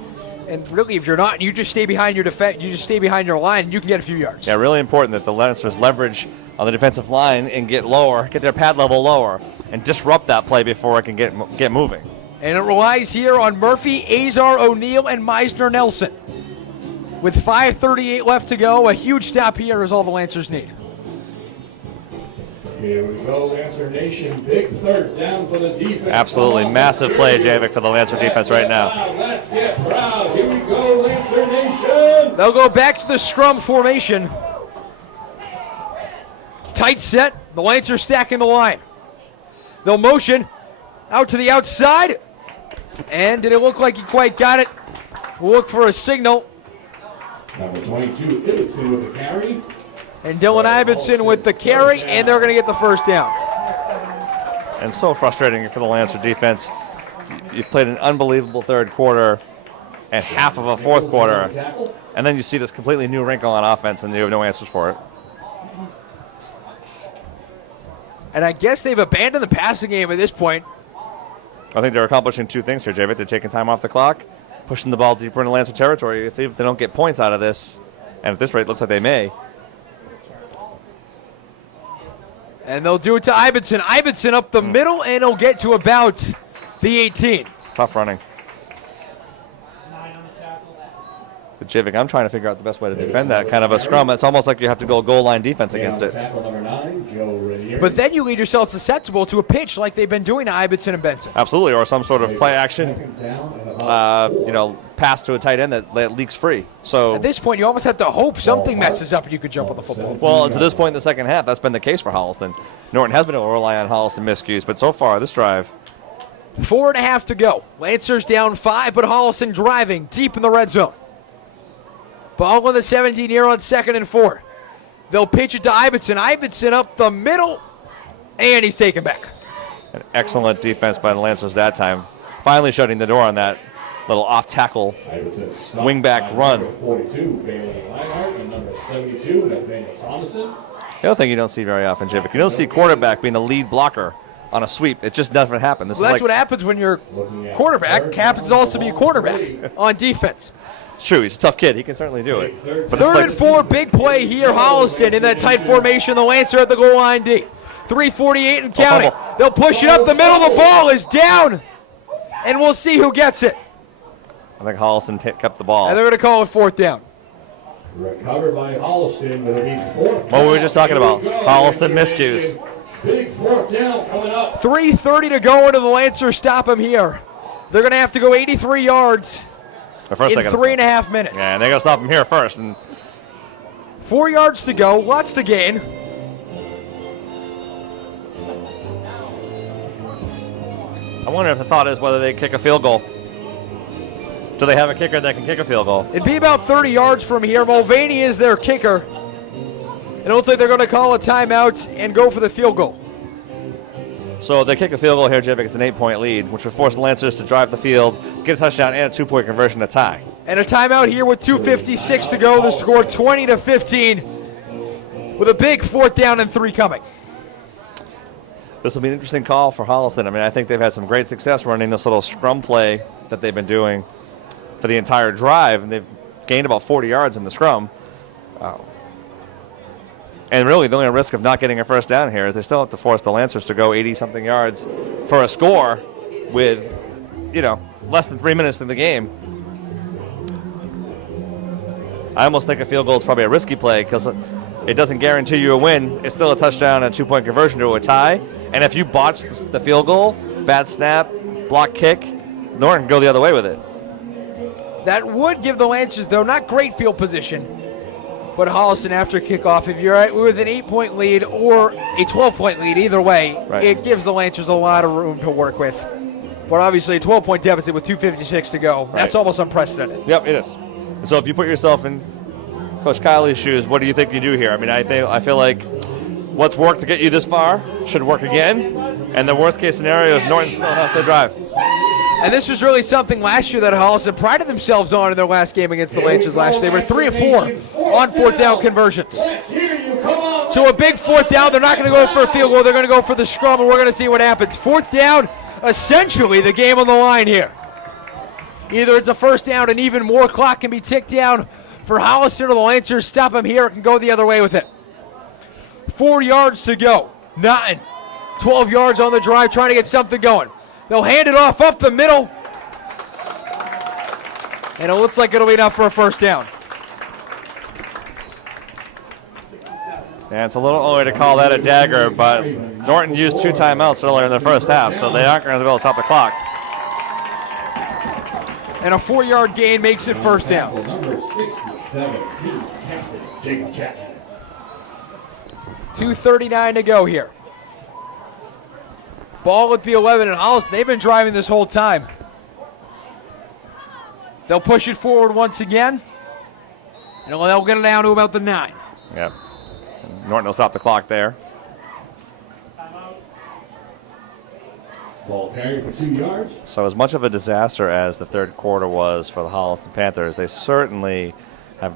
And really, if you're not, you just stay behind your defense. You just stay behind your line, and you can get a few yards. Yeah, really important that the Lancers leverage on the defensive line and get their pad level lower, and disrupt that play before it can get moving. And it relies here on Murphy, Azar, O'Neal, and Meisner Nelson. With 5:38 left to go, a huge stop here is all the Lancers need. Here we go, Lancer Nation. Big third down for the defense. Absolutely massive play, Javik, for the Lancer defense right now. Let's get proud. Here we go, Lancer Nation. They'll go back to the scrum formation. Tight set. The Lancers stacking the line. They'll motion out to the outside. And did it look like he quite got it? We'll look for a signal. Number 22, Ibbotson with the carry. And Dylan Ivinson with the carry, and they're going to get the first down. And so frustrating for the Lancer defense. You played an unbelievable third quarter and half of a fourth quarter, and then you see this completely new wrinkle on offense, and you have no answers for it. And I guess they've abandoned the passing game at this point. I think they're accomplishing 2 things here, Javik. They're taking time off the clock, pushing the ball deeper into Lancer territory. If they don't get points out of this, and at this rate, it looks like they may. And they'll do it to Ivinson. Ivinson up the middle, and he'll get to about the 18. Tough running. But Javik, I'm trying to figure out the best way to defend that kind of a scrum. It's almost like you have to go goal line defense against it. Tackle number 9, Joe Ranieri. But then you leave yourself susceptible to a pitch like they've been doing to Ivinson and Benson. Absolutely, or some sort of play action, Second down and about pass to a tight end that leaks free. So At this point, you almost have to hope something messes up and you could jump on the football. well, and to this point in the second half, that's been the case for Holliston. Norton has been able to rely on Holliston miscues, but so far this drive, 4.5 to go. Lancers down 5, but Holliston driving deep in the red zone. Ball on the 17 here on 2nd and 4. They'll pitch it to Ivinson. Ivinson up the middle, and he's taken back. an excellent defense by the Lancers that time, finally shutting the door on that little off-tackle wingback run. Number 42, Bailey Linehart, and number 72, Nathaniel Thomason. The other thing you don't see very often, Javik, you don't see quarterback being the lead blocker on a sweep. It just doesn't happen. Well, that's what happens when you're quarterback. Happens to also be a quarterback on defense. It's true. He's a tough kid. He can certainly do it. But Third and 4, big play here. Holliston in that tight formation. The Lancer at the goal line D. 3:48 and counting. They'll push it up the middle. The ball is down, and we'll see who gets it. I think Holliston kept the ball. And they're going to call it 4th down. Recovered by Holliston. Going to be 4th. What were we just talking about? Holliston miscues. Big 4th down coming up. 3:30 to go into the Lancers. Stop him here. They're going to have to go 83 yards in 3.5 minutes. Yeah, and they're going to stop him here first. And 4 yards to go. Lots to gain. I wonder if the thought is whether they kick a field goal. Do they have a kicker that can kick a field goal? It'd be about 30 yards from here. Mulvaney is their kicker. It looks like they're going to call a timeout and go for the field goal. So they kick a field goal here, Javik. It's an 8-point lead, which would force the Lancers to drive the field, get a touchdown, and a 2-point conversion to tie. And a timeout here with 2:56 to go. The score 20-15 with a big 4th down and 3 coming. This will be an interesting call for Holliston. I mean, I think they've had some great success running this little scrum play that they've been doing for the entire drive, and they've gained about 40 yards in the scrum. And really, the only risk of not getting a first down here is they still have to force the Lancers to go 80-something yards for a score with, less than 3 minutes in the game. I almost think a field goal is probably a risky play because it doesn't guarantee you a win. It's still a touchdown and a 2-point conversion to a tie. And if you botch the field goal, bad snap, block kick, Norton can go the other way with it. That would give the Lancers, though, not great field position, but Holliston after kickoff, if you're with an 8-point lead or a 12-point lead, either way, right, it gives the Lancers a lot of room to work with. But obviously a 12-point deficit with 2:56 to go, right, that's almost unprecedented. Yep, it is. So if you put yourself in Coach Kiley's shoes, what do you think you do here? I mean, I feel like what's worked to get you this far should work again, and the worst-case scenario is Norton still has to drive. And this was really something last year that Holliston prided themselves on in their last game against the Lancers last year. They were 3 of 4 on 4th down conversions. So a big 4th down, they're not going to go for a field goal, they're going to go for the scrum, and we're going to see what happens. 4th down, essentially the game on the line here. Either it's a first down and even more clock can be ticked down for Holliston, or the Lancers stop him here and can go the other way with it. 4 yards to go. Nothing. 12 yards on the drive, trying to get something going. They'll hand it off up the middle. And it looks like it'll be enough for a first down. Yeah, it's a little early to call that a dagger, but Norton used 2 timeouts earlier in the first half, so they aren't going to be able to stop the clock. And a 4-yard gain makes it first down. Number 67, team captain Jake Chapman. 2:39 to go here. Ball at the 11, and Holliston, they've been driving this whole time. They'll push it forward once again, and they'll get it down to about the 9. Yep. Norton will stop the clock there. Ball carried for 2 yards. So as much of a disaster as the third quarter was for the Holliston Panthers, they certainly have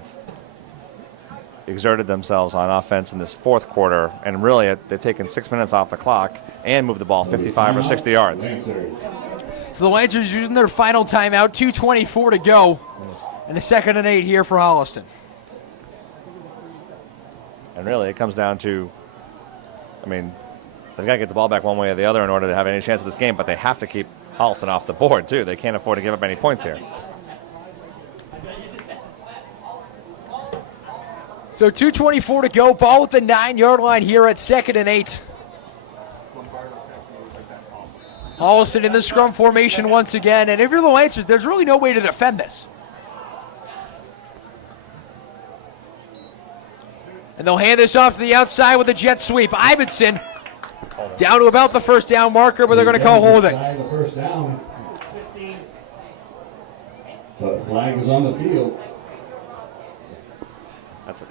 exerted themselves on offense in this fourth quarter, and really they've taken 6 minutes off the clock and moved the ball 55 or 60 yards. So the Lancers using their final timeout, 2:24 to go, and a 2nd and 8 here for Holliston. And really it comes down to, I mean, they've got to get the ball back one way or the other in order to have any chance of this game, but they have to keep Holliston off the board too. They can't afford to give up any points here. So 2:24 to go, ball at the 9-yard line here at 2nd and 8. Holliston in the scrum formation once again, and if you're the Lancers, there's really no way to defend this. And they'll hand this off to the outside with a jet sweep. Iverson down to about the first down marker, but they're going to call holding. The first down. But flag is on the field. That's an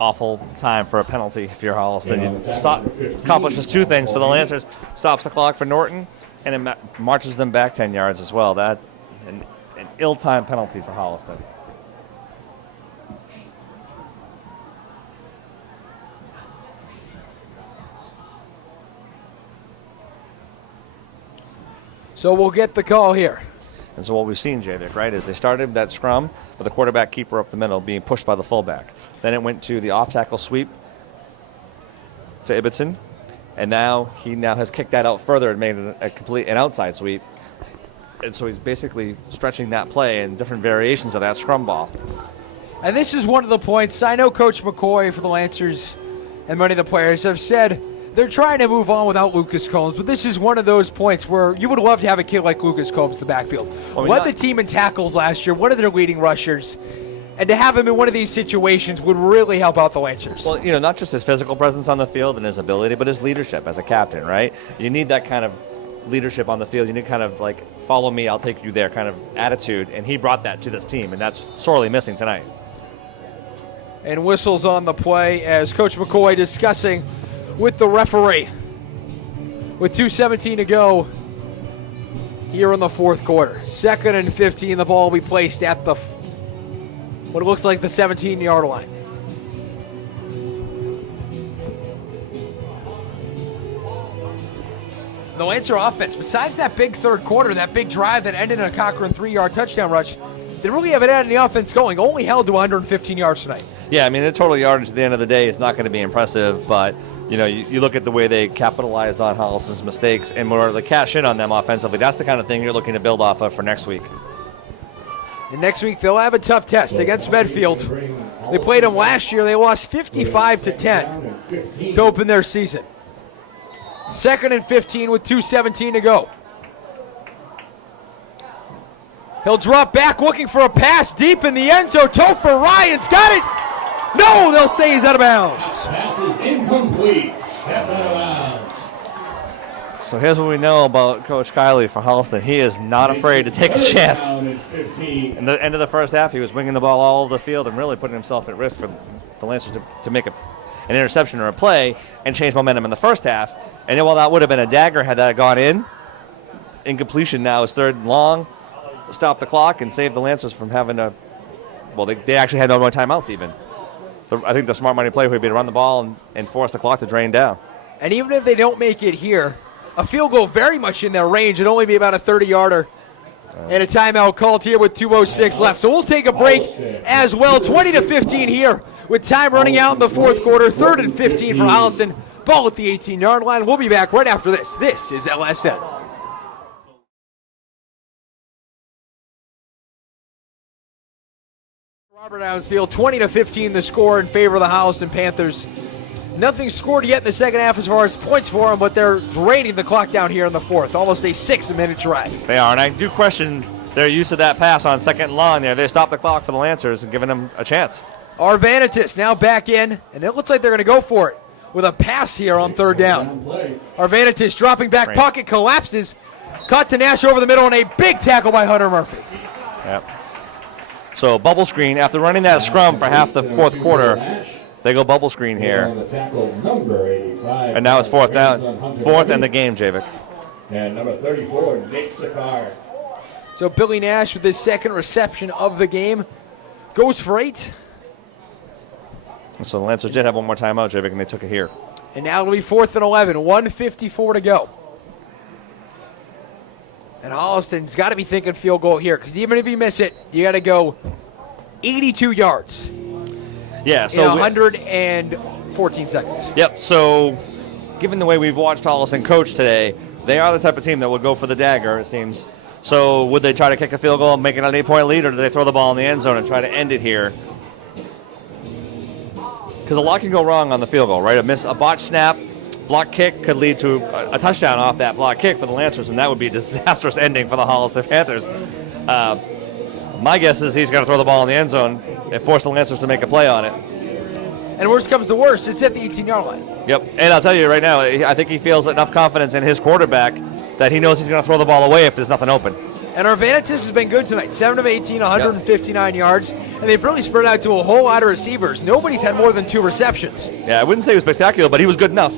awful time for a penalty if you're Holliston. You accomplishes 2 things for the Lancers. Stops the clock for Norton, and it marches them back 10 yards as well. That an ill-timed penalty for Holliston. So we'll get the call here. And so what we've seen, Javik, right, is they started that scrum with the quarterback keeper up the middle being pushed by the fullback. Then it went to the off-tackle sweep to Ibbotson, and now he has kicked that out further and made it an outside sweep. And so he's basically stretching that play in different variations of that scrum ball. And this is one of the points. I know Coach McCoy for the Lancers and many of the players have said they're trying to move on without Lucas Combs, but this is one of those points where you would love to have a kid like Lucas Combs in the backfield. Led the team in tackles last year, one of their leading rushers, and to have him in one of these situations would really help out the Lancers. Well, not just his physical presence on the field and his ability, but his leadership as a captain, right? You need that kind of leadership on the field. You need kind of like, follow me, I'll take you there kind of attitude, and he brought that to this team, and that's sorely missing tonight. And whistles on the play as Coach McCoy discussing with the referee. With 2:17 to go here in the fourth quarter. 2nd and 15, the ball will be placed at the what looks like the 17-yard line. The Lancer offense, besides that big third quarter, that big drive that ended in a Cochran 3-yard touchdown rush, they really haven't had any offense going. Only held to 115 yards tonight. Yeah, I mean, the total yardage at the end of the day is not going to be impressive, but you look at the way they capitalized on Holliston's mistakes and more the cash in on them offensively. That's the kind of thing you're looking to build off of for next week. And next week they'll have a tough test against Medfield. They played them last year. They lost 55-10 to open their season. 2nd and 15 with 2:17 to go. He'll drop back looking for a pass deep in the end zone. Topher Ryan's got it. No, they'll say he's out of bounds. Pass is incomplete. Step out of bounds. So here's what we know about Coach Kiley for Holliston. He is not afraid to take a chance. In the end of the first half, he was winging the ball all over the field and really putting himself at risk for the Lancers to make an interception or a play and change momentum in the first half. And then while that would have been a dagger had that gone in, incompletion now is 3rd and long. Stop the clock and save the Lancers from having to, well, they actually had no more timeouts even. I think the smart money play would be to run the ball and force the clock to drain down. And even if they don't make it here, a field goal very much in their range. It'd only be about a 30-yarder. And a timeout called here with 2:06 left. So we'll take a break as well. 20-15 here with time running out in the fourth quarter. 3rd and 15 for Holliston. Ball at the 18-yard line. We'll be back right after this. This is LSN. Robert Downsfield, 20-15 the score in favor of the Holliston Panthers. Nothing scored yet in the second half as far as points for them, but they're draining the clock down here in the fourth. Almost a 6-minute drive. They are, and I do question their use of that pass on 2nd and long there. They stopped the clock for the Lancers and giving them a chance. Arvanitis now back in, and it looks like they're going to go for it with a pass here on 3rd down. Arvanitis dropping back, pocket collapses, caught to Nash over the middle, and a big tackle by Hunter Murphy. Yep. So bubble screen, after running that scrum for half the fourth quarter, they go bubble screen here. And now it's 4th down. 4th in the game, Javik. And number 34, Nick Sakar. So Billy Nash with his 2nd reception of the game goes for 8. So the Lancers did have one more timeout, Javik, and they took it here. And now it'll be 4th and 11, 1:54 to go. And Holliston's got to be thinking field goal here, because even if you miss it, you got to go 82 yards. Yeah, so in 114 seconds. Yep, so given the way we've watched Holliston coach today, they are the type of team that would go for the dagger, it seems. So would they try to kick a field goal and make it an 8-point lead, or do they throw the ball in the end zone and try to end it here? Because a lot can go wrong on the field goal, right? A botched snap, block kick could lead to a touchdown off that block kick for the Lancers, and that would be a disastrous ending for the Holliston Panthers. My guess is he's going to throw the ball in the end zone and force the Lancers to make a play on it. And worst comes to worst, it's at the 18-yard line. Yep, and I'll tell you right now, I think he feels enough confidence in his quarterback that he knows he's going to throw the ball away if there's nothing open. And Arvanitis has been good tonight, 7 of 18, 159 yards, and they've really spread out to a whole lot of receivers. Nobody's had more than 2 receptions. Yeah, I wouldn't say he was spectacular, but he was good enough.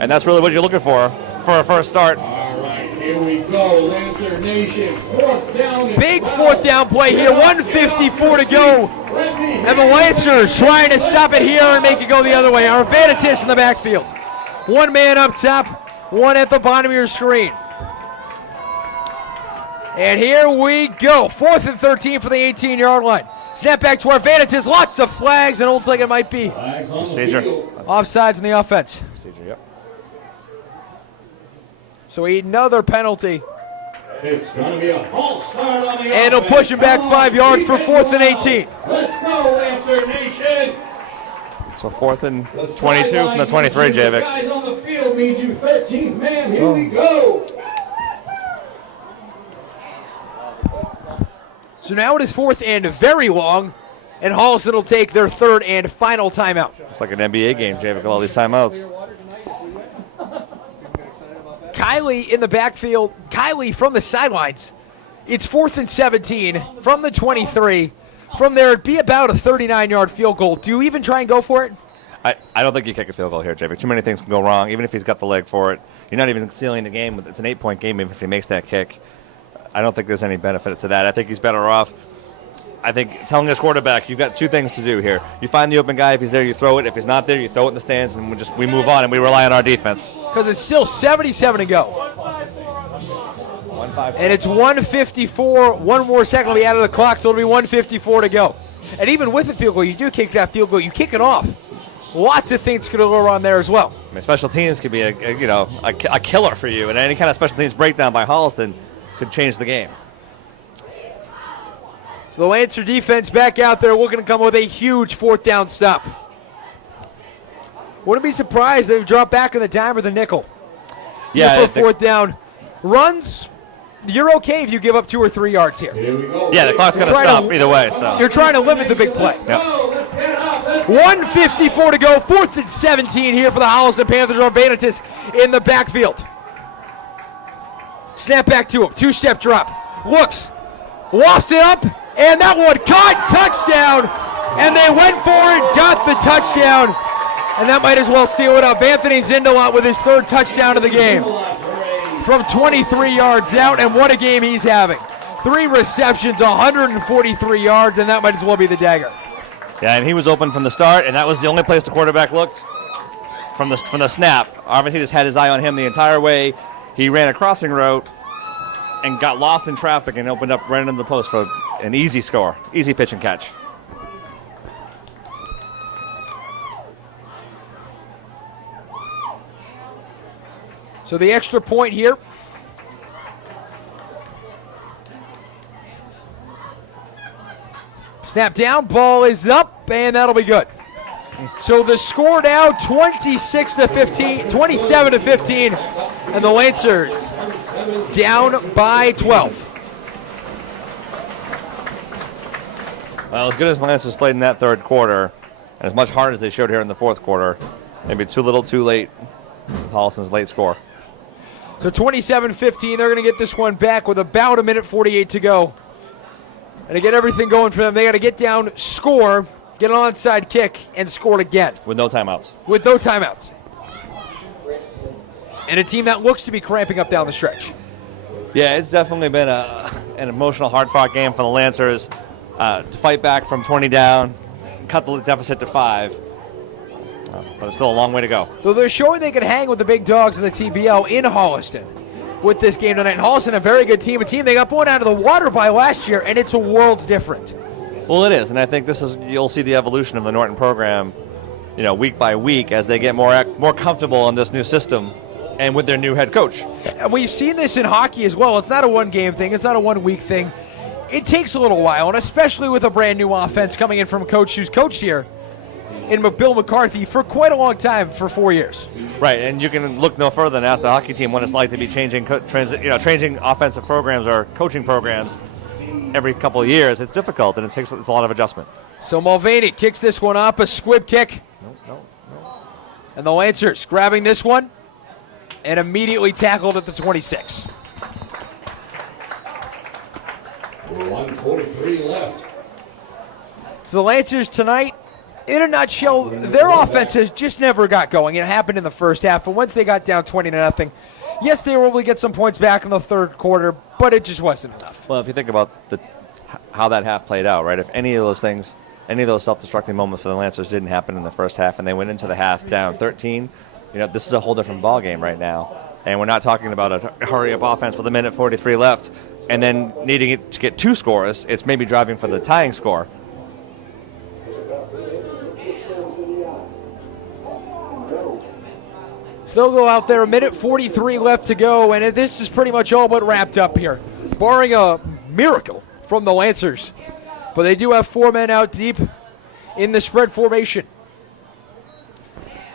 And that's really what you're looking for a first start. All right, here we go, Lancer Nation. 4th down. Big 4th down play here, 1:54 to go. And the Lancers trying to stop it here and make it go the other way. Arvanitis in the backfield. 1 man up top, 1 at the bottom of your screen. And here we go. 4th and 13 for the 18-yard line. Snap back to Arvanitis. Lots of flags, and it looks like it might be offsides in the offense. Yep. So another penalty. It's going to be a false start on the offense. And he'll push him back 5 yards for 4th and 18. Let's go, Lancer Nation. So 4th and 22 from the 23, The Javik. guys on the field need you, 13th man. Here we go. So now it is 4th and very long, and Holliston will take their 3rd and final timeout. It's like an NBA game, Javik, with all these timeouts. Kiley in the backfield. Kiley from the sidelines. It's 4th and 17 from the 23. From there, it'd be about a 39-yard field goal. Do you even try and go for it? I don't think you kick a field goal here, Javik. Too many things can go wrong. Even if he's got the leg for it, you're not even sealing the game. It's an 8-point game even if he makes that kick. I don't think there's any benefit to that. I think he's better off. I think telling his quarterback, you've got two things to do here. You find the open guy. If he's there, you throw it. If he's not there, you throw it in the stands, and we move on, and we rely on our defense. Because it's still 77 to go. 1-5. And it's 1:54. One more second will be out of the clock, so it'll be 1:54 to go. And even with the field goal, you do kick that field goal. You kick it off. Lots of things could go wrong there as well. I mean, special teams could be a killer for you, and any kind of special teams breakdown by Holliston could change the game. So the Lancer defense back out there looking to come with a huge 4th down stop. Wouldn't be surprised if they drop back in the dime or the nickel. Yeah, for 4th down. Runs, you're okay if you give up 2 or 3 yards here. Here we go. Yeah, the clock's going to stop either way. So You're trying to limit the big play. Yep. 1:54 to go, 4th and 17 here for the Holliston Panthers. Vanitas in the backfield. Snap back to him, 2-step drop. Looks, lofts it up, and that one caught, touchdown. And they went for it, got the touchdown. And that might as well seal it up. Anthony Zindelot with his 3rd touchdown of the game. From 23 yards out, and what a game he's having. 3 receptions, 143 yards, and that might as well be the dagger. Yeah, and he was open from the start, and that was the only place the quarterback looked from the snap. Arvanitas had his eye on him the entire way. He ran a crossing route and got lost in traffic and opened up right into the post for an easy score, easy pitch and catch. So the extra point here. Snap down, ball is up, and that'll be good. So the score now 27 to 15, and the Lancers down by 12. Well, as good as the Lancers played in that 3rd quarter, and as much heart as they showed here in the 4th quarter, maybe too little too late, Holliston's late score. So 27-15, they're going to get this one back with about 1:48 to go. And to get everything going for them, they got to get down, score, get an onside kick, and score it again. With no timeouts. With no timeouts. And a team that looks to be cramping up down the stretch. Yeah, it's definitely been an emotional, hard-fought game for the Lancers to fight back from 20 down, cut the deficit to 5. But it's still a long way to go. Though they're showing they can hang with the big dogs in the TBL in Holliston with this game tonight. And Holliston, a very good team, a team they got blown out of the water by last year, and it's a world's different. Well, it is, and I think you'll see the evolution of the Norton program, week by week as they get more comfortable in this new system and with their new head coach. And we've seen this in hockey as well. It's not a one-game thing. It's not a one-week thing. It takes a little while, and especially with a brand new offense coming in from a coach who's coached here in Bill McCarthy for quite a long time, for 4 years. Right, and you can look no further than ask the hockey team what it's like to be changing offensive programs or coaching programs every couple of years. It's difficult, and it's a lot of adjustment. So Mulvaney kicks this one up, a squib kick. No. And the Lancers grabbing this one and immediately tackled at the 26. 1:43 left. So the Lancers tonight, in a nutshell, their offense has just never got going. It happened in the first half, but once they got down 20-0, yes, they were able to get some points back in the 3rd quarter, but it just wasn't enough. Well, if you think about how that half played out, right? If any of those self-destructing moments for the Lancers didn't happen in the first half and they went into the half down 13, this is a whole different ballgame right now. And we're not talking about a hurry-up offense with 1:43 left and then needing it to get 2 scores. It's maybe driving for the tying score. So they'll go out there, 1:43 left to go, and this is pretty much all but wrapped up here, barring a miracle from the Lancers. But they do have 4 men out deep in the spread formation.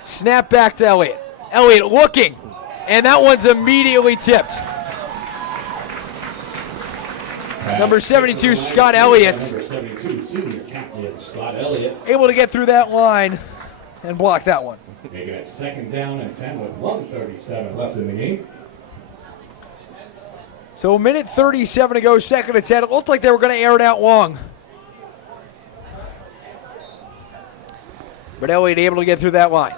Snap back to Elliott. Elliott looking, and that one's immediately tipped. Number 72, Scott Elliott. Number 72, senior captain Scott Elliott. Able to get through that line and block that one. Making it 2nd down and 10 with 1:37 left in the game. So 1:37 to go, 2nd and 10. It looked like they were going to air it out long. But Elliott able to get through that line.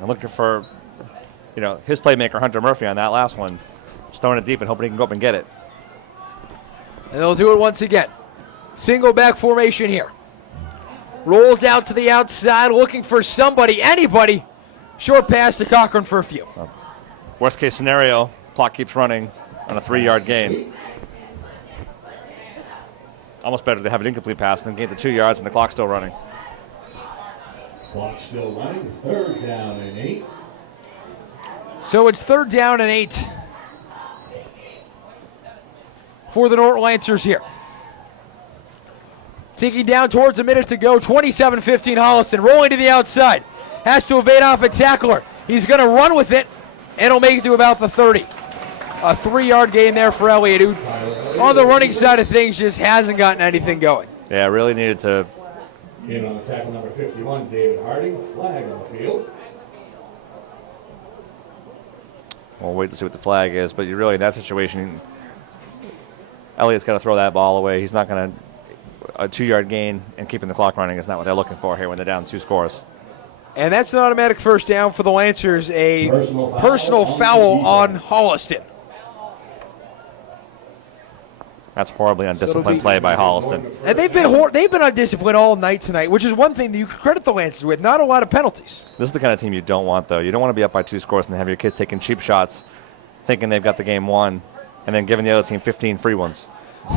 I'm looking for, his playmaker, Hunter Murphy, on that last one. Just throwing it deep and hoping he can go up and get it. And they'll do it once again. Single back formation here. Rolls out to the outside, looking for somebody, anybody. Short pass to Cochran for a few. Worst case scenario, clock keeps running on a 3-yard gain. Almost better to have an incomplete pass than gain the 2 yards and the clock's still running. Clock still running. 3rd down and 8. So it's 3rd down and 8 for the Norton Lancers here. Ticking down towards a minute to go. 27-15 Holliston. Rolling to the outside. Has to evade off a tackler. He's going to run with it, and he'll make it to about the 30. A 3-yard gain there for Elliott, who on the running side of things just hasn't gotten anything going. Yeah, really needed to. In on the tackle number 51, David Harding. Flag on the field. We'll wait to see what the flag is, but you really, in that situation, Elliott's got to throw that ball away. He's not going to. A 2-yard gain and keeping the clock running is not what they're looking for here when they're down 2 scores. And that's an automatic first down for the Lancers. A personal foul on Holliston. That's horribly undisciplined play by Holliston. And they've been undisciplined all night tonight, which is one thing that you can credit the Lancers with. Not a lot of penalties. This is the kind of team you don't want, though. You don't want to be up by 2 scores and have your kids taking cheap shots, thinking they've got the game won, and then giving the other team 15 free ones.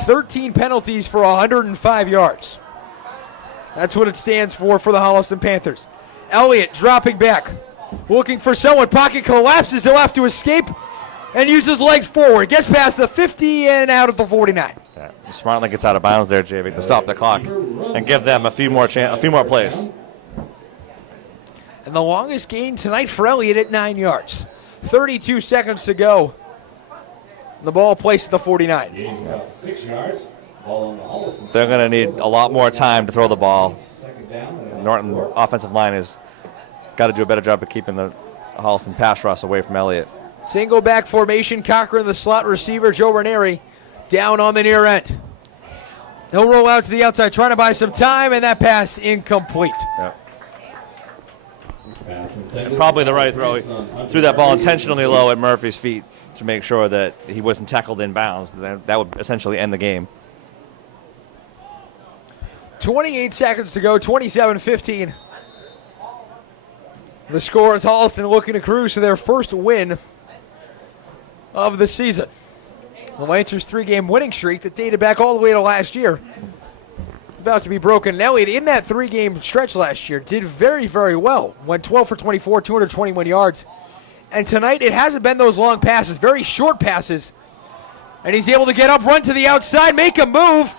13 penalties for 105 yards. That's what it stands for the Holliston Panthers. Elliott dropping back, looking for someone. Pocket collapses. He'll have to escape and use his legs forward. Gets past the 50 and out of the 49. Yeah, smartly gets out of bounds there, JV, to stop the clock and give them a few more plays. And the longest gain tonight for Elliott at 9 yards. 32 seconds to go. The ball placed at the 49. Gains about 6 yards. Ball on the Holliston. They're going to need a lot more time to throw the ball. 2nd down and Norton offensive line has got to do a better job of keeping the Holliston pass rush away from Elliott. Single back formation. Cochran, the slot receiver. Joe Ranieri down on the near end. He'll roll out to the outside, trying to buy some time, and that pass incomplete. Yep. And probably the right throw. He threw that ball intentionally low at Murphy's feet to make sure that he wasn't tackled in bounds. That would essentially end the game. 28 seconds to go, 27-15. The score is Holliston looking to cruise to their first win of the season. The Lancers' 3-game winning streak that dated back all the way to last year is about to be broken. Elliott, in that 3-game stretch last year, did very, very well. Went 12 for 24, 221 yards. And tonight, it hasn't been those long passes, very short passes. And he's able to get up, run to the outside, make a move,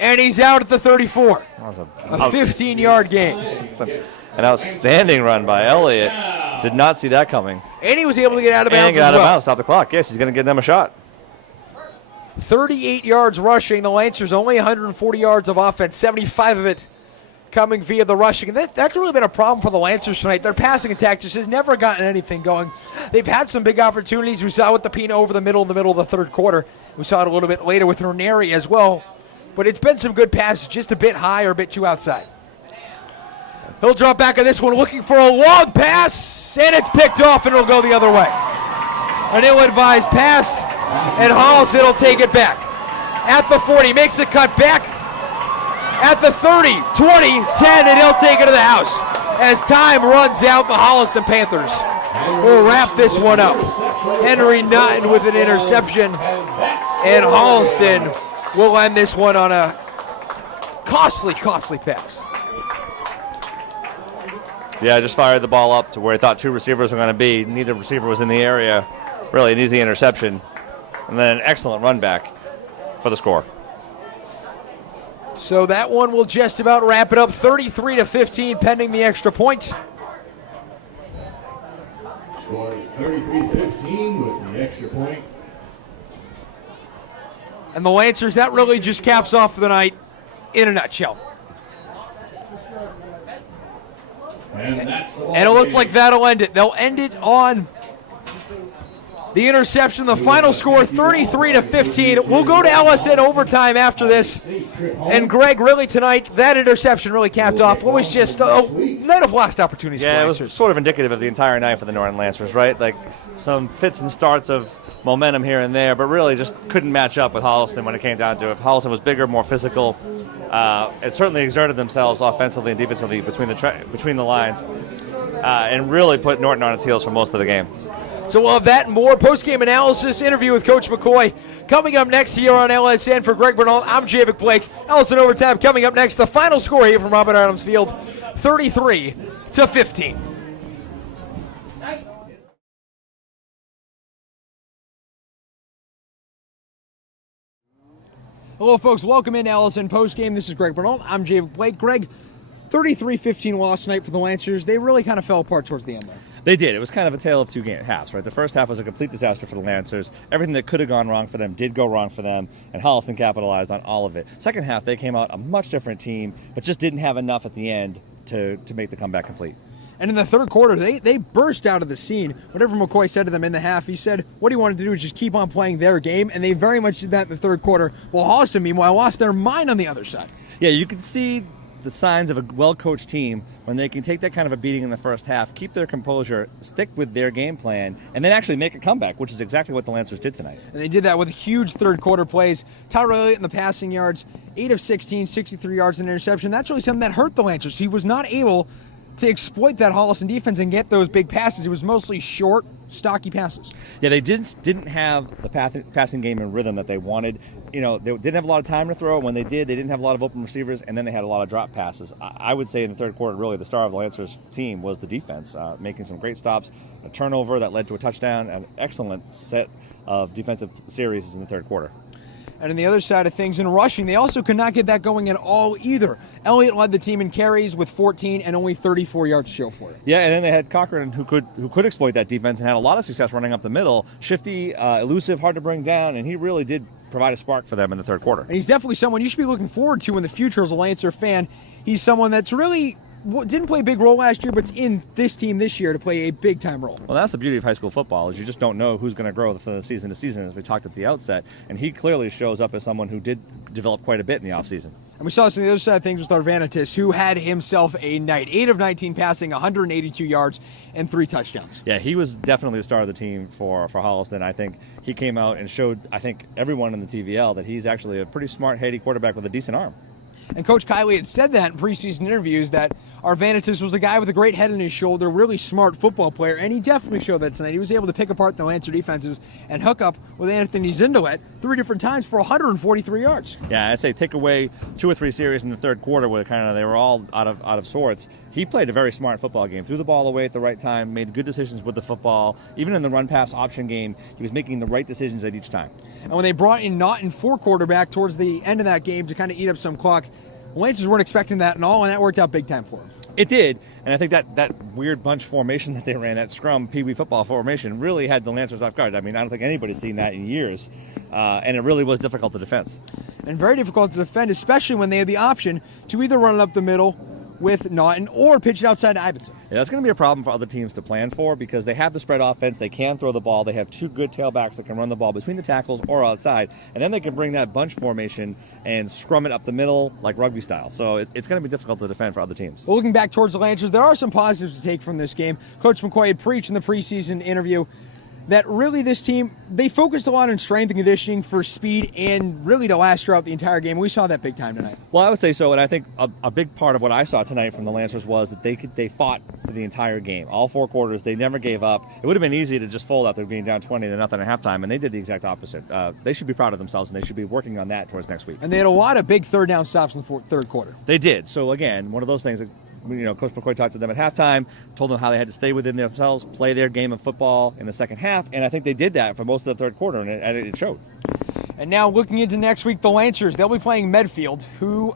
and he's out at the 34. That was a 15-yard gain. An outstanding run by Elliott. Did not see that coming. And he was able to get out of bounds And get out of bounds, stop the clock. Yes, he's going to give them a shot. 38 yards rushing. The Lancers only 140 yards of offense, 75 of it coming via the rushing. And that's really been a problem for the Lancers tonight. Their passing attack just has never gotten anything going. They've had some big opportunities. We saw with the Pino over the middle in the middle of the third quarter. We saw it a little bit later with Ranieri as well. But it's been some good passes, just a bit high or a bit too outside. He'll drop back on this one, looking for a long pass, and it's picked off, and it'll go the other way. An ill-advised pass, and Holliston will take it back. At the 40, makes a cut back. At the 30, 20, 10, and he'll take it to the house. As time runs out, the Holliston Panthers will wrap this one up. Henry Naughton with an interception, and Holliston will end this one on a costly pass. Yeah, just fired the ball up to where he thought 2 receivers were going to be. Neither receiver was in the area. Really an easy interception. And then an excellent run back for the score. So that one will just about wrap it up. 33-15 pending the extra point. Score is 33-15 with the extra point. And the Lancers, that really just caps off the night in a nutshell. And it looks like that'll end it. They'll end it on the interception. The final score 33-15. We'll go to LSN overtime after this. And Greg, really tonight, that interception really capped off what was just a night of lost opportunities for Yeah, it Lancers. was sort of indicative of the entire night for the Norton Lancers, right? Like some fits and starts of momentum here and there, but really just couldn't match up with Holliston when it came down to it. Holliston was bigger, more physical. It certainly exerted themselves offensively and defensively between the lines, and really put Norton on its heels for most of the game. So we'll have that and more post-game analysis, interview with Coach McCoy coming up next here on LSN. For Greg Bernal, I'm Javic Blake. LSN overtime coming up next. The final score here from Robert Adams Field, 33-15. Hello, folks. Welcome in LSN postgame. This is Greg Bernal. I'm Javic Blake. Greg, 33-15 loss tonight for the Lancers. They really kind of fell apart towards the end there. They did. It was kind of a tale of two halves, right? The first half was a complete disaster for the Lancers. Everything that could have gone wrong for them did go wrong for them, and Holliston capitalized on all of it. Second half, they came out a much different team, but just didn't have enough at the end to make the comeback complete. And in the third quarter, they burst out of the scene. Whatever McCoy said to them in the half, he said what he wanted to do was just keep on playing their game, and they very much did that in the third quarter, while Holliston, meanwhile, lost their mind on the other side. Yeah, you can see the signs of a well-coached team when they can take that kind of a beating in the first half, keep their composure, stick with their game plan, and then actually make a comeback, which is exactly what the Lancers did tonight. And they did that with huge third quarter plays. Tyler Elliott in the passing yards, 8 of 16, 63 yards and interception. That's really something that hurt the Lancers. He was not able to exploit that Holliston defense and get those big passes. It was mostly short, stocky passes. Yeah, they didn't have the passing game in rhythm that they wanted. You know, they didn't have a lot of time to throw. When they didn't have a lot of open receivers, and then they had a lot of drop passes. I would say in the third quarter, really, the star of the Lancers team was the defense, making some great stops, a turnover that led to a touchdown, an excellent set of defensive series in the third quarter. And on the other side of things, in rushing, they also could not get that going at all either. Elliott led the team in carries with 14 and only 34 yards to show for it. Yeah, and then they had Cochran who could exploit that defense and had a lot of success running up the middle. Shifty, elusive, hard to bring down, and he really did provide a spark for them in the third quarter. And he's definitely someone you should be looking forward to in the future as a Lancer fan. He's someone that's really didn't play a big role last year, but's in this team this year to play a big-time role. Well, that's the beauty of high school football, is you just don't know who's going to grow from season to season, as we talked at the outset. And he clearly shows up as someone who did develop quite a bit in the offseason. And we saw some of the other side of things with Arvanitis, who had himself a night. 8 of 19 passing, 182 yards, and 3 touchdowns. Yeah, he was definitely the star of the team for Holliston. I think he came out and showed, everyone in the TVL that he's actually a pretty smart, heady quarterback with a decent arm. And Coach Kiley had said that in preseason interviews, that Arvanitis was a guy with a great head on his shoulder, really smart football player, and he definitely showed that tonight. He was able to pick apart the Lancer defenses and hook up with Anthony Zindelet 3 different times for 143 yards. Yeah, I'd say take away 2 or 3 series in the third quarter where they were all out of sorts. He played a very smart football game, threw the ball away at the right time, made good decisions with the football. Even in the run-pass option game, he was making the right decisions at each time. And when they brought in Norton for quarterback towards the end of that game to kind of eat up some clock, the Lancers weren't expecting that at all, and that worked out big time for them. It did, and I think that weird bunch formation that they ran, that scrum Pee Wee football formation, really had the Lancers off guard. I mean, I don't think anybody's seen that in years, and it really was difficult to defend. And very difficult to defend, especially when they had the option to either run it up the middle with Norton or pitch it outside to Ibbotson. Yeah, that's going to be a problem for other teams to plan for, because they have the spread offense, they can throw the ball, they have 2 good tailbacks that can run the ball between the tackles or outside, and then they can bring that bunch formation and scrum it up the middle like rugby style. So it's going to be difficult to defend for other teams. Well, looking back towards the Lancers, there are some positives to take from this game. Coach McCoy had preached in the preseason interview that really this team, they focused a lot on strength and conditioning for speed and really to last throughout the entire game. We saw that big time tonight. Well, I would say so, and I think a big part of what I saw tonight from the Lancers was that they fought for the entire game. All 4 quarters, they never gave up. It would have been easy to just fold after being down 20-0 at halftime, and they did the exact opposite. They should be proud of themselves, and they should be working on that towards next week. And they had a lot of big third down stops in the third quarter. They did. So, again, one of those things that, Coach McCoy talked to them at halftime, told them how they had to stay within themselves, play their game of football in the second half, and I think they did that for most of the third quarter, and it showed. And now looking into next week, the Lancers, they'll be playing Medfield, who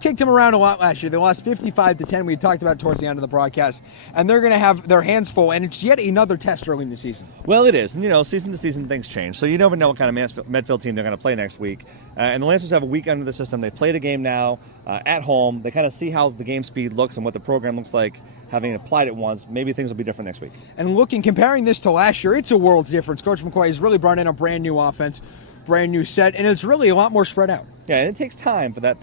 kicked them around a lot last year. They lost 55-10. We talked about it towards the end of the broadcast. And they're going to have their hands full, and it's yet another test early in the season. Well, it is. And, season to season, things change. So you never know what kind of Medfield team they're going to play next week. And the Lancers have a week under the system. They played a game now at home. They kind of see how the game speed looks and what the program looks like, having applied it once. Maybe things will be different next week. And comparing this to last year, it's a world's difference. Coach McCoy has really brought in a brand new offense, brand new set, and it's really a lot more spread out. Yeah, and it takes time for that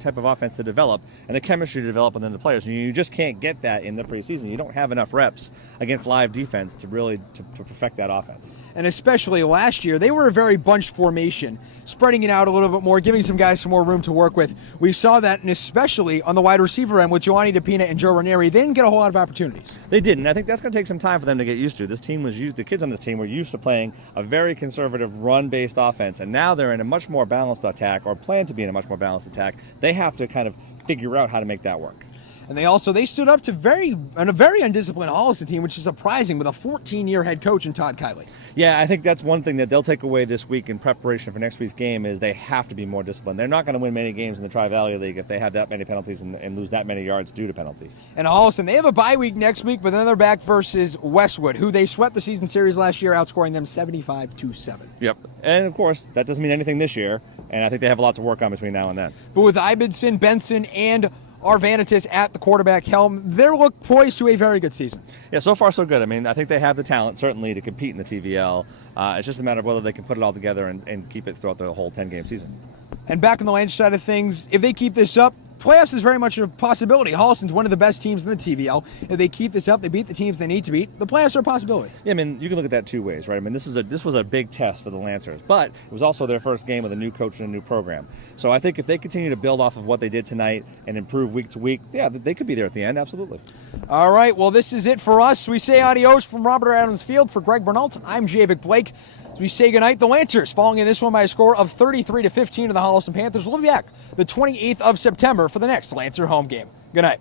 type of offense to develop and the chemistry to develop within the players. And you just can't get that in the preseason. You don't have enough reps against live defense to really to perfect that offense. And especially last year, they were a very bunched formation, spreading it out a little bit more, giving some guys some more room to work with. We saw that, and especially on the wide receiver end with Giovanni DePina and Joe Ranieri, they didn't get a whole lot of opportunities. They didn't. I think that's going to take some time for them to get used to. The kids on this team were used to playing a very conservative run-based offense, and now they're in a much more balanced attack, or plan to be in a much more balanced attack. They have to kind of figure out how to make that work. And they stood up to a very undisciplined Holliston team, which is surprising, with a 14-year head coach in Todd Kiley. Yeah, I think that's one thing that they'll take away this week in preparation for next week's game is they have to be more disciplined. They're not going to win many games in the Tri-Valley League if they have that many penalties and lose that many yards due to penalty. And Holliston, they have a bye week next week, but then they're back versus Westwood, who they swept the season series last year, outscoring them 75-7. Yep. And, of course, that doesn't mean anything this year, and I think they have a lot to work on between now and then. But with Ibidson, Benson, and Arvanitis at the quarterback helm, they're poised to a very good season. Yeah, so far so good. I mean, I think they have the talent, certainly, to compete in the TVL. It's just a matter of whether they can put it all together and keep it throughout the whole 10-game season. And back on the Lancers side of things, if they keep this up, playoffs is very much a possibility. Holliston's one of the best teams in the TVL. If they keep this up, they beat the teams they need to beat, the playoffs are a possibility. Yeah, I mean, you can look at that two ways, right? I mean, this was a big test for the Lancers, but it was also their first game with a new coach and a new program. So I think if they continue to build off of what they did tonight and improve week to week, yeah, they could be there at the end, absolutely. All right, well, this is it for us. We say adios from Robert Adams Field. For Greg Bernalt, I'm Javik Blake. As we say goodnight, the Lancers falling in this one by a score of 33-15 to the Holliston Panthers. We'll be back the 28th of September for the next Lancer home game. Good night.